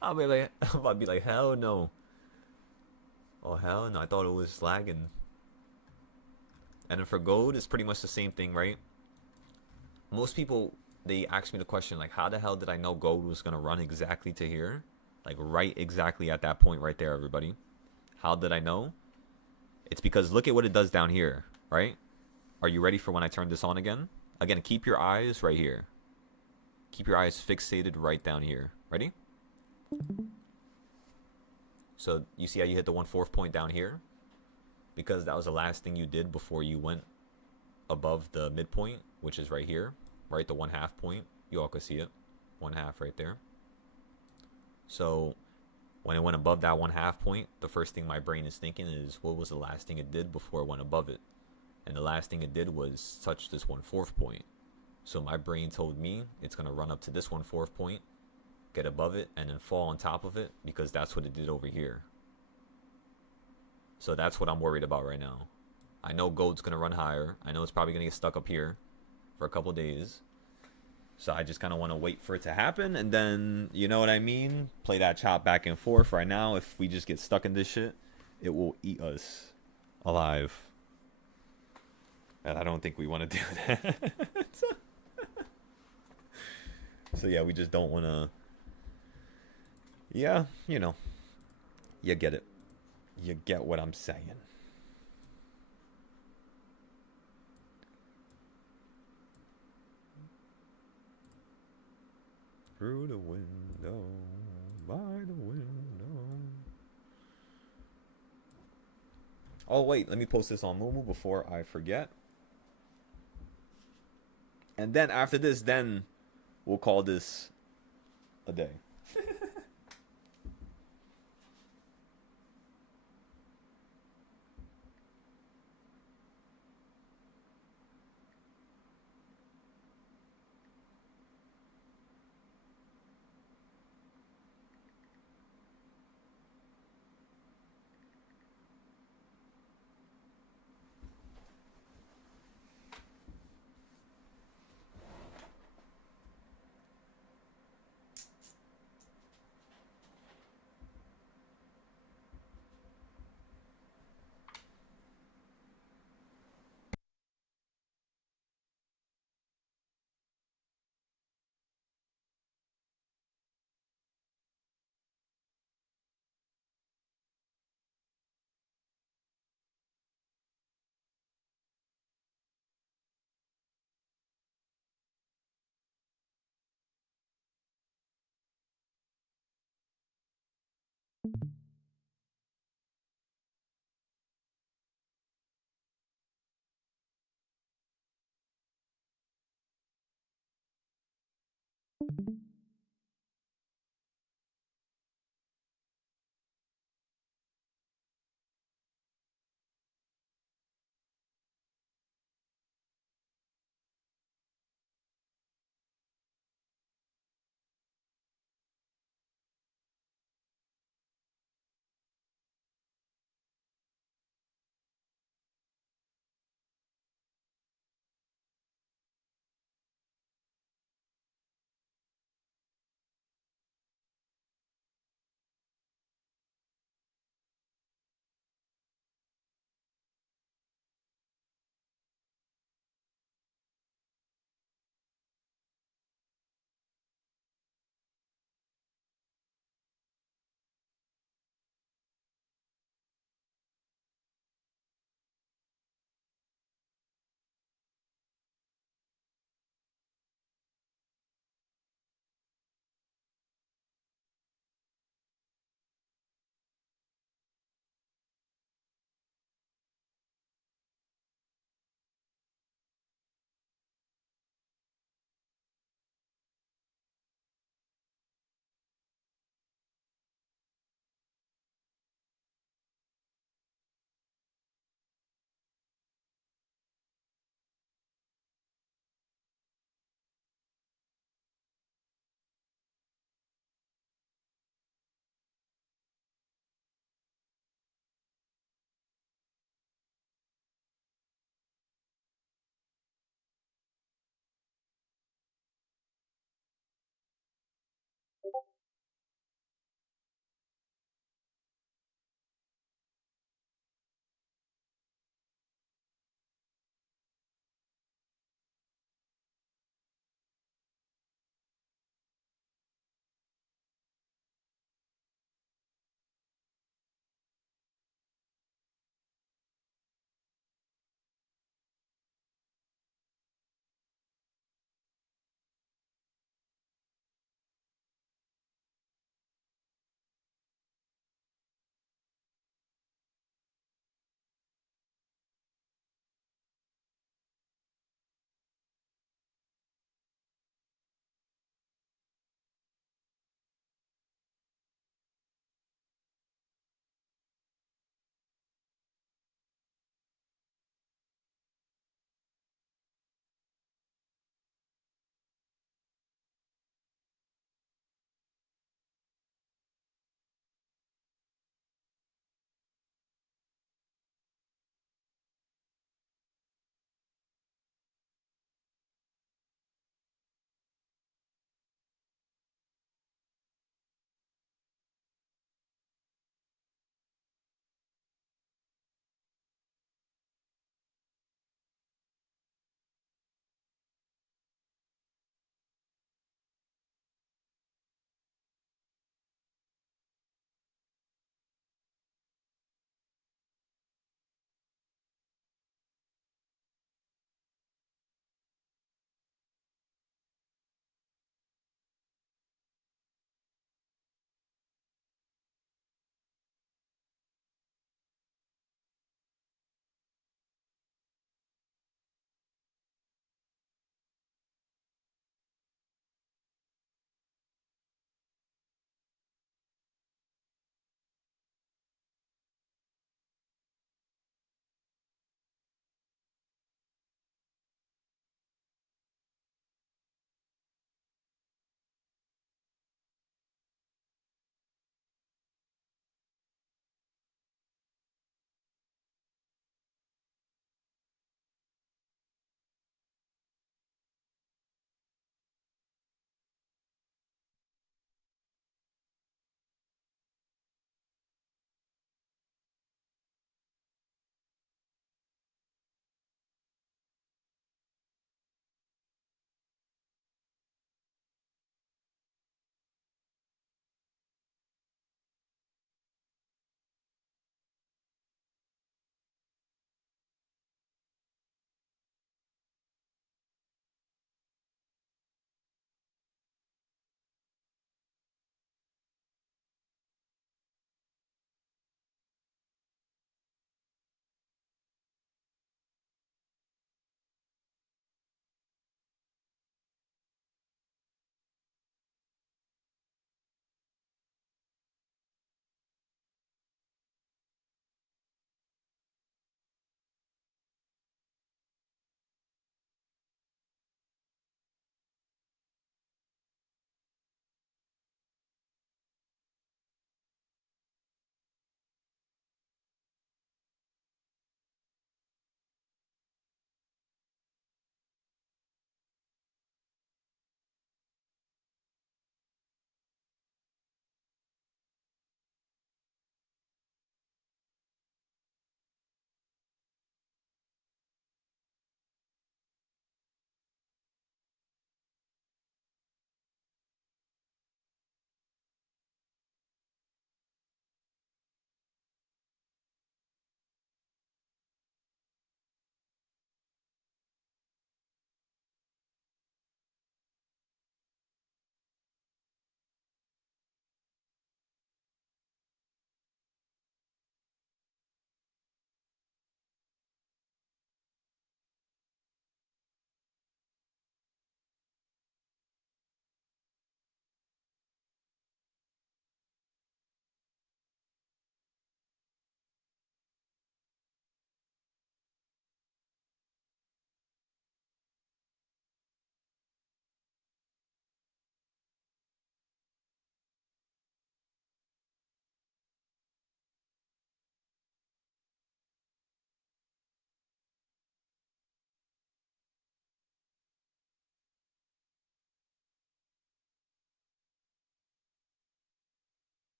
I'm about to be like, hell no. Oh hell no, I thought it was lagging. And then for gold, it's pretty much the same thing, right? Most people, they ask me the question like, how the hell did I know gold was gonna run exactly to here? Like right exactly at that point right there, everybody. How did I know? It's because look at what it does down here, right? Are you ready for when I turn this on again? Again, keep your eyes right here. Keep your eyes fixated right down here. Ready? So you see how you hit the 1/4 point down here? Because that was the last thing you did before you went above the midpoint, which is right here, right? The 1/2 point. You all can see it. 1/2 right there. So when it went above that 1/2 point, the first thing my brain is thinking is, what was the last thing it did before it went above it? And the last thing it did was touch this 1/4 point. So my brain told me it's going to run up to this 1/4 point, get above it, and then fall on top of it because that's what it did over here. So that's what I'm worried about right now. I know gold's going to run higher. I know it's probably going to get stuck up here for a couple days. So I just kind of want to wait for it to happen and then, you know what I mean? Play that chop back and forth. Right now, if we just get stuck in this shit, it will eat us alive. And I don't think we want to do that. So yeah, we just don't want to. Yeah, you know, you get it. You get what I'm saying. Through the window, by the window. Oh wait, let me post this on Moomoo before I forget. And then after this, then we'll call this a day.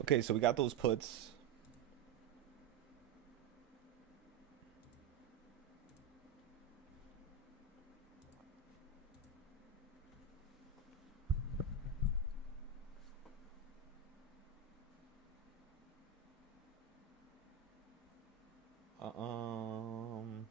Okay, so we got those puts. Um,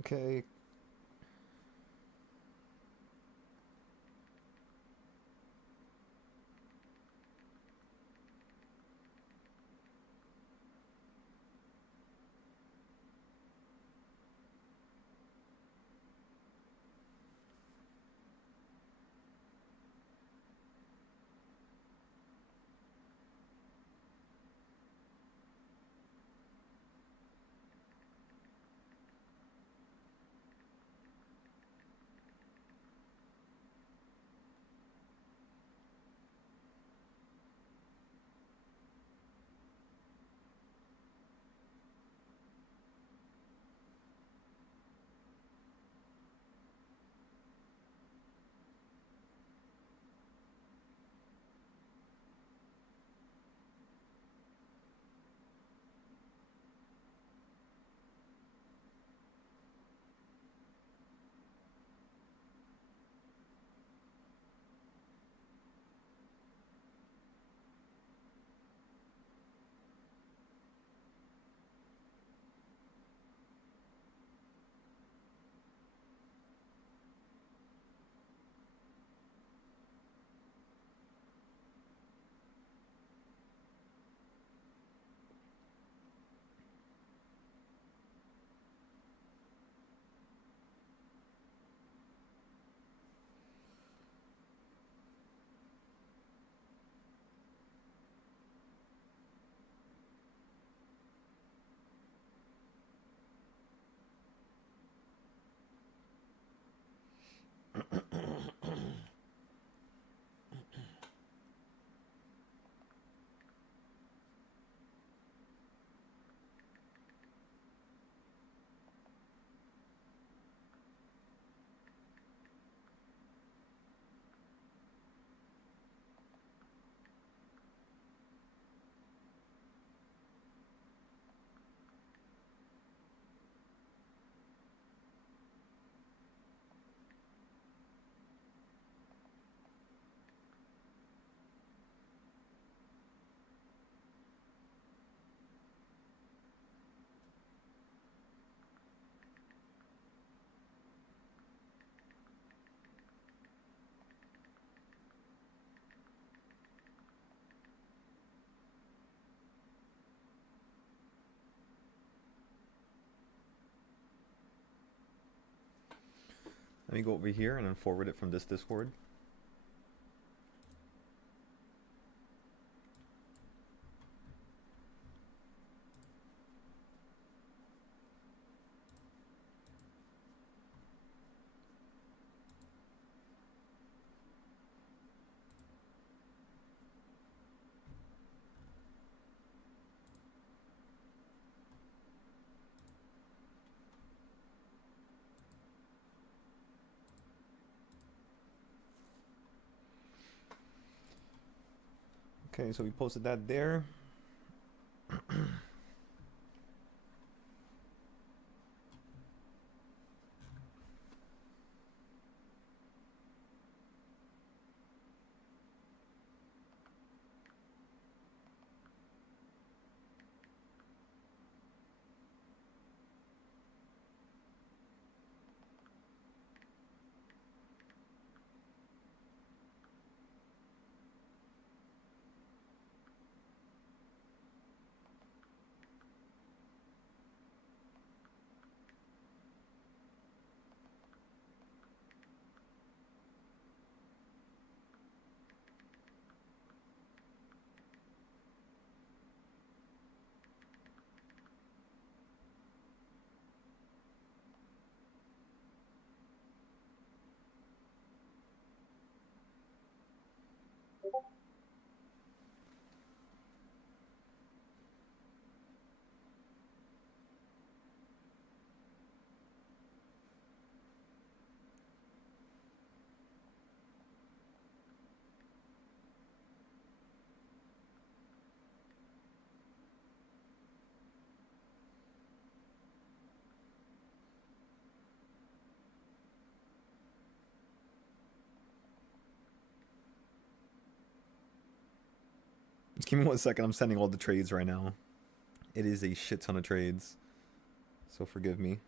okay. Let me go over here and then forward it from this Discord. Okay, so we posted that there. Just give me 1 second. I'm sending all the trades right now. It is a shit ton of trades, so forgive me.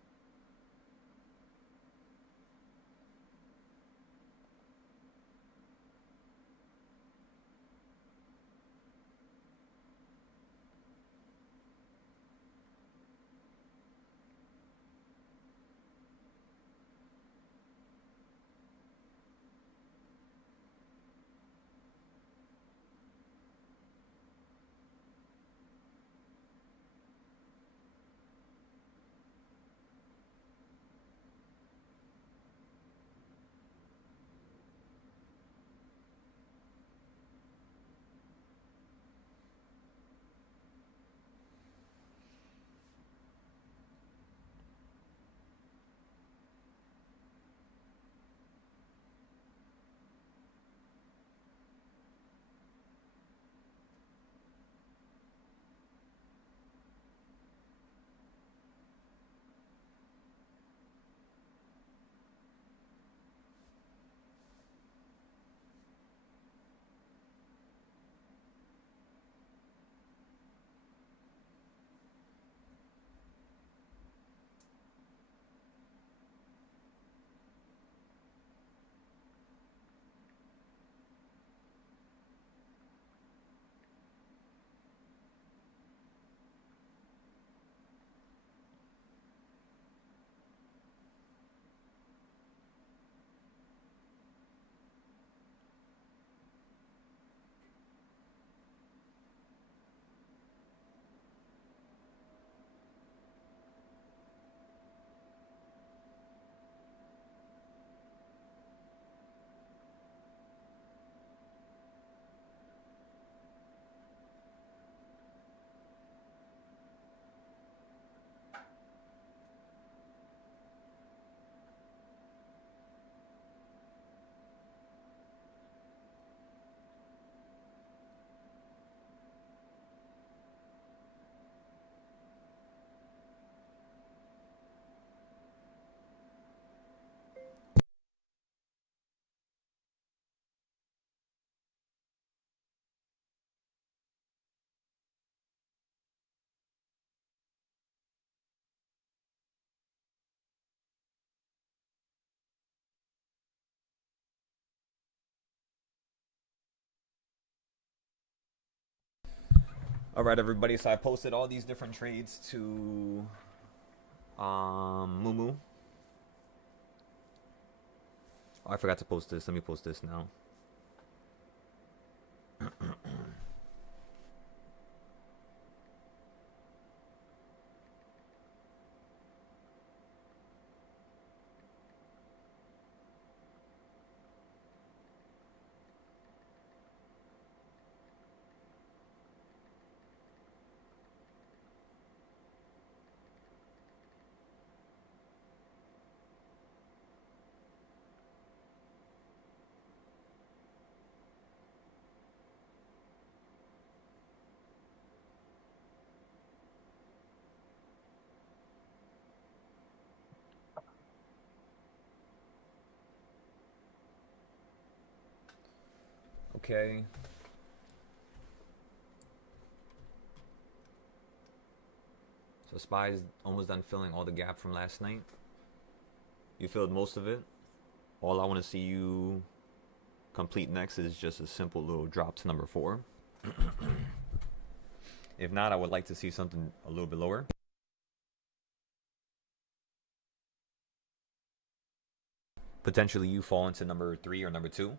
All right, everybody. So I posted all these different trades to Mumu. Oh, I forgot to post this. Let me post this now. Okay. So SPY's almost done filling all the gap from last night. You filled most of it. All I want to see you complete next is just a simple little drop to number 4. If not, I would like to see something a little bit lower. Potentially you fall into number 3 or number 2.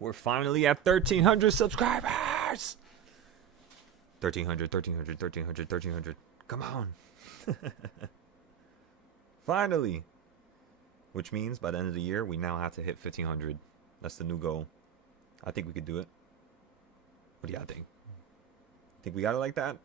We're finally at 1,300 subscribers. 1,300, 1,300, 1,300, 1,300. Come on. Finally. Which means by the end of the year, we now have to hit 1,500. That's the new goal. I think we could do it. What do y'all think? Think we got it like that?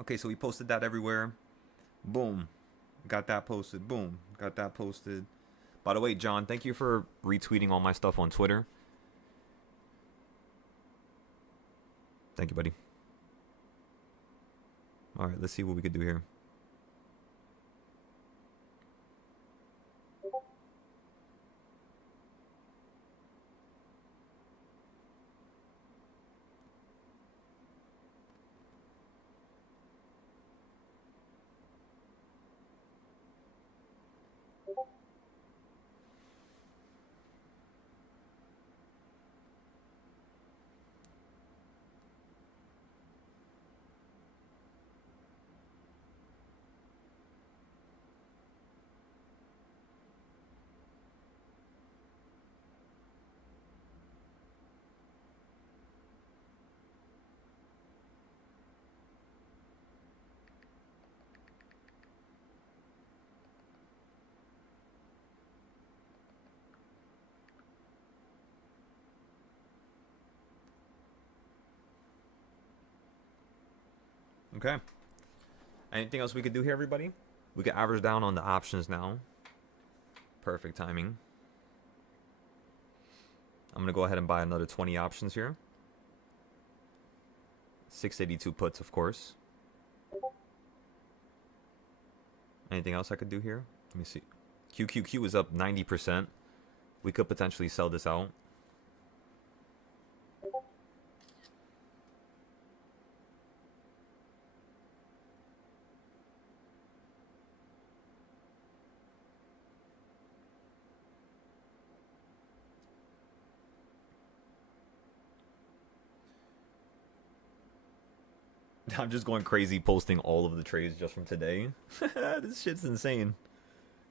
Okay, so we posted that everywhere. Boom. Got that posted. Boom. Got that posted. By the way, John, thank you for retweeting all my stuff on Twitter. Thank you, buddy. All right, let's see what we could do here. Okay. Anything else we could do here, everybody? We could average down on the options now. Perfect timing. I'm going to go ahead and buy another 20 options here. 682 puts, of course. Anything else I could do here? Let me see. QQQ is up 90%. We could potentially sell this out. I'm just going crazy posting all of the trades just from today. This shit's insane.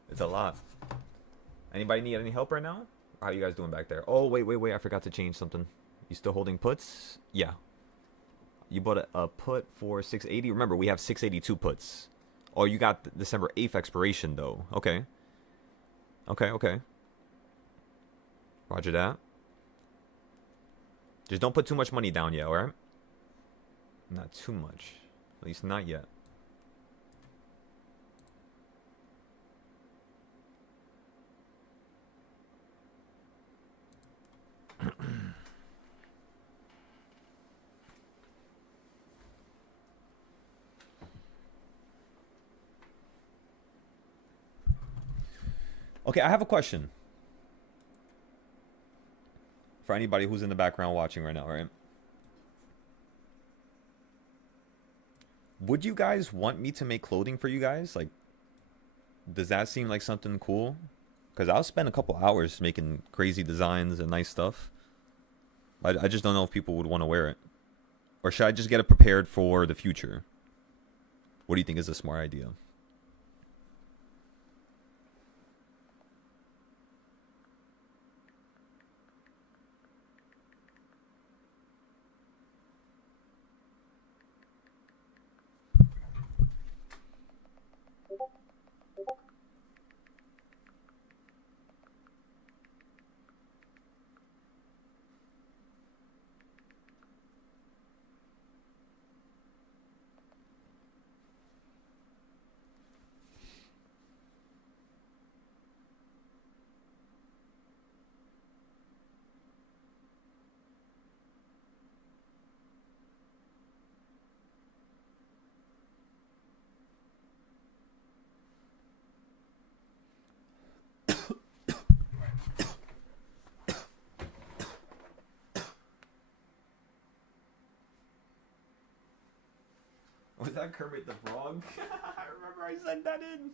It's a lot. Anybody need any help right now? How are you guys doing back there? Oh, wait. I forgot to change something. You still holding puts? Yeah. You bought a put for 680. Remember, we have 682 puts. Oh, you got December 8th expiration, though. Okay. Okay. Roger that. Just don't put too much money down yet, alright? Not too much. At least not yet. Okay, I have a question. For anybody who's in the background watching right now, right? Would you guys want me to make clothing for you guys? Like, does that seem like something cool? Because I'll spend a couple hours making crazy designs and nice stuff. I just don't know if people would want to wear it. Or should I just get it prepared for the future? What do you think is a smart idea? Was that Kermit the Frog? I remember I sent that in.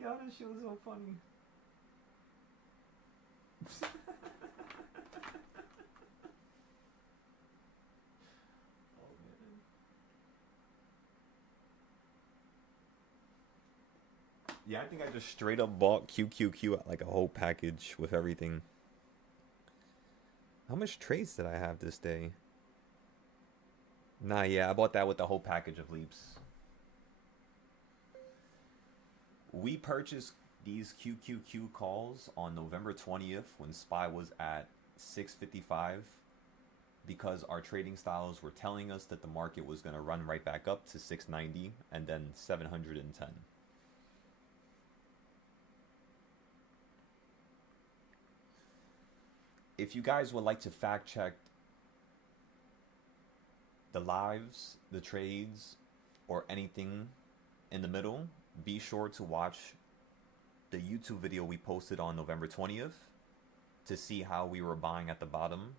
Yo, this shit was so funny. Oh, man. Yeah, I think I just straight up bought QQQ like a whole package with everything. How much trades did I have this day? Nah, yeah, I bought that with the whole package of leaps. We purchased these QQQ calls on November 20th when SPY was at 655 because our trading styles were telling us that the market was going to run right back up to 690 and then 710. If you guys would like to fact check the lives, the trades, or anything in the middle, be sure to watch the YouTube video we posted on November 20th to see how we were buying at the bottom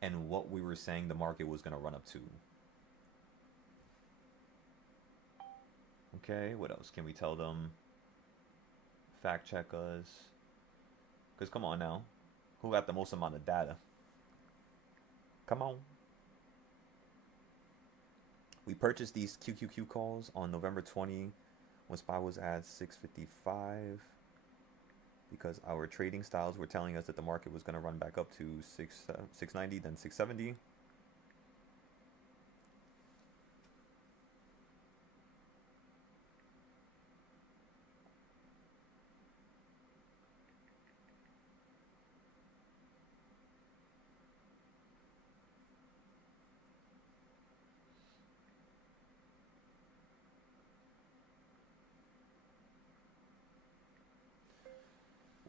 and what we were saying the market was going to run up to. Okay, what else can we tell them? Fact check us. Because come on now. Who got the most amount of data? Come on. We purchased these QQQ calls on November 20 when SPY was at 655 because our trading styles were telling us that the market was going to run back up to 690, then 670.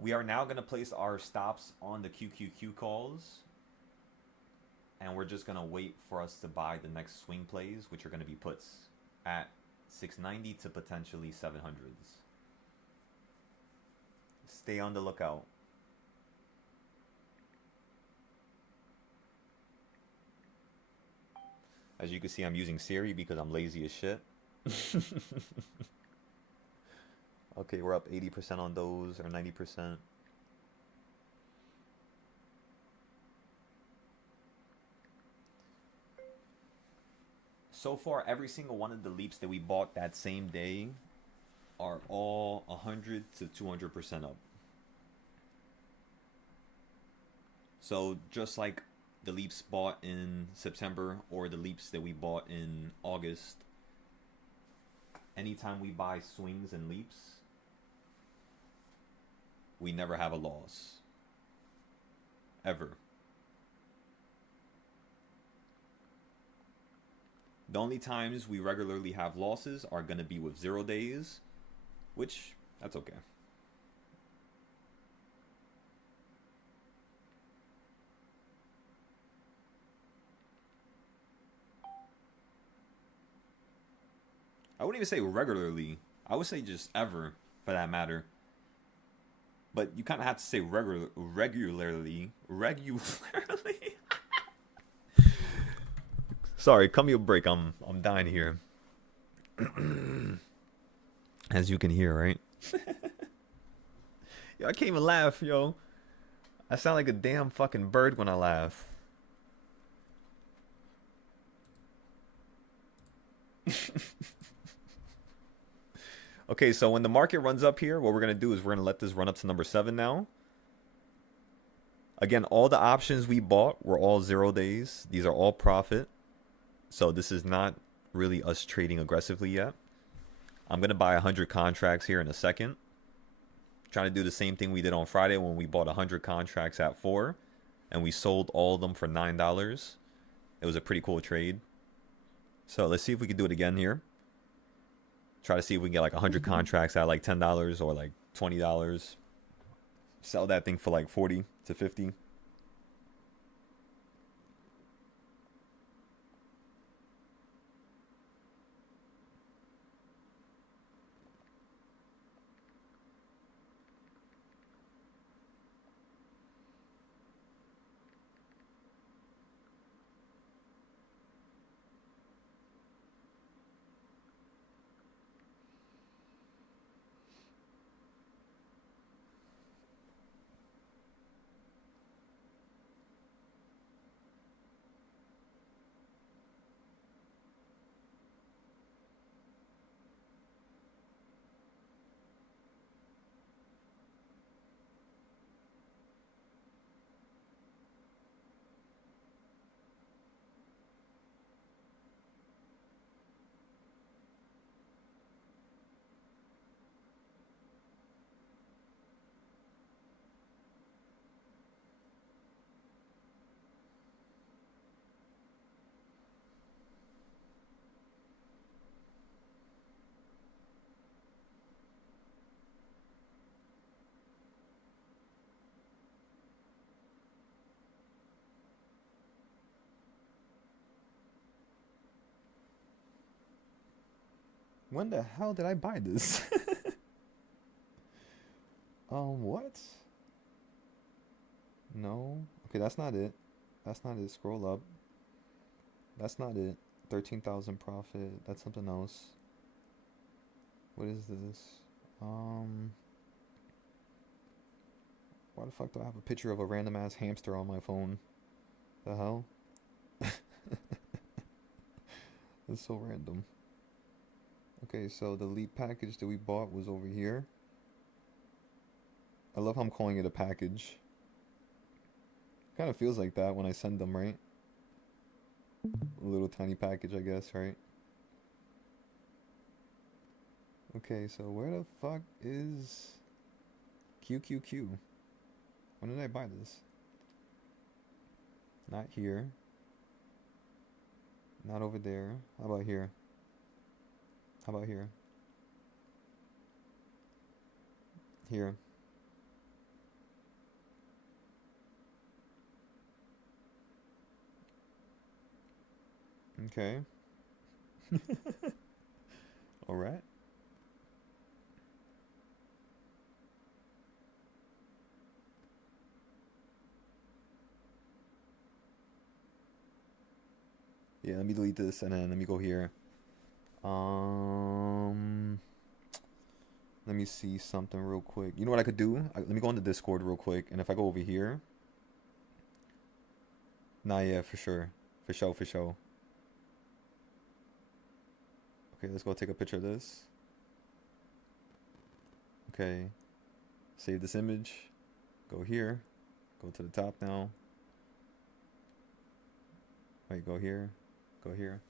We are now going to place our stops on the QQQ calls. And we're just going to wait for us to buy the next swing plays, which are going to be puts at 690 to potentially 700s. Stay on the lookout. As you can see, I'm using Siri because I'm lazy as shit. Okay, we're up 80% on those, or 90%. So far, every single one of the leaps that we bought that same day are all 100 to 200% up. So just like the leaps bought in September or the leaps that we bought in August, anytime we buy swings and leaps, we never have a loss. Ever. The only times we regularly have losses are going to be with 0 days, which, that's okay. I wouldn't even say regularly. I would say just ever, for that matter. But you kind of have to say regularly. Sorry, cut me a break. I'm dying here. As you can hear, right? Yo, I can't even laugh, yo. I sound like a damn fucking bird when I laugh. Okay, so when the market runs up here, what we're going to do is we're going to let this run up to number 7 now. Again, all the options we bought were all 0 days. These are all profit. So this is not really us trading aggressively yet. I'm going to buy 100 contracts here in a second. Trying to do the same thing we did on Friday when we bought 100 contracts at 4. And we sold all of them for $9. It was a pretty cool trade. So let's see if we can do it again here. Try to see if we can get like 100 contracts at like $10 or like $20. Sell that thing for like 40 to 50. When the hell did I buy this? What? No. Okay, that's not it. That's not it. Scroll up. That's not it. 13,000 profit. That's something else. What is this? Why the fuck do I have a picture of a random ass hamster on my phone? The hell? It's so random. Okay, so the leap package that we bought was over here. I love how I'm calling it a package. Kind of feels like that when I send them, right? A little tiny package, I guess, right? Okay, so where the fuck is QQQ? When did I buy this? Not here. Not over there. How about here? How about here? Here. Okay. All right. Yeah, let me delete this and then let me go here. Let me see something real quick. You know what I could do? Let me go into Discord real quick, and if I go over here, nah, yeah, for sure, for sure. Okay, let's go take a picture of this. Okay, save this image. Go here. Go to the top now. Wait, go here. Go here.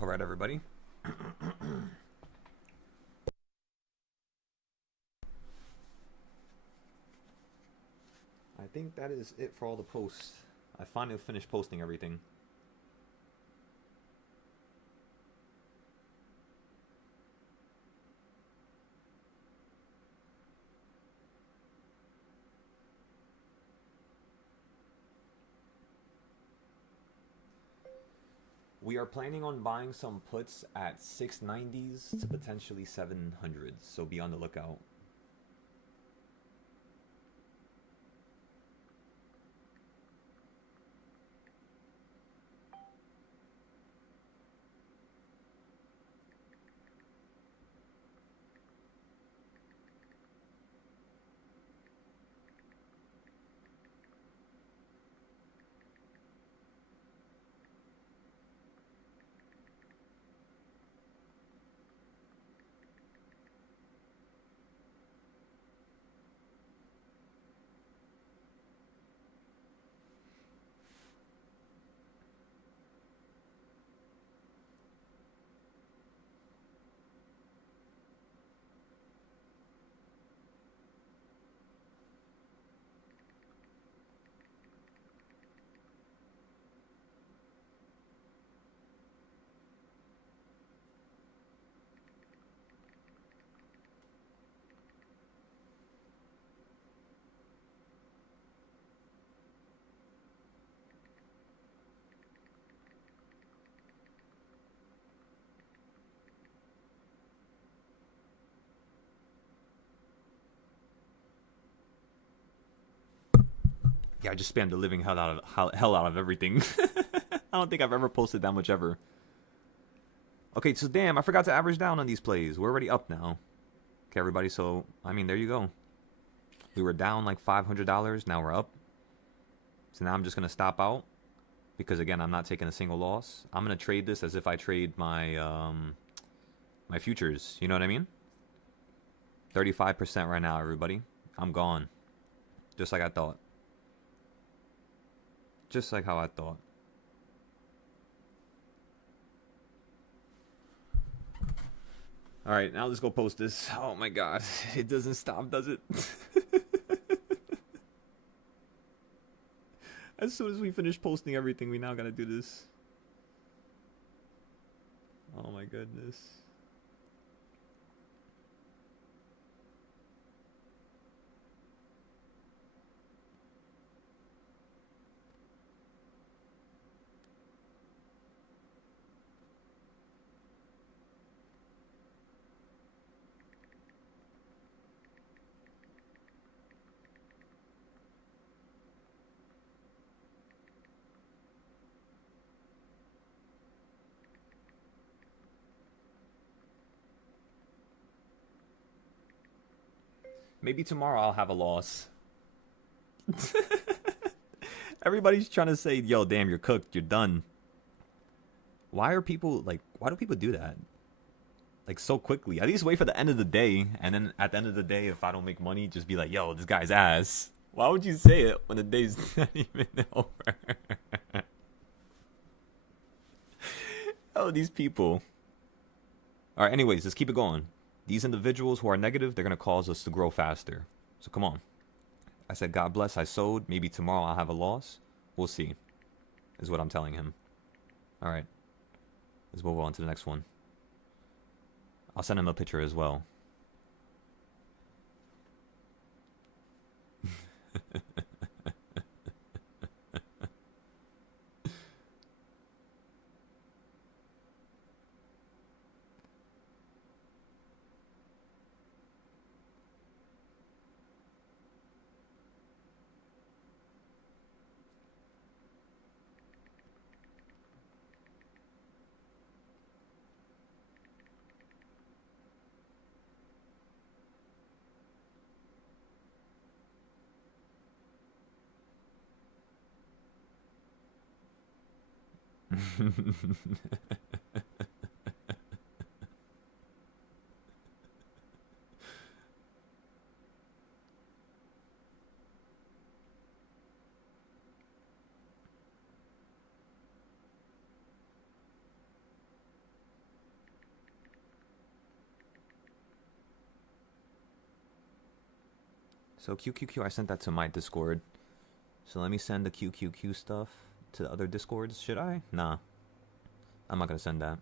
All right, everybody. I think that is it for all the posts. I finally finished posting everything. We are planning on buying some puts at 690s to potentially 700s, so be on the lookout. Yeah, I just spammed the living hell out of everything. I don't think I've ever posted that much ever. Okay, so damn, I forgot to average down on these plays. We're already up now. Okay, everybody, so, I mean, there you go. We were down like $500, now we're up. So now I'm just going to stop out. Because, again, I'm not taking a single loss. I'm going to trade this as if I trade my, my futures. You know what I mean? 35% right now, everybody. I'm gone. Just like I thought. Just like how I thought. Alright, now let's go post this. Oh my god. It doesn't stop, does it? As soon as we finish posting everything, we now gotta do this. Oh my goodness. Maybe tomorrow I'll have a loss. Everybody's trying to say, yo, damn, you're cooked, you're done. Why are people, like, why do people do that? Like, so quickly. At least wait for the end of the day, and then at the end of the day, if I don't make money, just be like, yo, this guy's ass. Why would you say it when the day's not even over? Oh, these people. Alright, anyways, let's keep it going. These individuals who are negative, they're going to cause us to grow faster. So come on. I said, God bless, I sowed. Maybe tomorrow I'll have a loss. We'll see, is what I'm telling him. All right. Let's move on to the next one. I'll send him a picture as well. So QQQ, I sent that to my Discord. So let me send the QQQ stuff to the other Discords. Should I? Nah. I'm not gonna send that.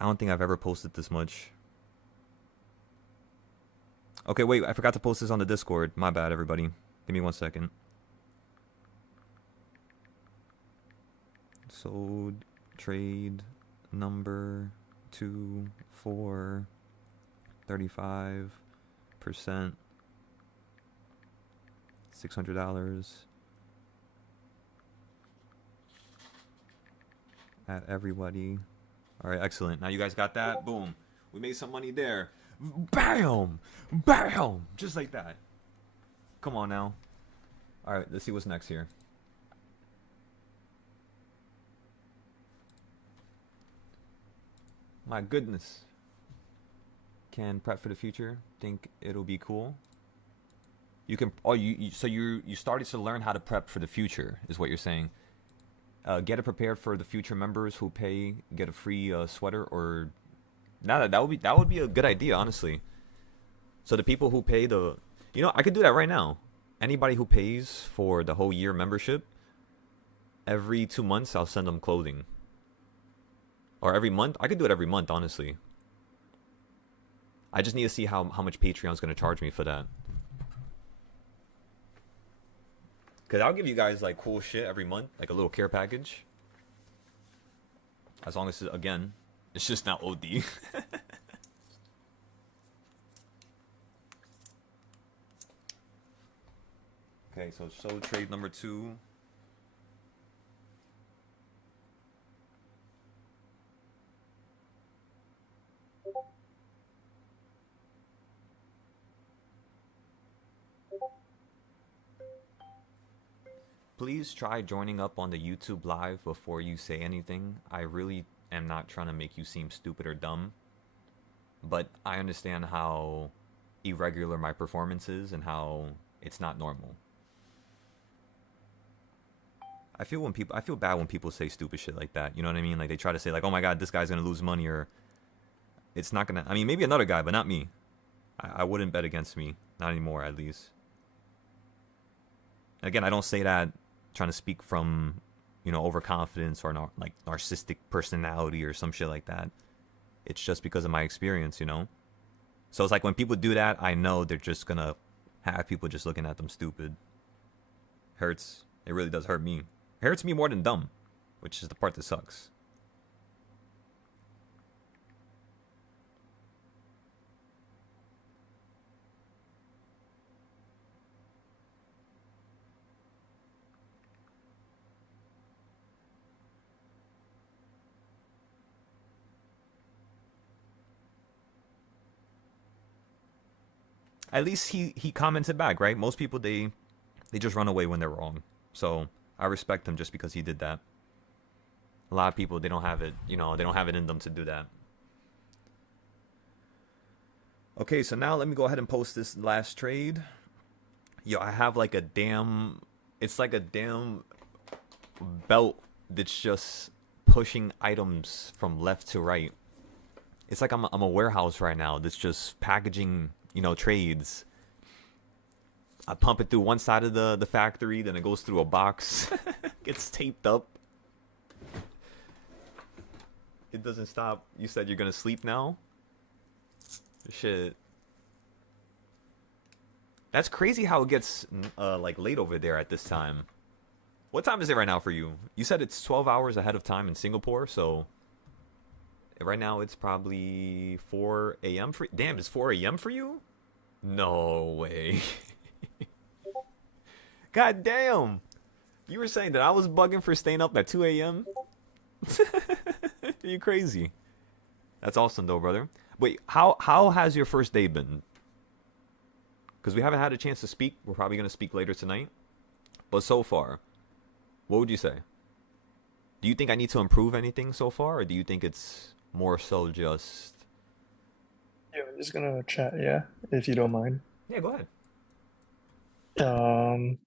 I don't think I've ever posted this much. Okay, wait, I forgot to post this on the Discord. My bad, everybody. Give me 1 second. Sold trade number 2 for 35%, $600 at everybody. All right, excellent. Now you guys got that? Boom. We made some money there. Bam! Bam! Just like that. Come on now. All right, let's see what's next here. My goodness. Can prep for the future. Think it'll be cool. You can. Oh, so you started to learn how to prep for the future, is what you're saying. Get it prepared for the future members who pay. Get a free sweater or. Now that would be a good idea, honestly. So the people who pay I could do that right now. Anybody who pays for the whole year membership, every 2 months I'll send them clothing. Or every month, I could do it every month, honestly. I just need to see how much Patreon's gonna charge me for that. Cause I'll give you guys like cool shit every month, like a little care package. As long as again, it's just not OD. Okay, so show trade number 2. Please try joining up on the YouTube live before you say anything. I really am not trying to make you seem stupid or dumb, but I understand how irregular my performance is and how it's not normal. I feel bad when people say stupid shit like that. You know what I mean? Like they try to say like, "Oh my God, this guy's gonna lose money," or it's not gonna. I mean, maybe another guy, but not me. I wouldn't bet against me, not anymore, at least. Again, I don't say that trying to speak from, overconfidence or like narcissistic personality or some shit like that. It's just because of my experience, So it's like when people do that, I know they're just gonna have people just looking at them stupid. Hurts. It really does hurt me. It hurts me more than dumb, which is the part that sucks. At least he commented back, right? Most people, they just run away when they're wrong. So I respect him just because he did that. A lot of people, they don't have it, they don't have it in them to do that. Okay, so now let me go ahead and post this last trade. Yo, I have like it's like a damn belt that's just pushing items from left to right. It's like I'm a warehouse right now that's just packaging, trades. I pump it through one side of the factory, then it goes through a box, gets taped up. It doesn't stop. You said you're gonna sleep now? Shit. That's crazy how it gets like late over there at this time. What time is it right now for you? You said it's 12 hours ahead of time in Singapore, so right now it's probably 4 a.m. for. Damn, it's 4 a.m. for you? No way. God damn. You were saying that I was bugging for staying up at 2 a.m.? You're crazy. That's awesome though, brother. Wait, how has your first day been? Because we haven't had a chance to speak. We're probably going to speak later tonight. But so far, what would you say? Do you think I need to improve anything so far, or do you think it's more so just? Yeah, we're just gonna chat, yeah, if you don't mind. Yeah, go ahead. Um,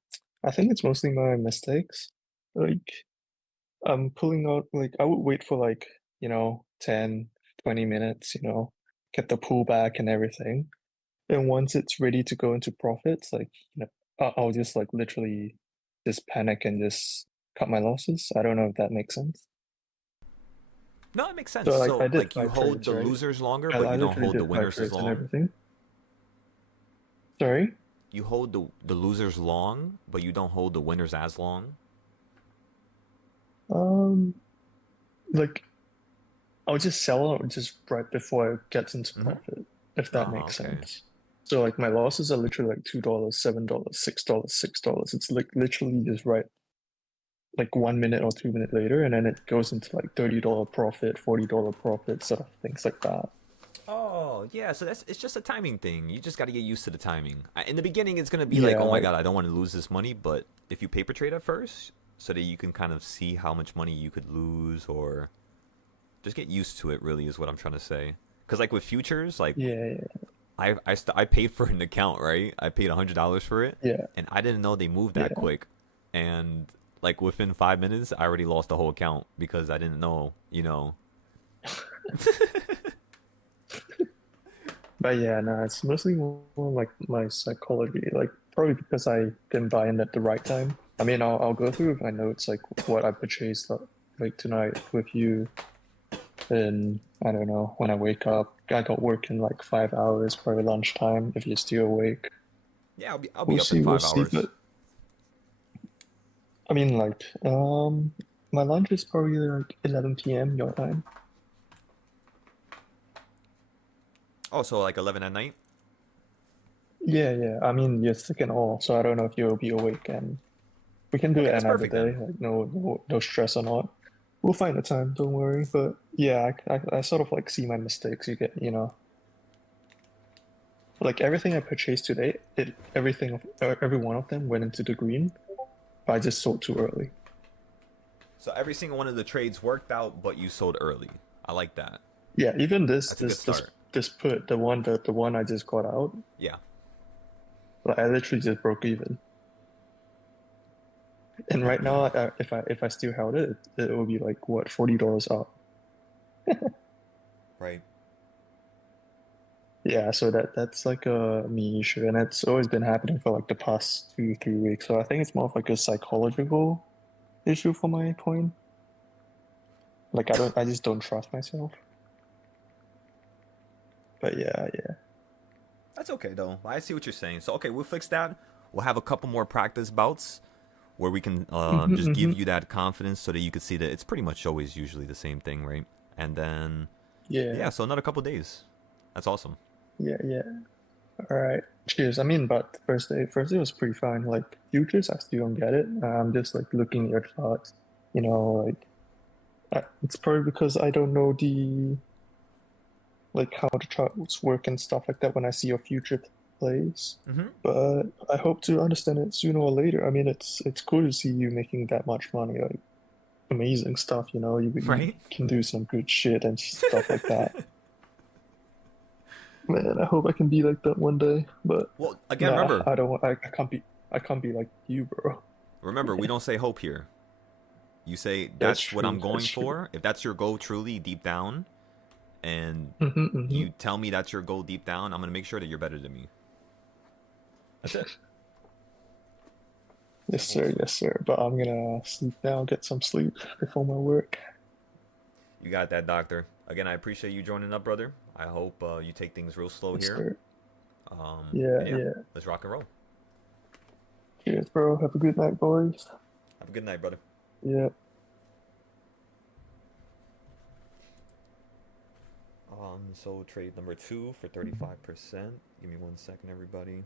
I think it's mostly my mistakes. Like, I'm pulling out, like, I would wait for like, 10, 20 minutes, get the pullback and everything. And once it's ready to go into profits, like, I'll just like literally just panic and just cut my losses. I don't know if that makes sense. No, it makes sense. So like I So, did like, you five hold trades, the right? losers longer, I, but I you don't literally hold the did five winners as trades and long. everything. Sorry? You hold the losers long, but you don't hold the winners as long. Um, like I'll just sell out just right before it gets into Mm-hmm. profit, if that Oh, makes okay. sense. So like my losses are literally like $2, $7, $6, $6. It's like literally just right like 1 minute or 2 minutes later, and then it goes into like $30 profit, $40 profit, sort of things like that. Oh, yeah. So it's just a timing thing. You just got to get used to the timing. In the beginning, it's gonna be like, Yeah, oh my like god, I don't want to lose this money. But if you paper trade at first, so that you can kind of see how much money you could lose, or just get used to it. Really, is what I'm trying to say. Because like with futures, like yeah, I paid for an account, right? I paid $100 for it, yeah, and I didn't know they moved that yeah. quick. And like within 5 minutes, I already lost the whole account because I didn't know, you know. But yeah, no, it's mostly more like my psychology. Like probably because I didn't buy in at the right time. I mean, I'll go through my notes like what I purchased like tonight with you. And I don't know, when I wake up, I got work in like 5 hours, probably lunchtime if you're still awake. Yeah, I'll We'll be up in see, we'll five see. hours. But I mean, like, my lunch is probably like 11 p.m. your time. Oh, so like 11 at night. Yeah, yeah. I mean, you're sick and all, so I don't know if you'll be awake, and we can do Okay, it that's another perfect day. then. Like, no stress or not. We'll find the time, don't worry. But yeah, I sort of like see my mistakes. You get, like everything I purchased today, every one of them went into the green, but I just sold too early. So every single one of the trades worked out, but you sold early. I like that. Yeah, even this That's a good this this start. this put the one I just got out, Yeah. like I literally just broke even. And right now, if I still held it, it would be like what $40 up. Right. Yeah, so that's like a me issue, and it's always been happening for like the past 2 3 weeks. So I think it's more of like a psychological issue for my coin. Like I just don't trust myself. But yeah, yeah. That's okay though. I see what you're saying. So okay, we'll fix that. We'll have a couple more practice bouts where we can just give Hmm. you that confidence so that you can see that it's pretty much always usually the same thing, right? And then yeah, Yeah, so another couple days. That's awesome. yeah, yeah. All right. Cheers. I mean, but first day was pretty fine. Like futures, I still don't get it. I'm just like looking at your charts. Like it's probably because I don't know the like how the charts work and stuff like that when I see your future plays. Mm-hmm. But I hope to understand it sooner or later. I mean, it's cool to see you making that much money. Like amazing stuff. You Right? can do some good shit and stuff like that. Man, I hope I can be like that one day. But Well, again, nah, remember, I don't want. I can't be like you, bro. remember, we don't say hope here. You say That's that's what true. I'm That's going true. for. If that's your goal truly deep down, and Hmm, hmm. you tell me that's your goal deep down, I'm gonna make sure that you're better than me. That's it. Yes, Simple sir. as. Yes, sir. But I'm gonna sleep now. Get some sleep before my work. You got that, doctor. Again, I appreciate you joining up, brother. I hope you take things real slow Yes, here. sir. Yeah, And yeah, yeah. let's rock and roll. Cheers, bro. Have a good night, boys. Have a good night, brother. Yeah. So trade number 2 for 35%. Give me 1 second, everybody.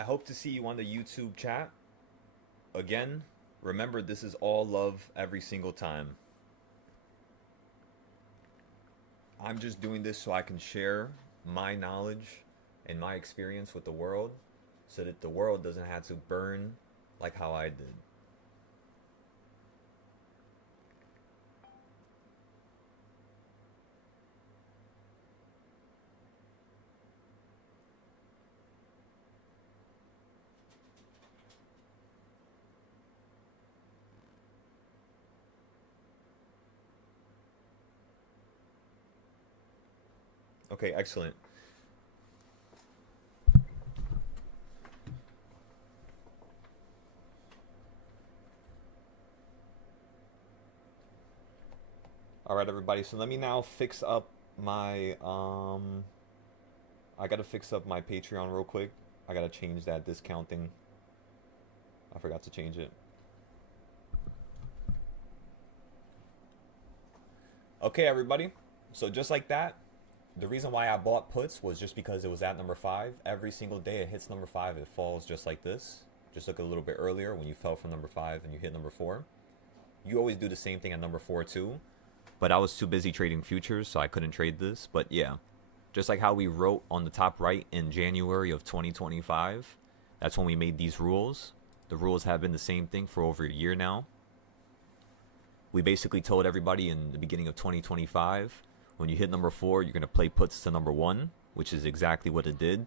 I hope to see you on the YouTube chat. Again, remember, this is all love every single time. I'm just doing this so I can share my knowledge and my experience with the world so that the world doesn't have to burn like how I did. Okay, excellent. All right, everybody. So let me now fix up my I gotta fix up my Patreon real quick. I gotta change that discounting. I forgot to change it. Okay, everybody. So just like that, the reason why I bought puts was just because it was at number 5. Every single day it hits number 5, it falls just like this. Just look a little bit earlier when you fell from number 5 and you hit number 4. You always do the same thing at number 4 too. But I was too busy trading futures, so I couldn't trade this. But yeah, just like how we wrote on the top right in January of 2025, that's when we made these rules. The rules have been the same thing for over a year now. We basically told everybody in the beginning of 2025, when you hit number 4, you're going to play puts to number 1, which is exactly what it did.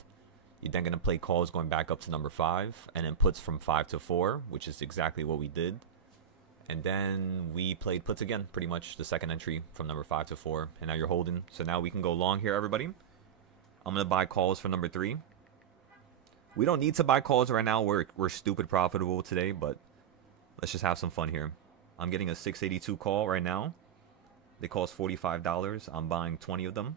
You're then going to play calls going back up to number 5, and then puts from 5 to 4, which is exactly what we did. And then we played puts again, pretty much the second entry from number 5 to 4. And now you're holding. So now we can go long here, everybody. I'm going to buy calls for number 3. We don't need to buy calls right now. We're stupid profitable today, but let's just have some fun here. I'm getting a 682 call right now. They cost $45. I'm buying 20 of them.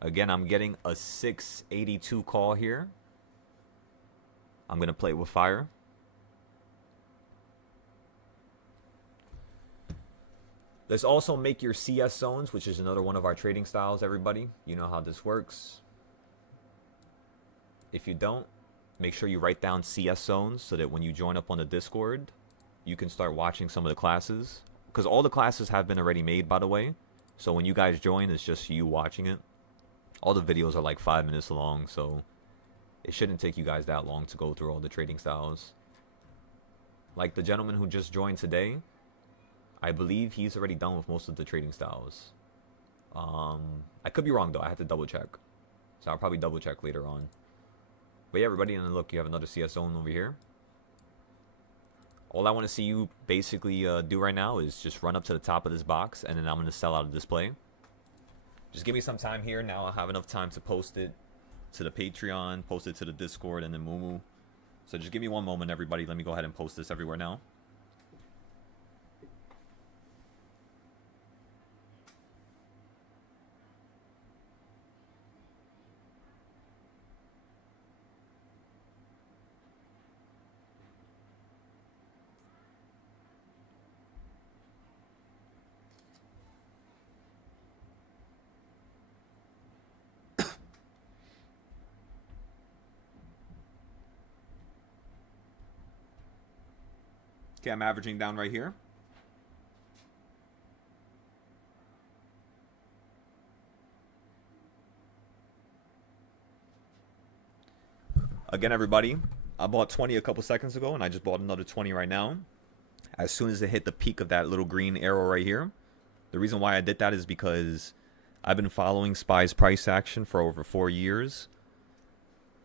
Again, I'm getting a 682 call here. I'm going to play with fire. Let's also make your CS zones, which is another one of our trading styles, everybody. You know how this works. If you don't, make sure you write down CS zones so that when you join up on the Discord, you can start watching some of the classes. Because all the classes have been already made, by the way. So when you guys join, it's just you watching it. All the videos are like 5 minutes long, so it shouldn't take you guys that long to go through all the trading styles. Like the gentleman who just joined today, I believe he's already done with most of the trading styles. I could be wrong though, I have to double check. So I'll probably double check later on. But yeah, everybody, and then look, you have another CS zone over here. All I want to see you basically do right now is just run up to the top of this box, and then I'm going to sell out of display. Just give me some time here. Now I'll have enough time to post it to the Patreon, post it to the Discord, and then Moomoo. So just give me one moment, everybody. Let me go ahead and post this everywhere now. Okay, I'm averaging down right here. Again, everybody, I bought 20 a couple seconds ago, and I just bought another 20 right now. As soon as it hit the peak of that little green arrow right here. The reason why I did that is because I've been following SPY's price action for over 4 years.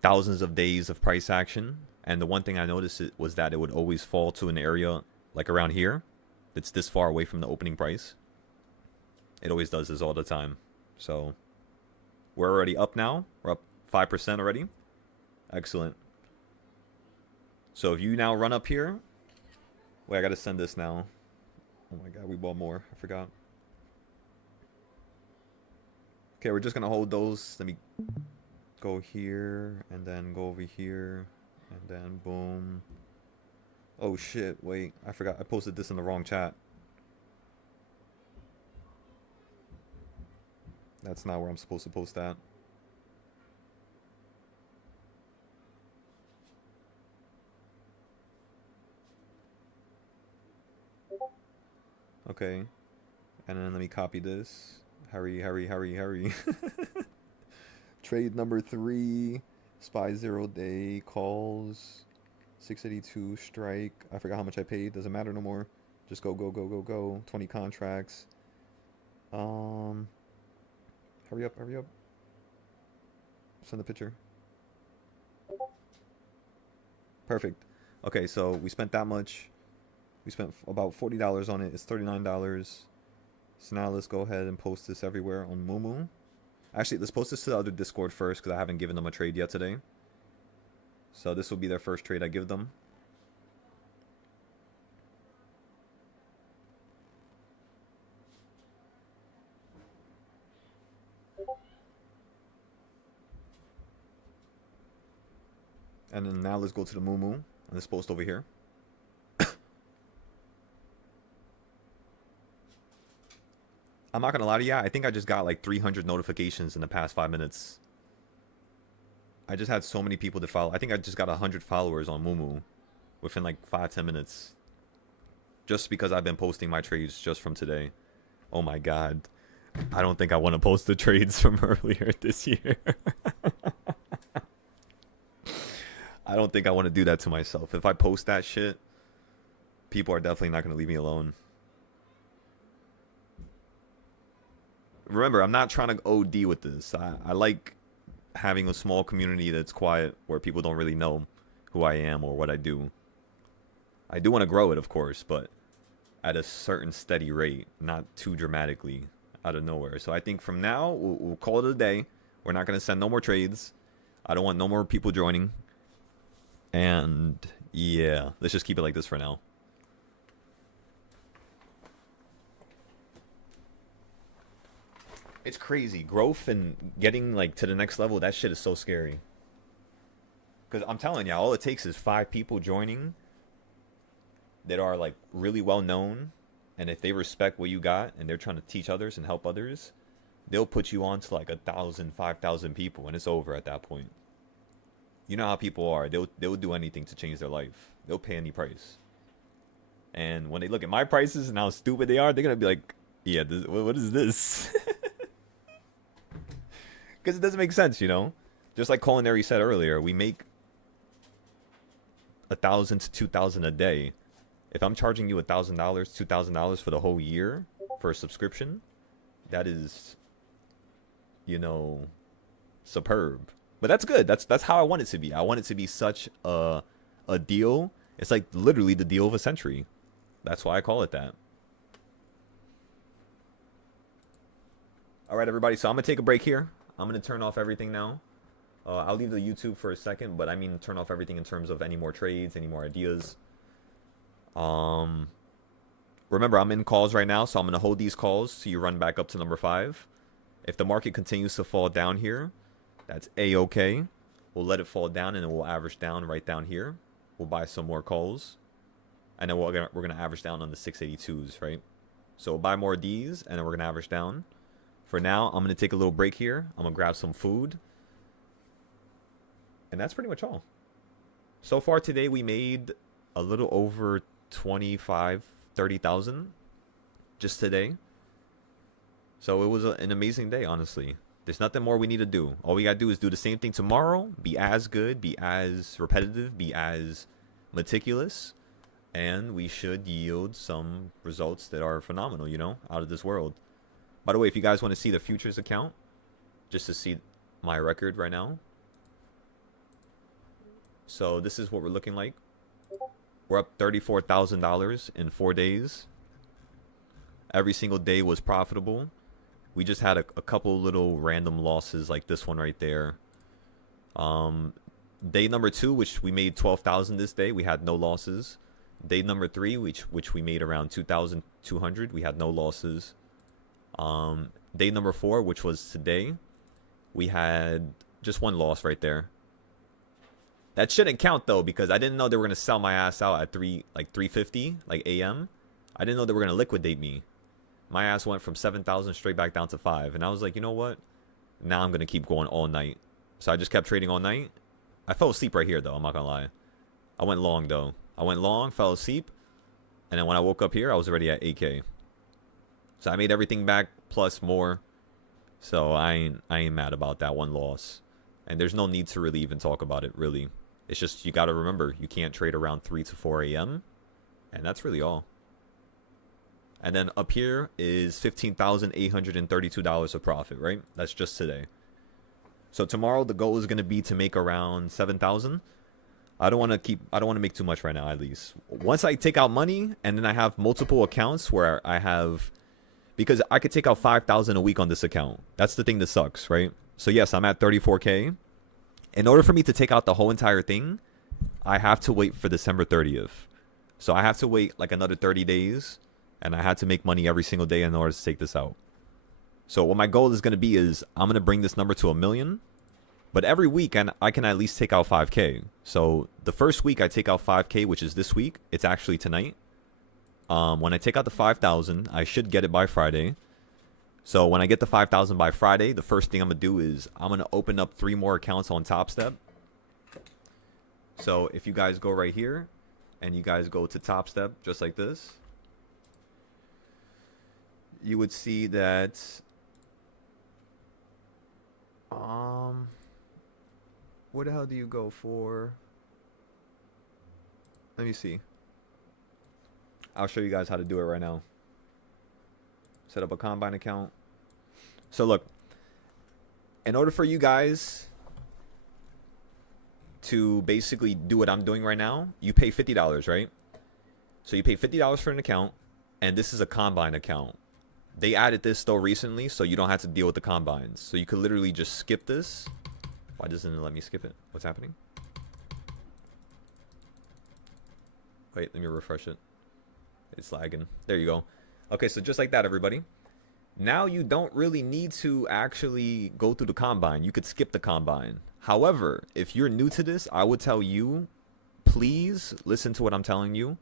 Thousands of days of price action. And the one thing I noticed was that it would always fall to an area like around here that's this far away from the opening price. It always does this all the time. So we're already up now. We're up 5% already. Excellent. So if you now run up here. Wait, I got to send this now. Oh my god, we bought more. I forgot. Okay, we're just going to hold those. Let me go here and then go over here. And then boom. Oh shit, wait. I forgot. I posted this in the wrong chat. That's not where I'm supposed to post that. Okay. And then let me copy this. Hurry, hurry, hurry, hurry. Trade number 3. SPY 0 day calls. 682 strike. I forgot how much I paid. Doesn't matter no more. Just go, go, go, go, go. 20 contracts. Hurry up, hurry up. Send the picture. Perfect. Okay, so we spent that much. We spent about $40 on it. It's $39. So now let's go ahead and post this everywhere on Moomoo. Actually, let's post this to the other Discord first because I haven't given them a trade yet today. So this will be their first trade I give them. And then now let's go to the Moomoo and let's post over here. I'm not gonna lie to you, I think I just got like 300 notifications in the past 5 minutes. I just had so many people to follow. I think I just got 100 followers on Moomoo within like 5-10 minutes. Just because I've been posting my trades just from today. Oh my god. I don't think I want to post the trades from earlier this year. I don't think I want to do that to myself. If I post that shit, people are definitely not going to leave me alone. Remember, I'm not trying to OD with this. I like having a small community that's quiet where people don't really know who I am or what I do. I do want to grow it, of course, but at a certain steady rate, not too dramatically out of nowhere. So I think from now, we'll call it a day. We're not going to send no more trades. I don't want no more people joining. And yeah, let's just keep it like this for now. It's crazy. Growth and getting like to the next level, that shit is so scary. Because I'm telling you, all it takes is 5 people joining that are like really well known. And if they respect what you got and they're trying to teach others and help others, they'll put you on to like 1,000, 5,000 people and it's over at that point. You know how people are. They'll do anything to change their life. They'll pay any price. And when they look at my prices and how stupid they are, they're going to be like, yeah, what is this? Because it doesn't make sense, you know? Just like Culinary said earlier, we make 1,000 to 2,000 a day. If I'm charging you $1,000, $2,000 for the whole year for a subscription, that is, you know, superb. But that's good. That's how I want it to be. I want it to be such a deal. It's like literally the deal of a century. That's why I call it that. All right, everybody. So I'm going to take a break here. I'm going to turn off everything now. I'll leave the YouTube for a second, but I mean turn off everything in terms of any more trades, any more ideas. Remember, I'm in calls right now, so I'm going to hold these calls so you run back up to number 5. If the market continues to fall down here, that's A-okay. We'll let it fall down, and then we'll average down right down here. We'll buy some more calls. And then we're gonna average down on the 682s, right? So we'll buy more of these, and then we're going to average down. For now, I'm going to take a little break here. I'm going to grab some food. And that's pretty much all. So far today, we made a little over 30,000 just today. So it was an amazing day, honestly. There's nothing more we need to do. All we got to do is do the same thing tomorrow. Be as good, be as repetitive, be as meticulous. And we should yield some results that are phenomenal, you know, out of this world. By the way, if you guys want to see the futures account, just to see my record right now. So this is what we're looking like. We're up $34,000 in 4 days. Every single day was profitable. We just had a couple little random losses like this one right there. Day number 2, which we made 12,000 this day, we had no losses. Day number 3, which we made around 2,200, we had no losses. Day number 4, which was today, we had just 1 loss right there. That shouldn't count though, because I didn't know they were gonna sell my ass out at 3:50 like AM. I didn't know they were gonna liquidate me. My ass went from 7,000 straight back down to 5, and I was like, you know what? Now I'm gonna keep going all night. So I just kept trading all night. I fell asleep right here though. I'm not gonna lie. I went long though. I went long, fell asleep, and then when I woke up here, I was already at 8K. So I made everything back plus more. So I ain't mad about that one loss. And there's no need to really even talk about it, really. It's just you got to remember, you can't trade around 3 to 4 a.m. And that's really all. And then up here is $15,832 of profit, right? That's just today. So tomorrow the goal is going to be to make around 7,000. I don't want to make too much right now, at least. Once I take out money and then I have multiple accounts where I have, because I could take out 5,000 a week on this account. That's the thing that sucks, right? So yes, I'm at 34K. In order for me to take out the whole entire thing, I have to wait for December 30th. So I have to wait like another 30 days, and I had to make money every single day in order to take this out. So what my goal is going to be is I'm going to bring this number to 1 million. But every week I can at least take out 5K. So the first week I take out 5K, which is this week. It's actually tonight. When I take out the 5,000, I should get it by Friday. So when I get the 5,000 by Friday, the first thing I'm going to do is I'm going to open up 3 more accounts on Top Step. So if you guys go right here and you guys go to Top Step just like this, you would see that where the hell do you go for? Let me see. I'll show you guys how to do it right now. Set up a Combine account. So look, in order for you guys to basically do what I'm doing right now, you pay $50, right? So you pay $50 for an account, and this is a Combine account. They added this though recently, so you don't have to deal with the combines. So you could literally just skip this. Why doesn't it let me skip it? What's happening? Wait, let me refresh it. It's lagging. There you go. Okay, so just like that, everybody. Now you don't really need to actually go through the combine. You could skip the combine. However, if you're new to this, I would tell you, please listen to what I'm telling you.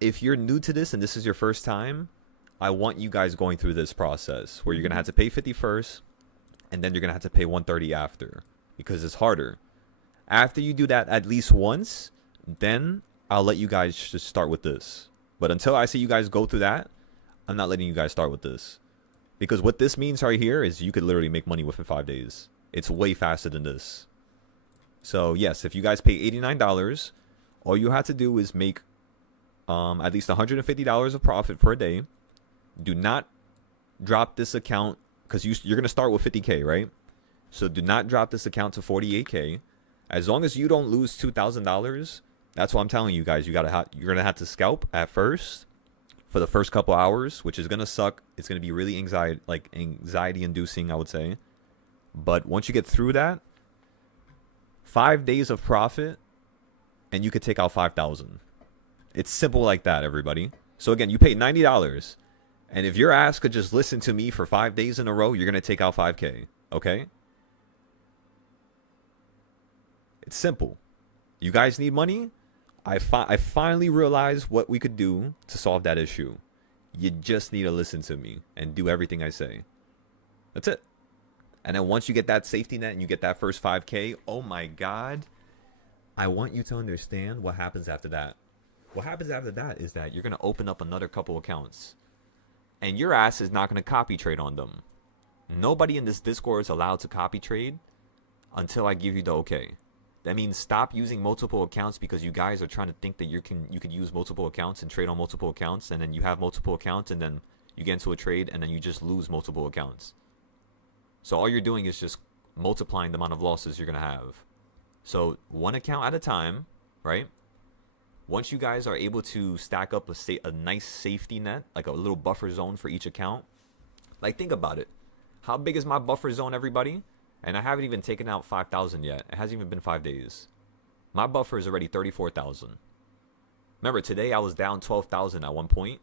If you're new to this and this is your first time, I want you guys going through this process where you're going to have to pay 50 first, and then you're going to have to pay 130 after, because it's harder. After you do that at least once, then I'll let you guys just start with this. But until I see you guys go through that, I'm not letting you guys start with this. Because what this means right here is you could literally make money within 5 days. It's way faster than this. So yes, if you guys pay $89, all you have to do is make at least $150 of profit per day. Do not drop this account, because you're going to start with 50K, right? So do not drop this account to 48K. As long as you don't lose $2,000, that's what I'm telling you guys. You're going to have to scalp at first for the first couple hours, which is going to suck. It's going to be really anxiety inducing, I would say. But once you get through that, 5 days of profit, and you could take out 5,000. It's simple like that, everybody. So again, you pay $90. And if your ass could just listen to me for 5 days in a row, you're going to take out 5K. Okay? It's simple. You guys need money? I finally realized what we could do to solve that issue. You just need to listen to me and do everything I say. That's it. And then once you get that safety net and you get that first 5K, oh my God, I want you to understand what happens after that. What happens after that is that you're going to open up another couple accounts. And your ass is not going to copy trade on them. Nobody in this Discord is allowed to copy trade until I give you the okay. That means stop using multiple accounts, because you guys are trying to think that you could use multiple accounts and trade on multiple accounts, and then you have multiple accounts, and then you get into a trade, and then you just lose multiple accounts. So all you're doing is just multiplying the amount of losses you're going to have. So one account at a time, right? Once you guys are able to stack up a nice safety net, like a little buffer zone for each account, like think about it. How big is my buffer zone, everybody? And I haven't even taken out 5,000 yet. It hasn't even been 5 days. My buffer is already 34,000. Remember, today I was down 12,000 at one point.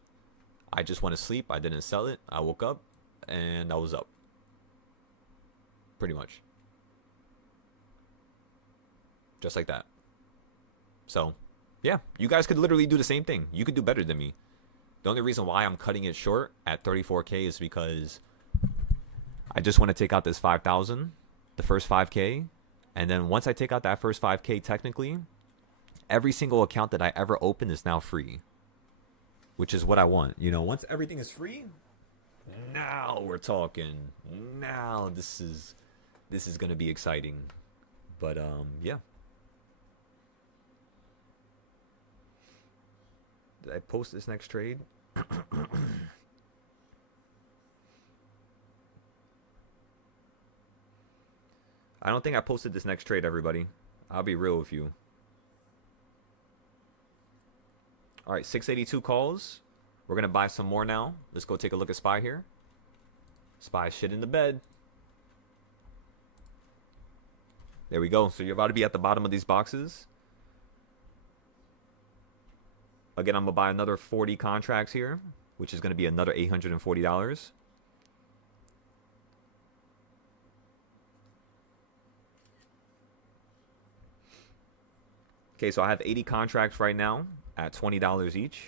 I just went to sleep. I didn't sell it. I woke up and I was up. Pretty much. Just like that. So, yeah, you guys could literally do the same thing. You could do better than me. The only reason why I'm cutting it short at 34K is because I just want to take out this 5,000, the first 5K. And then once I take out that first 5K, technically, every single account that I ever open is now free. Which is what I want. You know, once everything is free, Now we're talking. Now this is gonna be exciting. But yeah. Did I post this next trade? I don't think I posted this next trade, everybody. I'll be real with you. All right, 682 calls. We're going to buy some more now. Let's go take a look at SPY here. SPY shit in the bed. There we go. So you're about to be at the bottom of these boxes. Again, I'm going to buy another 40 contracts here, which is going to be another $840. Okay, so I have 80 contracts right now at $20 each.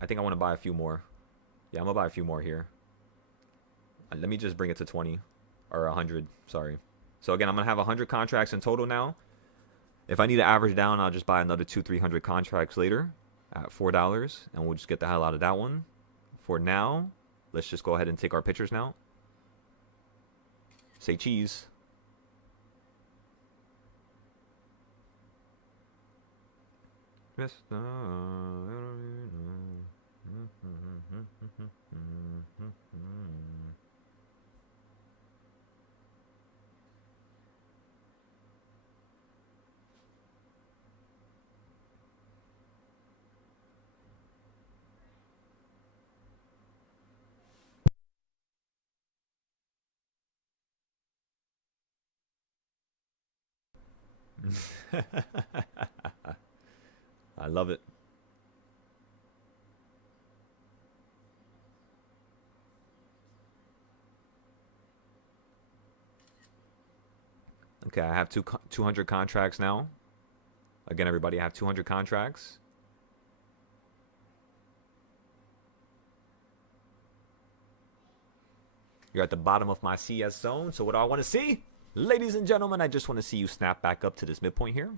I think I want to buy a few more. Yeah, I'm going to buy a few more here. Let me just bring it to 20 or 100, sorry. So again, I'm going to have 100 contracts in total now. If I need to average down, I'll just buy another 200-300 contracts later at $4, and we'll just get the hell out of that one. For now, let's just go ahead and take our pictures now. Say cheese. Yes. I love it. Okay, I have 200 contracts now. Again, everybody, I have 200 contracts. You're at the bottom of my CS zone, so what do I want to see? Ladies and gentlemen, I just want to see you snap back up to this midpoint here.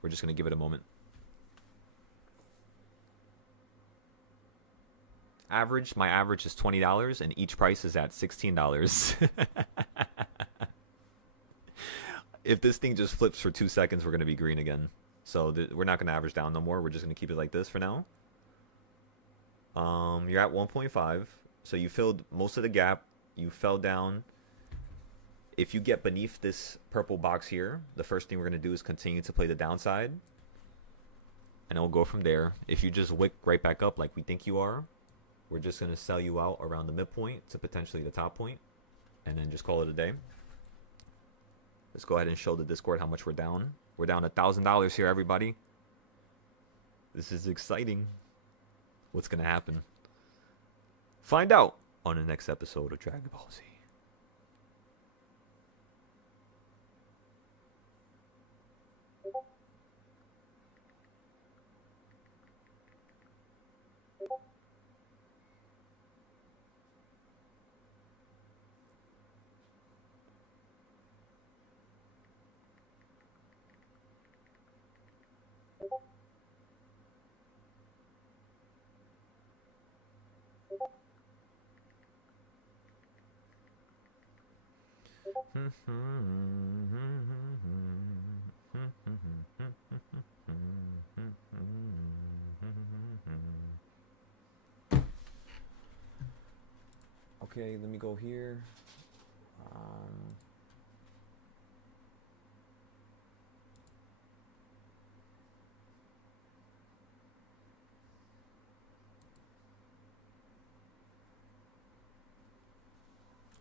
We're just going to give it a moment. My average is $20, and each price is at $16. If this thing just flips for 2 seconds, we're going to be green again. So we're not going to average down no more. We're just going to keep it like this for now. You're at 1.5. So you filled most of the gap. You fell down. If you get beneath this purple box here, the first thing we're going to do is continue to play the downside. And it'll go from there. If you just wick right back up like we think you are, we're just going to sell you out around the midpoint to potentially the top point. And then just call it a day. Let's go ahead and show the Discord how much we're down. We're down $1,000 here, everybody. This is exciting. What's going to happen? Find out on the next episode of Dragon Ball Z. Okay, let me go here.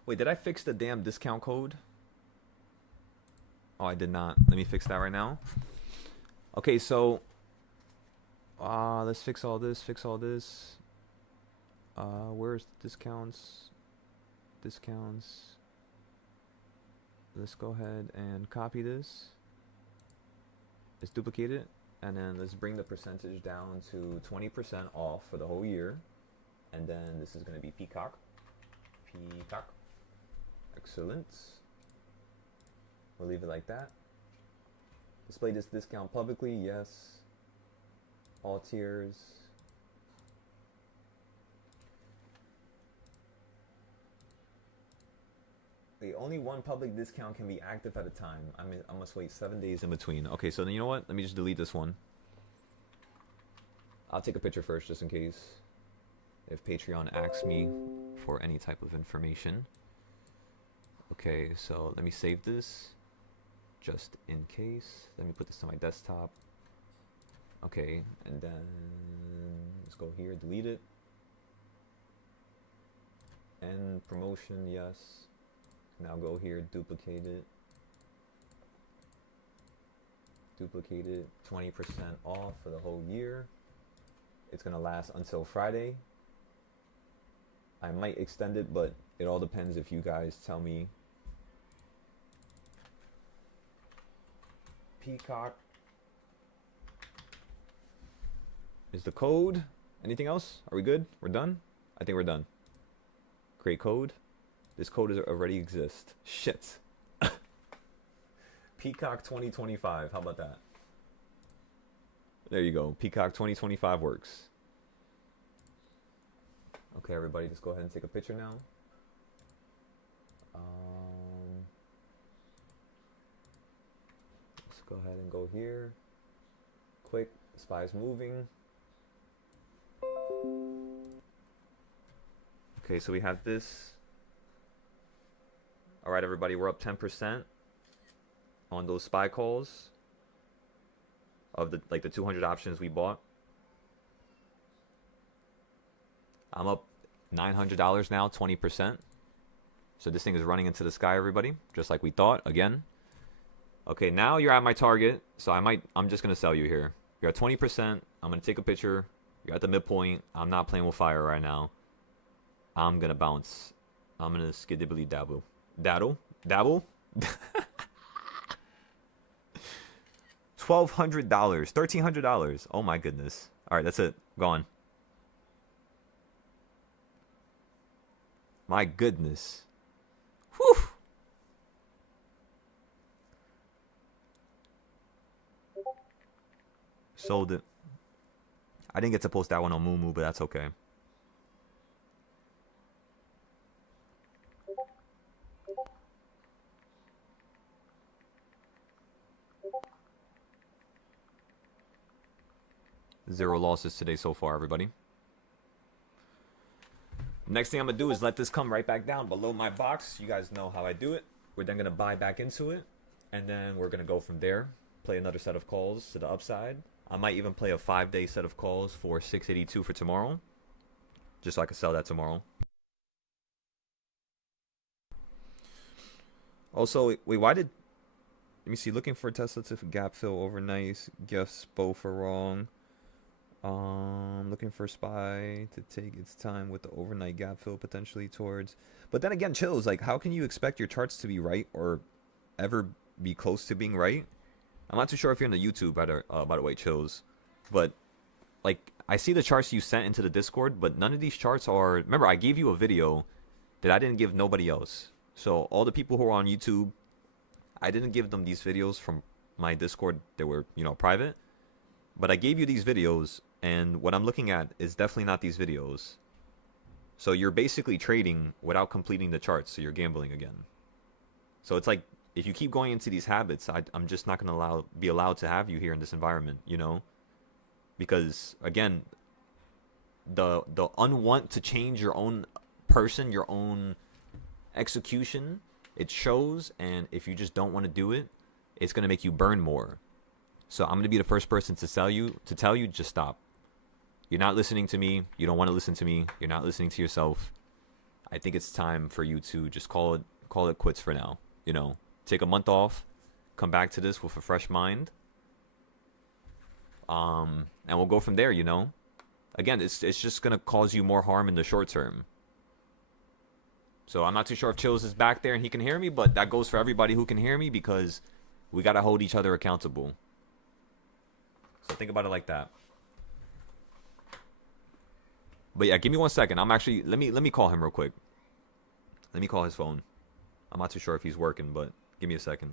Wait, did I fix the damn discount code? Oh, I did not. Let me fix that right now. Okay, so let's fix all this, where's discounts? Let's go ahead and copy this. Let's duplicate it, and then let's bring the percentage down to 20% off for the whole year. And then this is going to be Peacock. Excellent. We'll leave it like that. Display this discount publicly, yes. All tiers. Okay, only one public discount can be active at a time. I must wait 7 days in between. Okay, so then you know what? Let me just delete this one. I'll take a picture first just in case. If Patreon asks me for any type of information. Okay, so let me save this just in case. Let me put this to my desktop. Okay, and then let's go here, delete it. And promotion, yes. Now go here, duplicate it. Duplicate it, 20% off for the whole year. It's gonna last until Friday. I might extend it, but it all depends if you guys tell me. Peacock is the code. Anything else? Are we good? We're done? I think we're done. Create code. This code already exists. Shit. Peacock 2025. How about that? There you go. Peacock 2025 works. Okay, everybody, just go ahead and take a picture now. Let's go ahead and go here. Quick. Spy's moving. Okay, so we have this. All right, everybody, we're up 10% on those spy calls of the 200 options we bought. I'm up $900 now, 20%. So this thing is running into the sky, everybody, just like we thought. Again. Okay, now you're at my target, so I'm just gonna sell you here. You're at 20%. I'm gonna take a picture. You're at the midpoint. I'm not playing with fire right now. I'm gonna bounce. I'm gonna skiddibly dabble. Dabble? $1,200, $1,300. Oh my goodness. All right, that's it. Gone. My goodness. Whew. Sold it. I didn't get to post that one on Moo, but that's okay. Zero losses today so far, everybody. Next thing I'm going to do is let this come right back down below my box. You guys know how I do it. We're then going to buy back into it. And then we're going to go from there. Play another set of calls to the upside. I might even play a 5-day set of calls for 682 for tomorrow. Just so I can sell that tomorrow. Also, wait, why did... Let me see. Looking for Tesla to gap fill overnight. Guess both are wrong. Looking for SPY to take its time with the overnight gap fill potentially towards. But then again, Chills, like, how can you expect your charts to be right or ever be close to being right? I'm not too sure if you're in the YouTube, by the way, Chills. But, like, I see the charts you sent into the Discord, but none of these charts are... Remember, I gave you a video that I didn't give nobody else. So, all the people who are on YouTube, I didn't give them these videos from my Discord that were, private. But I gave you these videos, and what I'm looking at is definitely not these videos. So, you're basically trading without completing the charts, so you're gambling again. So, it's like... If you keep going into these habits, I'm just not going to be allowed to have you here in this environment, Because, again, the unwant to change your own person, your own execution, it shows. And if you just don't want to do it, it's going to make you burn more. So I'm going to be the first person to tell you, just stop. You're not listening to me. You don't want to listen to me. You're not listening to yourself. I think it's time for you to just call it quits for now, Take a month off, come back to this with a fresh mind, and we'll go from there. Again, it's just gonna cause you more harm in the short term. So I'm not too sure if Chills is back there and he can hear me, but that goes for everybody who can hear me because we gotta hold each other accountable. So think about it like that. But yeah, give me 1 second. I'm actually let me call him real quick. Let me call his phone. I'm not too sure if he's working, but. Give me a second.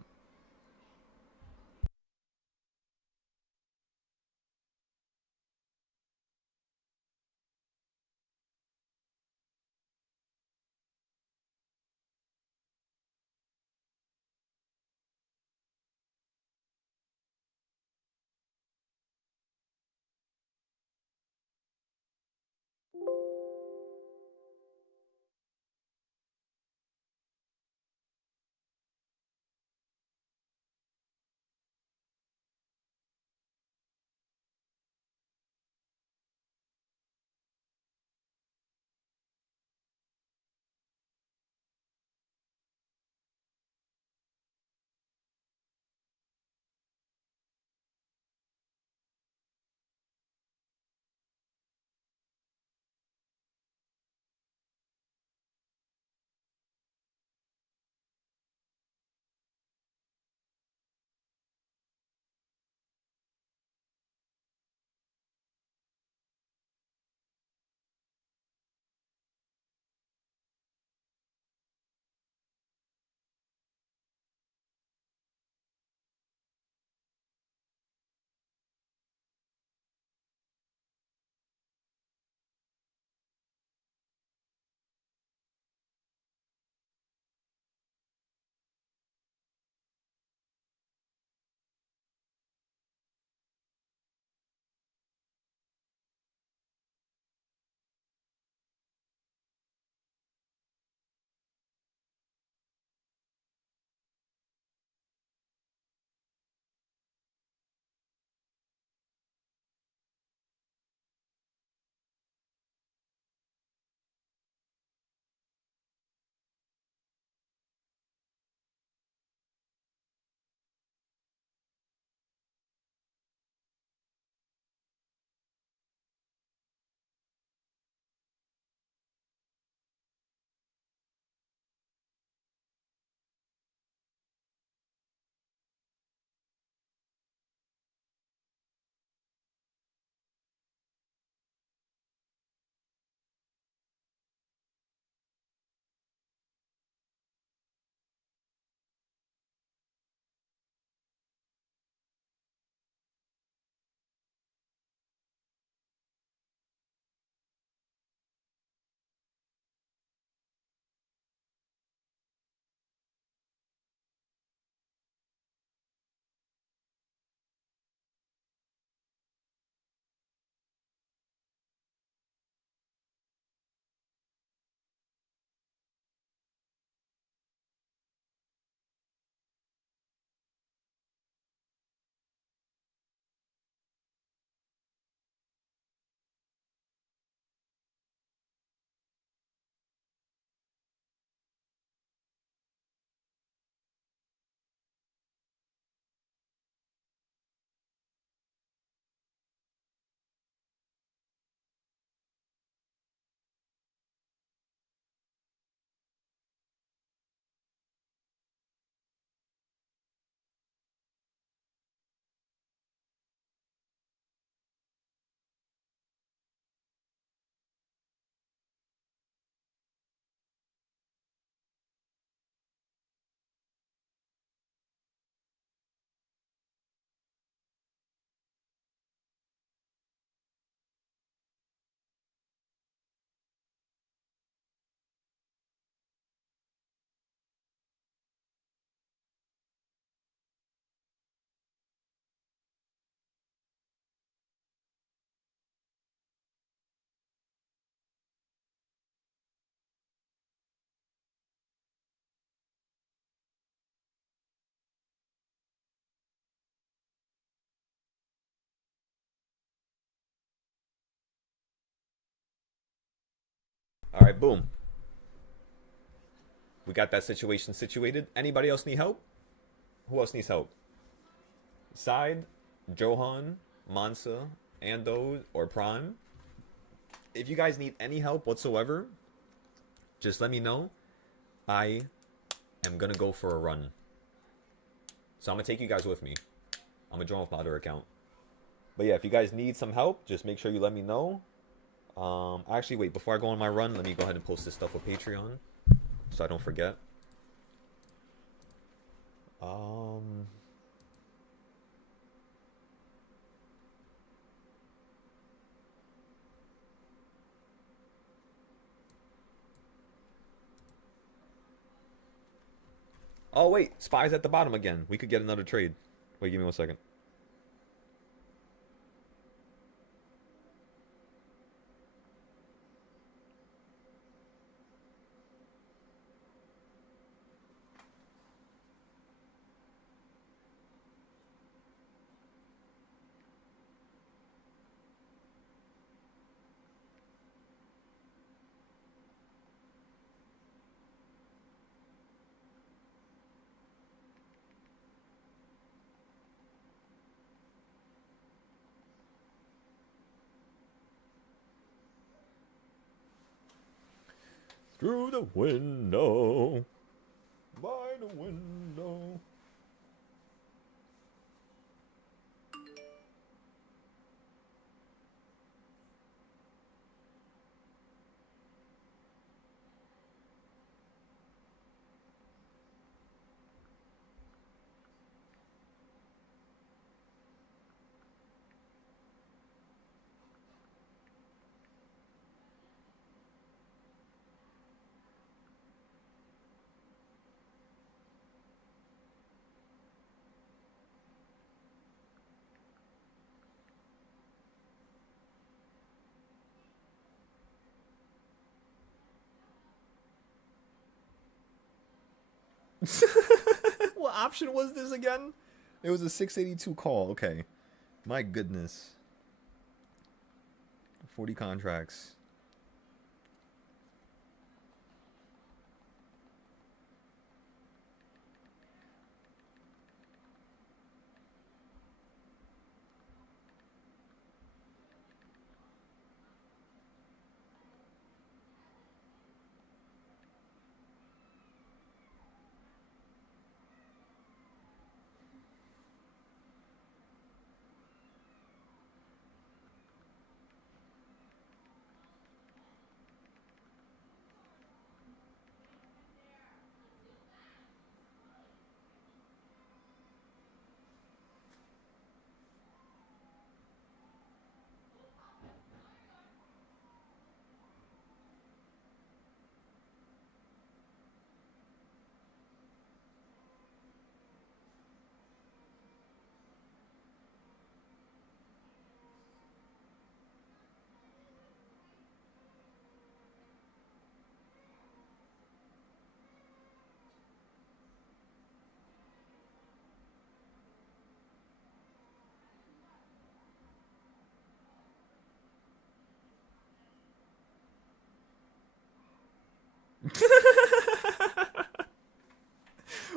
boom. We got that situation situated. Anybody else need help? Who else needs help? Side, Johan, Mansa, Ando, or Prime. If you guys need any help whatsoever, just let me know. I am gonna go for a run. So I'm gonna take you guys with me. I'm gonna join with my other account. But yeah, if you guys need some help, just make sure you let me know. Actually, wait, before I go on my run, let me go ahead and post this stuff with Patreon, so I don't forget. Oh wait, Spy's at the bottom again. We could get another trade. Wait, give me 1 second. Through the window, by the window. What option was this again? It was a 682 call. Okay. My goodness. 40 contracts.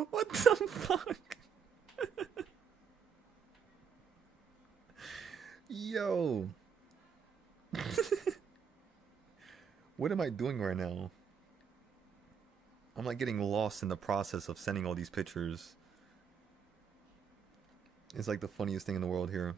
What the fuck? Yo. What am I doing right now? I'm like getting lost in the process of sending all these pictures. It's like the funniest thing in the world here.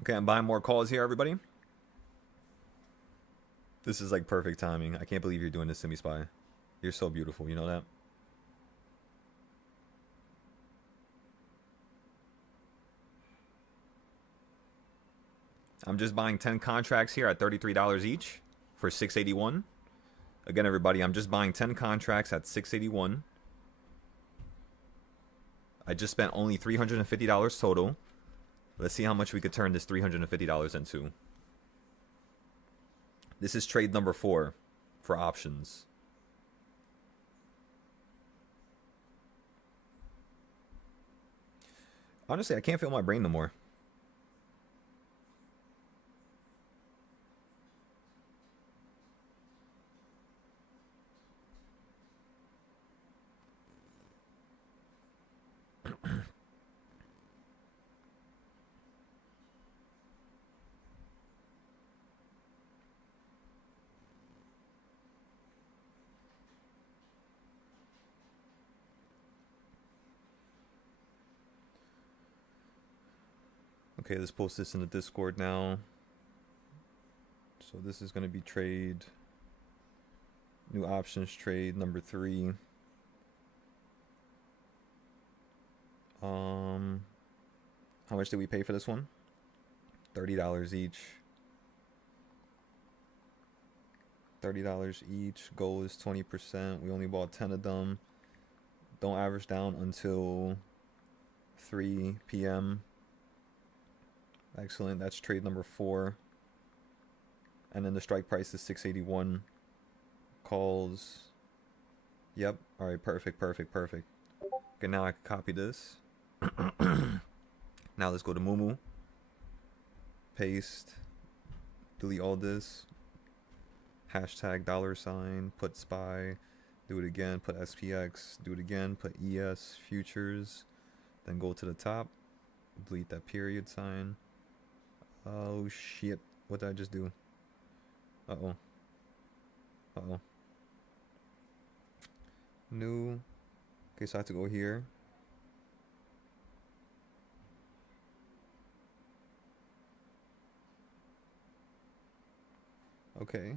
Okay, I'm buying more calls here, everybody. This is like perfect timing. I can't believe you're doing this to me, Spy. You're so beautiful, you know that? I'm just buying 10 contracts here at $33 each for $681. Again, everybody, I'm just buying 10 contracts at 681. I just spent only $350 total. Let's see how much we could turn this $350 into. This is trade number 4 for options. Honestly, I can't feel my brain no more. Okay, let's post this in the Discord now. So this is going to be trade, new options trade number 3. How much did we pay for this one? $30 each. $30 each. Goal is 20%. We only bought 10 of them. Don't average down until 3 p.m. Excellent. That's trade number 4. And then the strike price is 681. Calls. Yep. All right. Perfect. Perfect. Perfect. Okay. Now I can copy this. Now let's go to Mumu. Paste. Delete all this. Hashtag $. Put SPY. Do it again. Put SPX. Do it again. Put ES futures. Then go to the top. Delete that period sign. Oh shit. What did I just do? Uh-oh. Uh-oh. New. Okay, so I have to go here. Okay.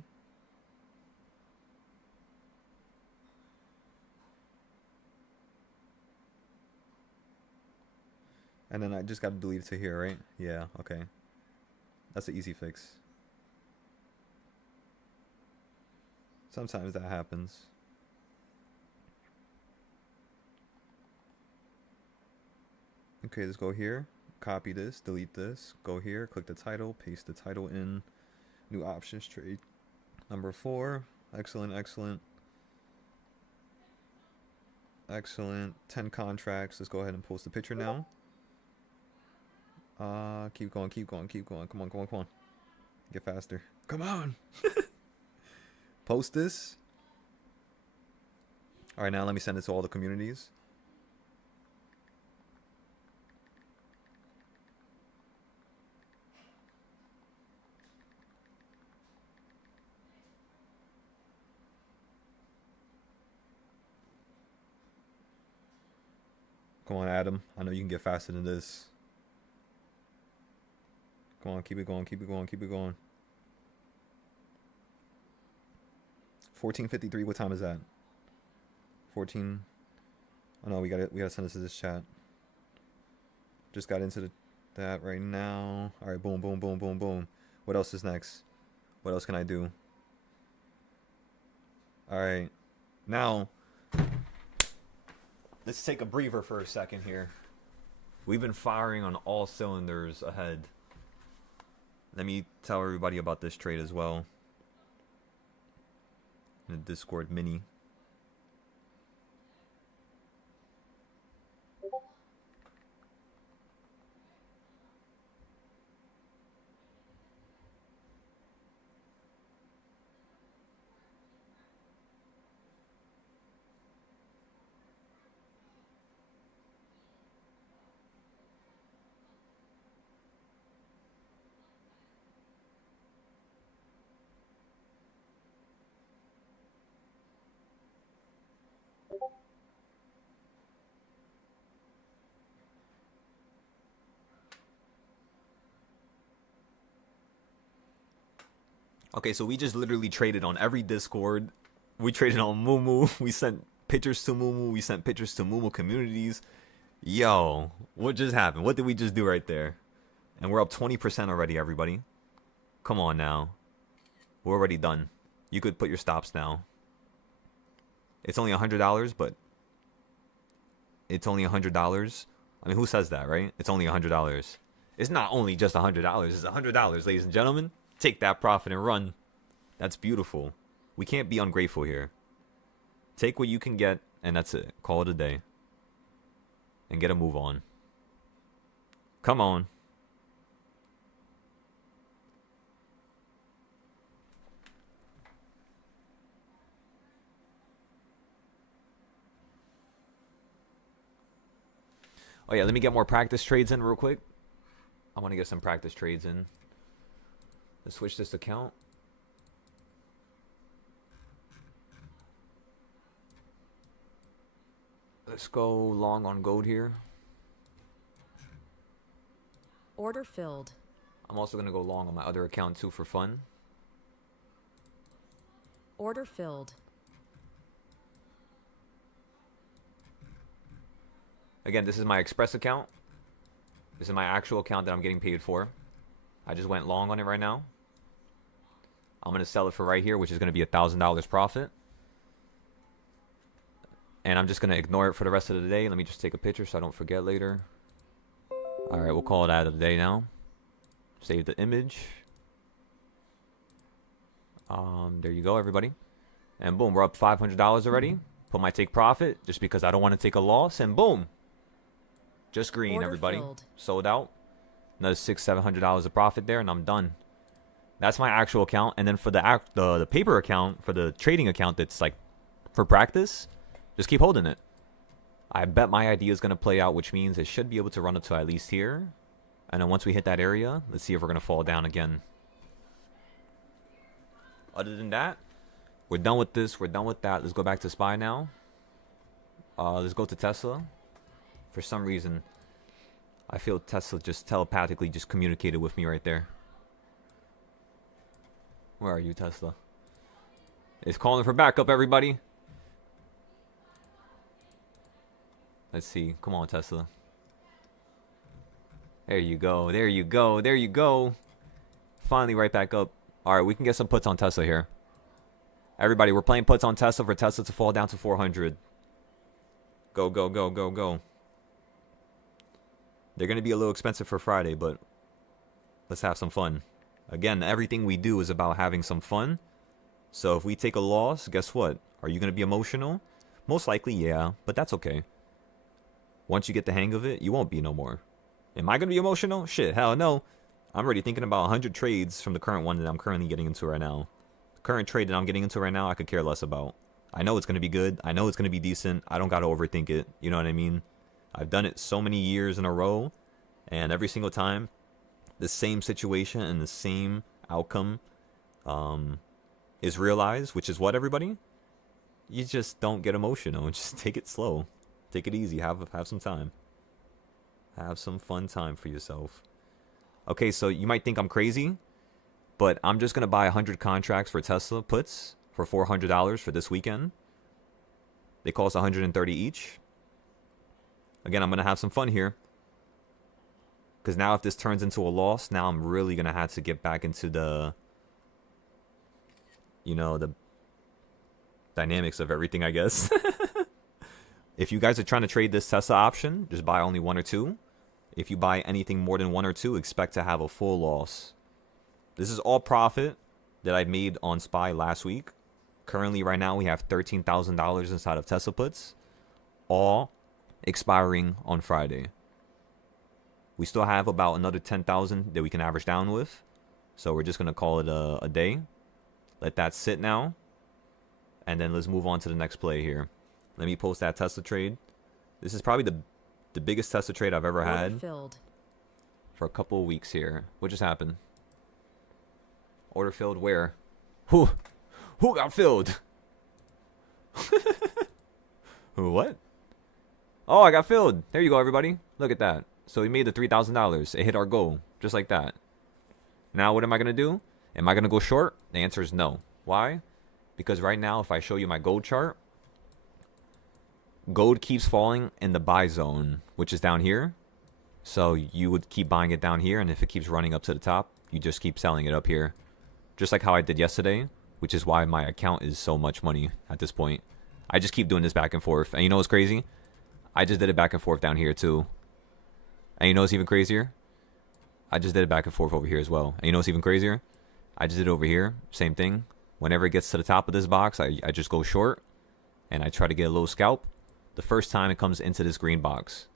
And then I just got to delete it to here, right? Yeah, okay. That's an easy fix. Sometimes that happens. Okay, let's go here. Copy this, delete this. Go here, click the title, paste the title in. New options trade number 4. Excellent, excellent. Excellent. 10 contracts. Let's go ahead and post the picture now. Keep going, keep going, keep going. Come on, come on, come on. Get faster. Come on. Post this. All right, now let me send it to all the communities. Come on, Adam. I know you can get faster than this. Come on, keep it going, keep it going, keep it going. 14:53. What time is that? 14. Oh no, we gotta send this to this chat. Just got into that right now. All right, boom, boom, boom, boom, boom. What else is next? What else can I do? All right, now let's take a breather for a second here. We've been firing on all cylinders ahead. Let me tell everybody about this trade as well. In the Discord mini. Okay, so we just literally traded on every Discord. We traded on Mumu. We sent pictures to Mumu. We sent pictures to Mumu communities. Yo, what just happened? What did we just do right there? And we're up 20% already, everybody. Come on now. We're already done. You could put your stops now. It's only $100, but it's only $100. I mean, who says that, right? It's only $100. It's not only just $100. It's $100, ladies and gentlemen. Take that profit and run. That's beautiful. We can't be ungrateful here. Take what you can get, and that's it. Call it a day. And get a move on. Come on. Oh yeah, let me get more practice trades in real quick. I want to get some practice trades in. Let's switch this account. Let's go long on gold here. Order filled. I'm also going to go long on my other account too for fun. Order filled. Again, this is my Express account. This is my actual account that I'm getting paid for. I just went long on it right now. I'm going to sell it for right here, which is going to be $1,000 profit. And I'm just going to ignore it for the rest of the day. Let me just take a picture so I don't forget later. Alright, we'll call it out of the day now. Save the image. There you go, everybody. And boom, we're up $500 already. Put my take profit just because I don't want to take a loss. And boom. Just green, Order everybody. filled. Sold out. Another $600-700 of profit there, and I'm done. That's my actual account. And then for the paper account, for the trading account that's like for practice, just keep holding it. I bet my idea is going to play out, which means it should be able to run up to at least here. And then once we hit that area, let's see if we're going to fall down again. Other than that, we're done with this. We're done with that. Let's go back to SPY now. Let's go to Tesla. For some reason, I feel Tesla just telepathically just communicated with me right there. Where are you, Tesla? It's calling for backup, everybody. Let's see. Come on, Tesla. There you go. There you go. There you go. Finally right back up. All right, we can get some puts on Tesla here. Everybody, we're playing puts on Tesla for Tesla to fall down to 400. Go, go, go, go, go. They're going to be a little expensive for Friday, but let's have some fun. Again, everything we do is about having some fun. So if we take a loss, guess what? Are you going to be emotional? Most likely, yeah, but that's okay. Once you get the hang of it, you won't be no more. Am I going to be emotional? Shit, hell no. I'm already thinking about 100 trades from the current one that I'm currently getting into right now. The current trade that I'm getting into right now, I could care less about. I know it's going to be good. I know it's going to be decent. I don't got to overthink it. You know what I mean? I've done it so many years in a row, and every single time, the same situation and the same outcome is realized, which is what, everybody? You just don't get emotional. Just take it slow. Take it easy. Have some time. Have some fun time for yourself. Okay, so you might think I'm crazy, but I'm just going to buy 100 contracts for Tesla puts for $400 for this weekend. They cost 130 each. Again, I'm going to have some fun here. Because now if this turns into a loss, now I'm really going to have to get back into the, you know, the dynamics of everything, I guess. If you guys are trying to trade this Tesla option, just buy only one or two. If you buy anything more than one or two, expect to have a full loss. This is all profit that I made on SPY last week. Currently, right now, we have $13,000 inside of Tesla puts. All expiring on Friday. We still have about another 10,000 that we can average down with. So we're just going to call it a day. Let that sit now. And then let's move on to the next play here. Let me post that Tesla trade. This is probably the biggest Tesla trade I've ever had Filled. for a couple of weeks here. What just happened? Order filled where? Who got filled? What? Oh, I got filled. There you go, everybody. Look at that. So we made the $3,000. It hit our goal. Just like that. Now what am I going to do? Am I going to go short? The answer is no. Why? Because right now, if I show you my gold chart, gold keeps falling in the buy zone, which is down here. So you would keep buying it down here, and if it keeps running up to the top, you just keep selling it up here. Just like how I did yesterday, which is why my account is so much money at this point. I just keep doing this back and forth. And you know what's crazy? I just did it back and forth down here too. And you know what's even crazier? I just did it back and forth over here as well. And you know what's even crazier? I just did it over here. Same thing. Whenever it gets to the top of this box, I just go short. And I try to get a little scalp the first time it comes into this green box.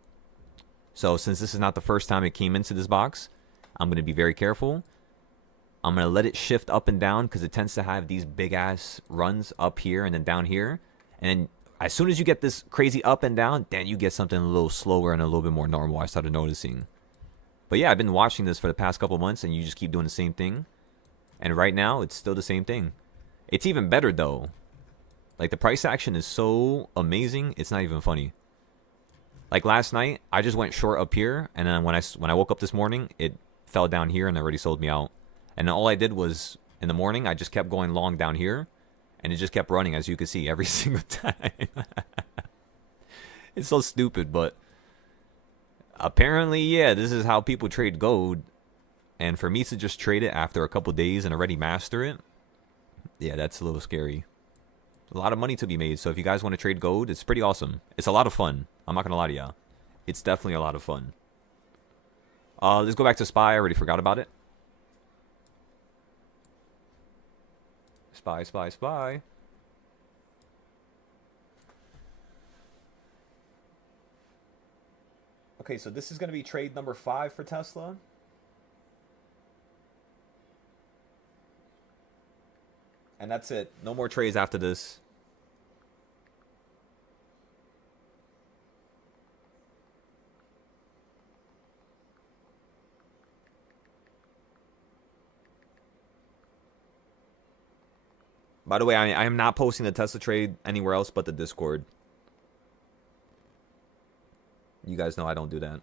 So since this is not the first time it came into this box, I'm going to be very careful. I'm going to let it shift up and down because it tends to have these big ass runs up here and then down here. And as soon as you get this crazy up and down, then you get something a little slower and a little bit more normal, I started noticing. But yeah, I've been watching this for the past couple months and you just keep doing the same thing. And right now, it's still the same thing. It's even better though. Like the price action is so amazing, it's not even funny. Like last night, I just went short up here, and then when I woke up this morning, it fell down here and already sold me out. And then all I did was, in the morning, I just kept going long down here, and it just kept running, as you can see, every single time. It's so stupid, but apparently, yeah, this is how people trade gold. And for me to just trade it after a couple days and already master it, yeah, that's a little scary. A lot of money to be made, so if you guys want to trade gold, it's pretty awesome. It's a lot of fun. I'm not going to lie to y'all. It's definitely a lot of fun. Let's go back to SPY. I already forgot about it. SPY, SPY, SPY. Okay, so this is going to be trade number 5 for Tesla. And that's it. No more trades after this. By the way, I am not posting the Tesla trade anywhere else but the Discord. You guys know I don't do that.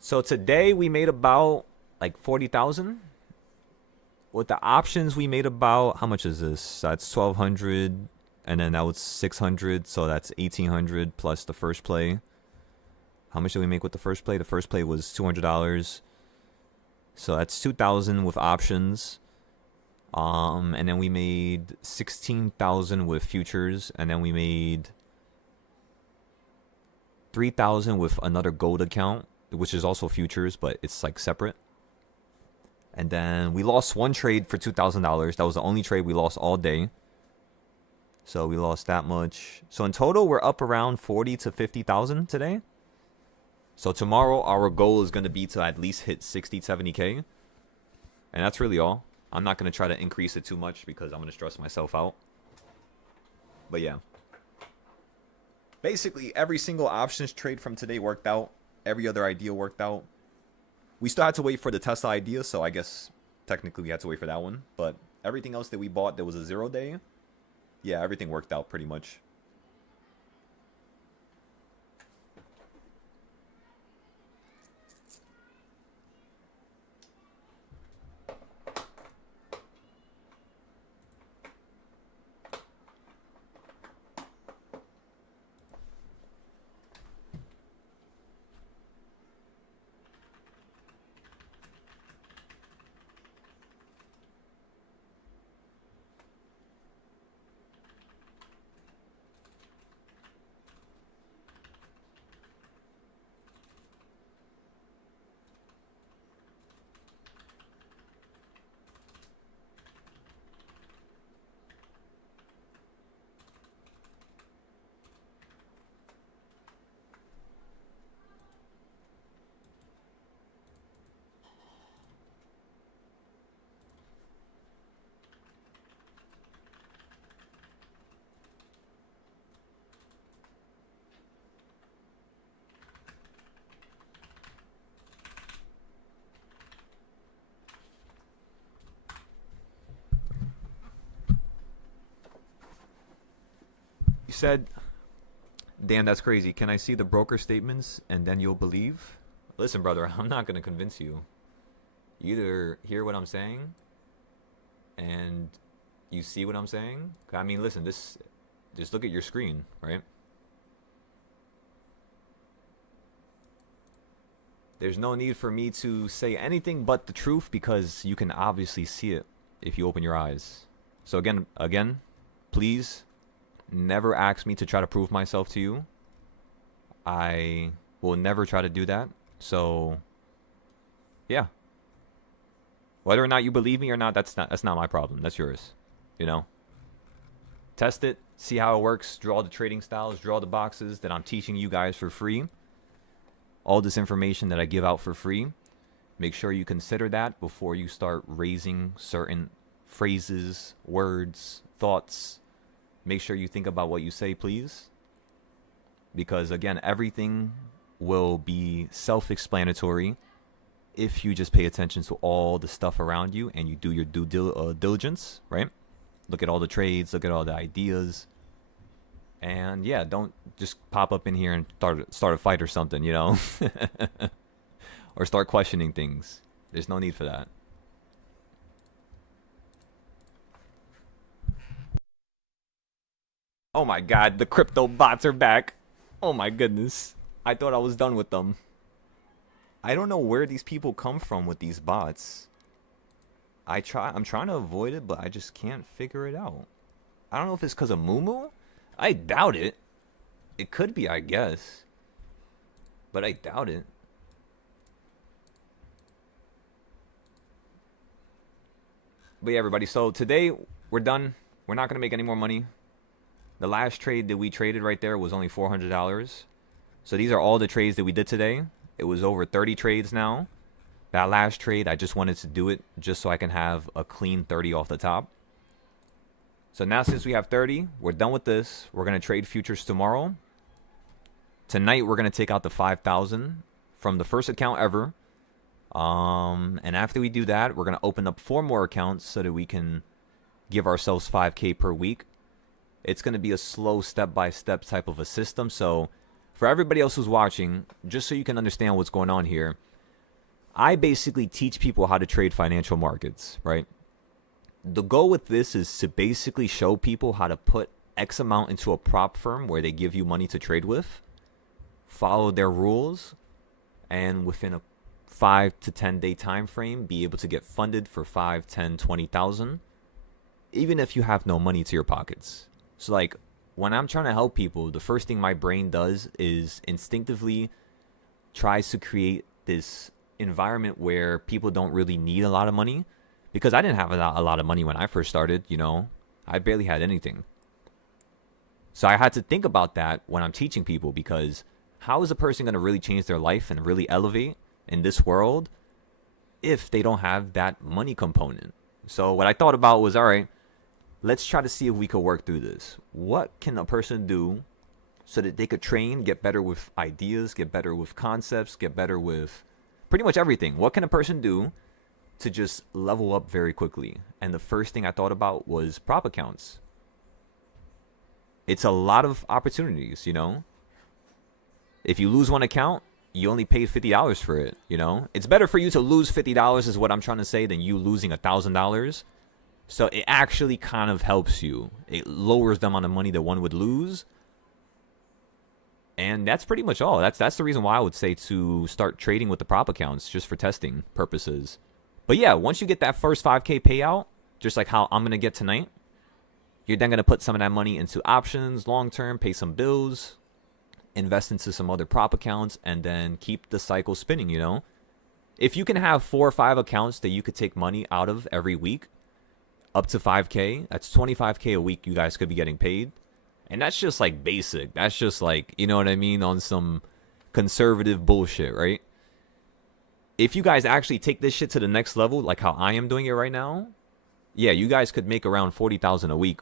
So today we made about like 40,000. With the options we made about, how much is this? That's 1,200, and then that was 600, so that's 1,800 plus the first play. How much did we make with the first play? The first play was $200. So that's 2,000 with options. And then we made 16,000 with futures, and then we made 3,000 with another gold account, which is also futures, but it's like separate. And then we lost one trade for $2,000. That was the only trade we lost all day. So we lost that much. So in total, we're up around 40 to 50,000 today. So tomorrow, our goal is going to be to at least hit 60, 70K. And that's really all. I'm not going to try to increase it too much because I'm going to stress myself out. But yeah. Basically, every single options trade from today worked out. Every other idea worked out. We still had to wait for the Tesla idea, so I guess technically we had to wait for that one. But everything else that we bought that was a 0 day, yeah, everything worked out pretty much. You said, Dan, that's crazy. Can I see the broker statements and then you'll believe? Listen, brother, I'm not going to convince you. You either hear what I'm saying and you see what I'm saying. I mean, listen, just look at your screen, right? There's no need for me to say anything but the truth because you can obviously see it if you open your eyes. So again, please never ask me to try to prove myself to you. I will never try to do that. So yeah. Whether or not you believe me or not, that's not my problem. That's yours. You know? Test it, see how it works, draw the trading styles, draw the boxes that I'm teaching you guys for free. All this information that I give out for free. Make sure you consider that before you start raising certain phrases, words, thoughts. Make sure you think about what you say, please. Because again, everything will be self-explanatory if you just pay attention to all the stuff around you and you do your due diligence, right? Look at all the trades, look at all the ideas. And yeah, don't just pop up in here and start a fight or something, you know? Or start questioning things. There's no need for that. Oh my god, the crypto bots are back. Oh my goodness. I thought I was done with them. I don't know where these people come from with these bots. I'm trying to avoid it, but I just can't figure it out. I don't know if it's because of Mumu. I doubt it. It could be, I guess. But I doubt it. But yeah, everybody. So today, we're done. We're not going to make any more money. The last trade that we traded right there was only $400. So these are all the trades that we did today. It was over 30 trades now. That last trade, I just wanted to do it just so I can have a clean 30 off the top. So now since we have 30, we're done with this. We're going to trade futures tomorrow. Tonight, we're going to take out the 5,000 from the first account ever. And after we do that, we're going to open up 4 more accounts so that we can give ourselves 5K per week. It's going to be a slow step-by-step type of a system. So for everybody else who's watching, just so you can understand what's going on here, I basically teach people how to trade financial markets, right? The goal with this is to basically show people how to put X amount into a prop firm where they give you money to trade with, follow their rules, and within a 5 to 10 day time frame, be able to get funded for 5, 10, 20,000, even if you have no money to your pockets. So like when I'm trying to help people, the first thing my brain does is instinctively tries to create this environment where people don't really need a lot of money, because I didn't have a lot of money when I first started, you know. I barely had anything. So I had to think about that when I'm teaching people, because how is a person going to really change their life and really elevate in this world if they don't have that money component? So what I thought about was, all right, let's try to see if we could work through this. What can a person do so that they could train, get better with ideas, get better with concepts, get better with pretty much everything? What can a person do to just level up very quickly? And the first thing I thought about was prop accounts. It's a lot of opportunities, you know. If you lose one account, you only paid $50 for it, you know. It's better for you to lose $50 is what I'm trying to say than you losing $1,000. So it actually kind of helps you. It lowers the amount of money that one would lose. And that's pretty much all. That's the reason why I would say to start trading with the prop accounts, just for testing purposes. But yeah, once you get that first 5K payout, just like how I'm going to get tonight, you're then going to put some of that money into options, long-term, pay some bills, invest into some other prop accounts, and then keep the cycle spinning, you know? If you can have 4 or 5 accounts that you could take money out of every week, up to 5K, that's 25K a week you guys could be getting paid. And that's just like basic. That's just like, you know what I mean, on some conservative bullshit, right? If you guys actually take this shit to the next level, like how I am doing it right now, yeah, you guys could make around 40,000 a week.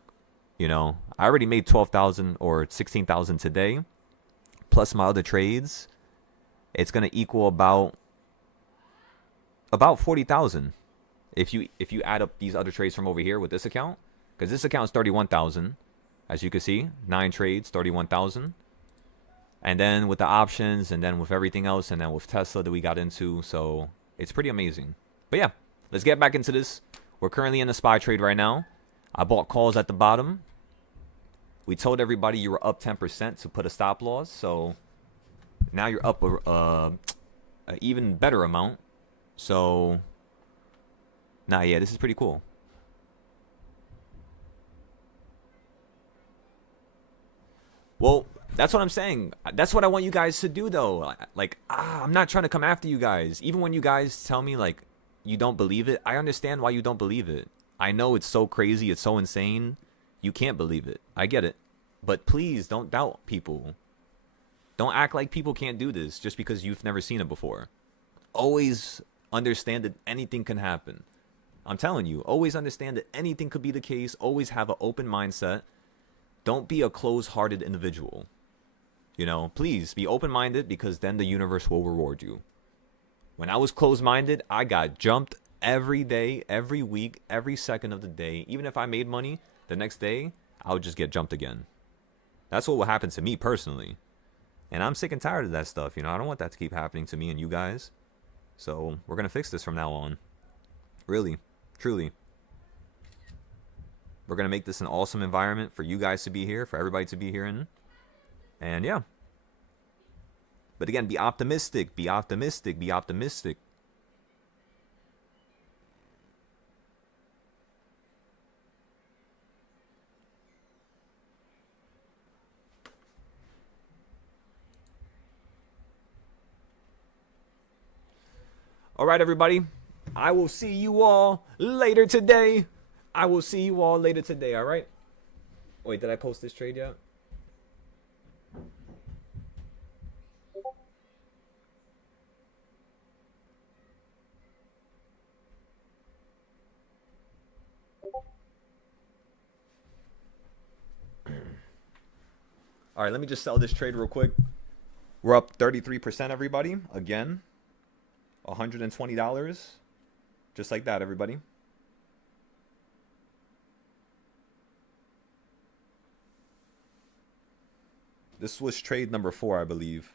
You know, I already made 12,000 or 16,000 today, plus my other trades. It's gonna equal about 40,000 if you add up these other trades from over here with this account, because this account is 31,000, as you can see, 9 trades, 31,000. And then with the options, and then with everything else, and then with Tesla that we got into. So it's pretty amazing. But yeah, let's get back into this. We're currently in a SPY trade right now. I bought calls at the bottom. We told everybody you were up 10% to put a stop loss. So now you're up an even better amount. So, nah, yeah, this is pretty cool. Well, that's what I'm saying. That's what I want you guys to do, though. Like, I'm not trying to come after you guys. Even when you guys tell me, like, you don't believe it, I understand why you don't believe it. I know it's so crazy, it's so insane. You can't believe it. I get it. But please don't doubt people. Don't act like people can't do this just because you've never seen it before. Always understand that anything can happen. I'm telling you, always understand that anything could be the case. Always have an open mindset. Don't be a closed-hearted individual. You know, please be open-minded, because then the universe will reward you. When I was closed-minded, I got jumped every day, every week, every second of the day. Even if I made money, the next day, I would just get jumped again. That's what will happen to me personally. And I'm sick and tired of that stuff. You know, I don't want that to keep happening to me and you guys. So we're going to fix this from now on. Really, truly. We're going to make this an awesome environment for you guys to be here, for everybody to be here in. And yeah. But again, be optimistic, be optimistic, be optimistic. All right, everybody. I will see you all later today. I will see you all later today, all right? Wait, did I post this trade yet? All right, let me just sell this trade real quick. We're up 33%, everybody. Again, $120. Just like that, everybody. This was trade number 4, I believe.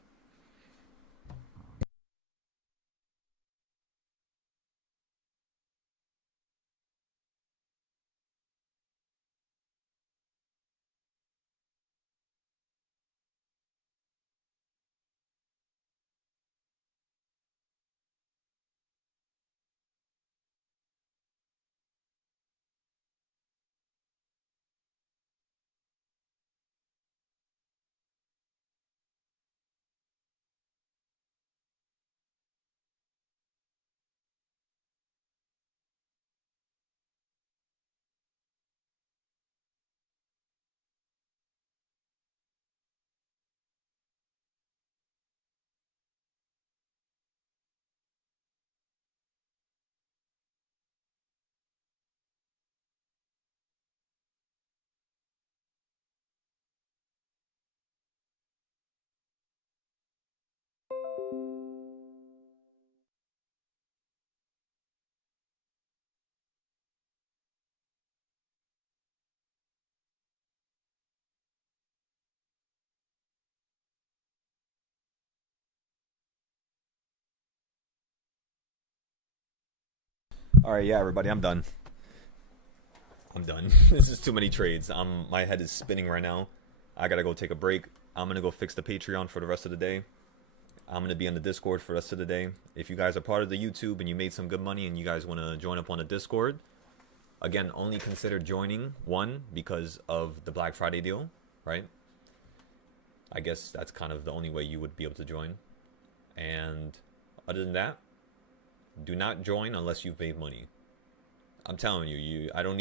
All right, yeah, everybody, I'm done. I'm done. This is too many trades. My head is spinning right now. I gotta go take a break. I'm gonna go fix the Patreon for the rest of the day. I'm gonna be on the Discord for the rest of the day. If you guys are part of the YouTube and you made some good money and you guys want to join up on the Discord, again, only consider joining, one, because of the Black Friday deal, right? I guess that's kind of the only way you would be able to join. And other than that, do not join unless you've made money. I'm telling you, I don't need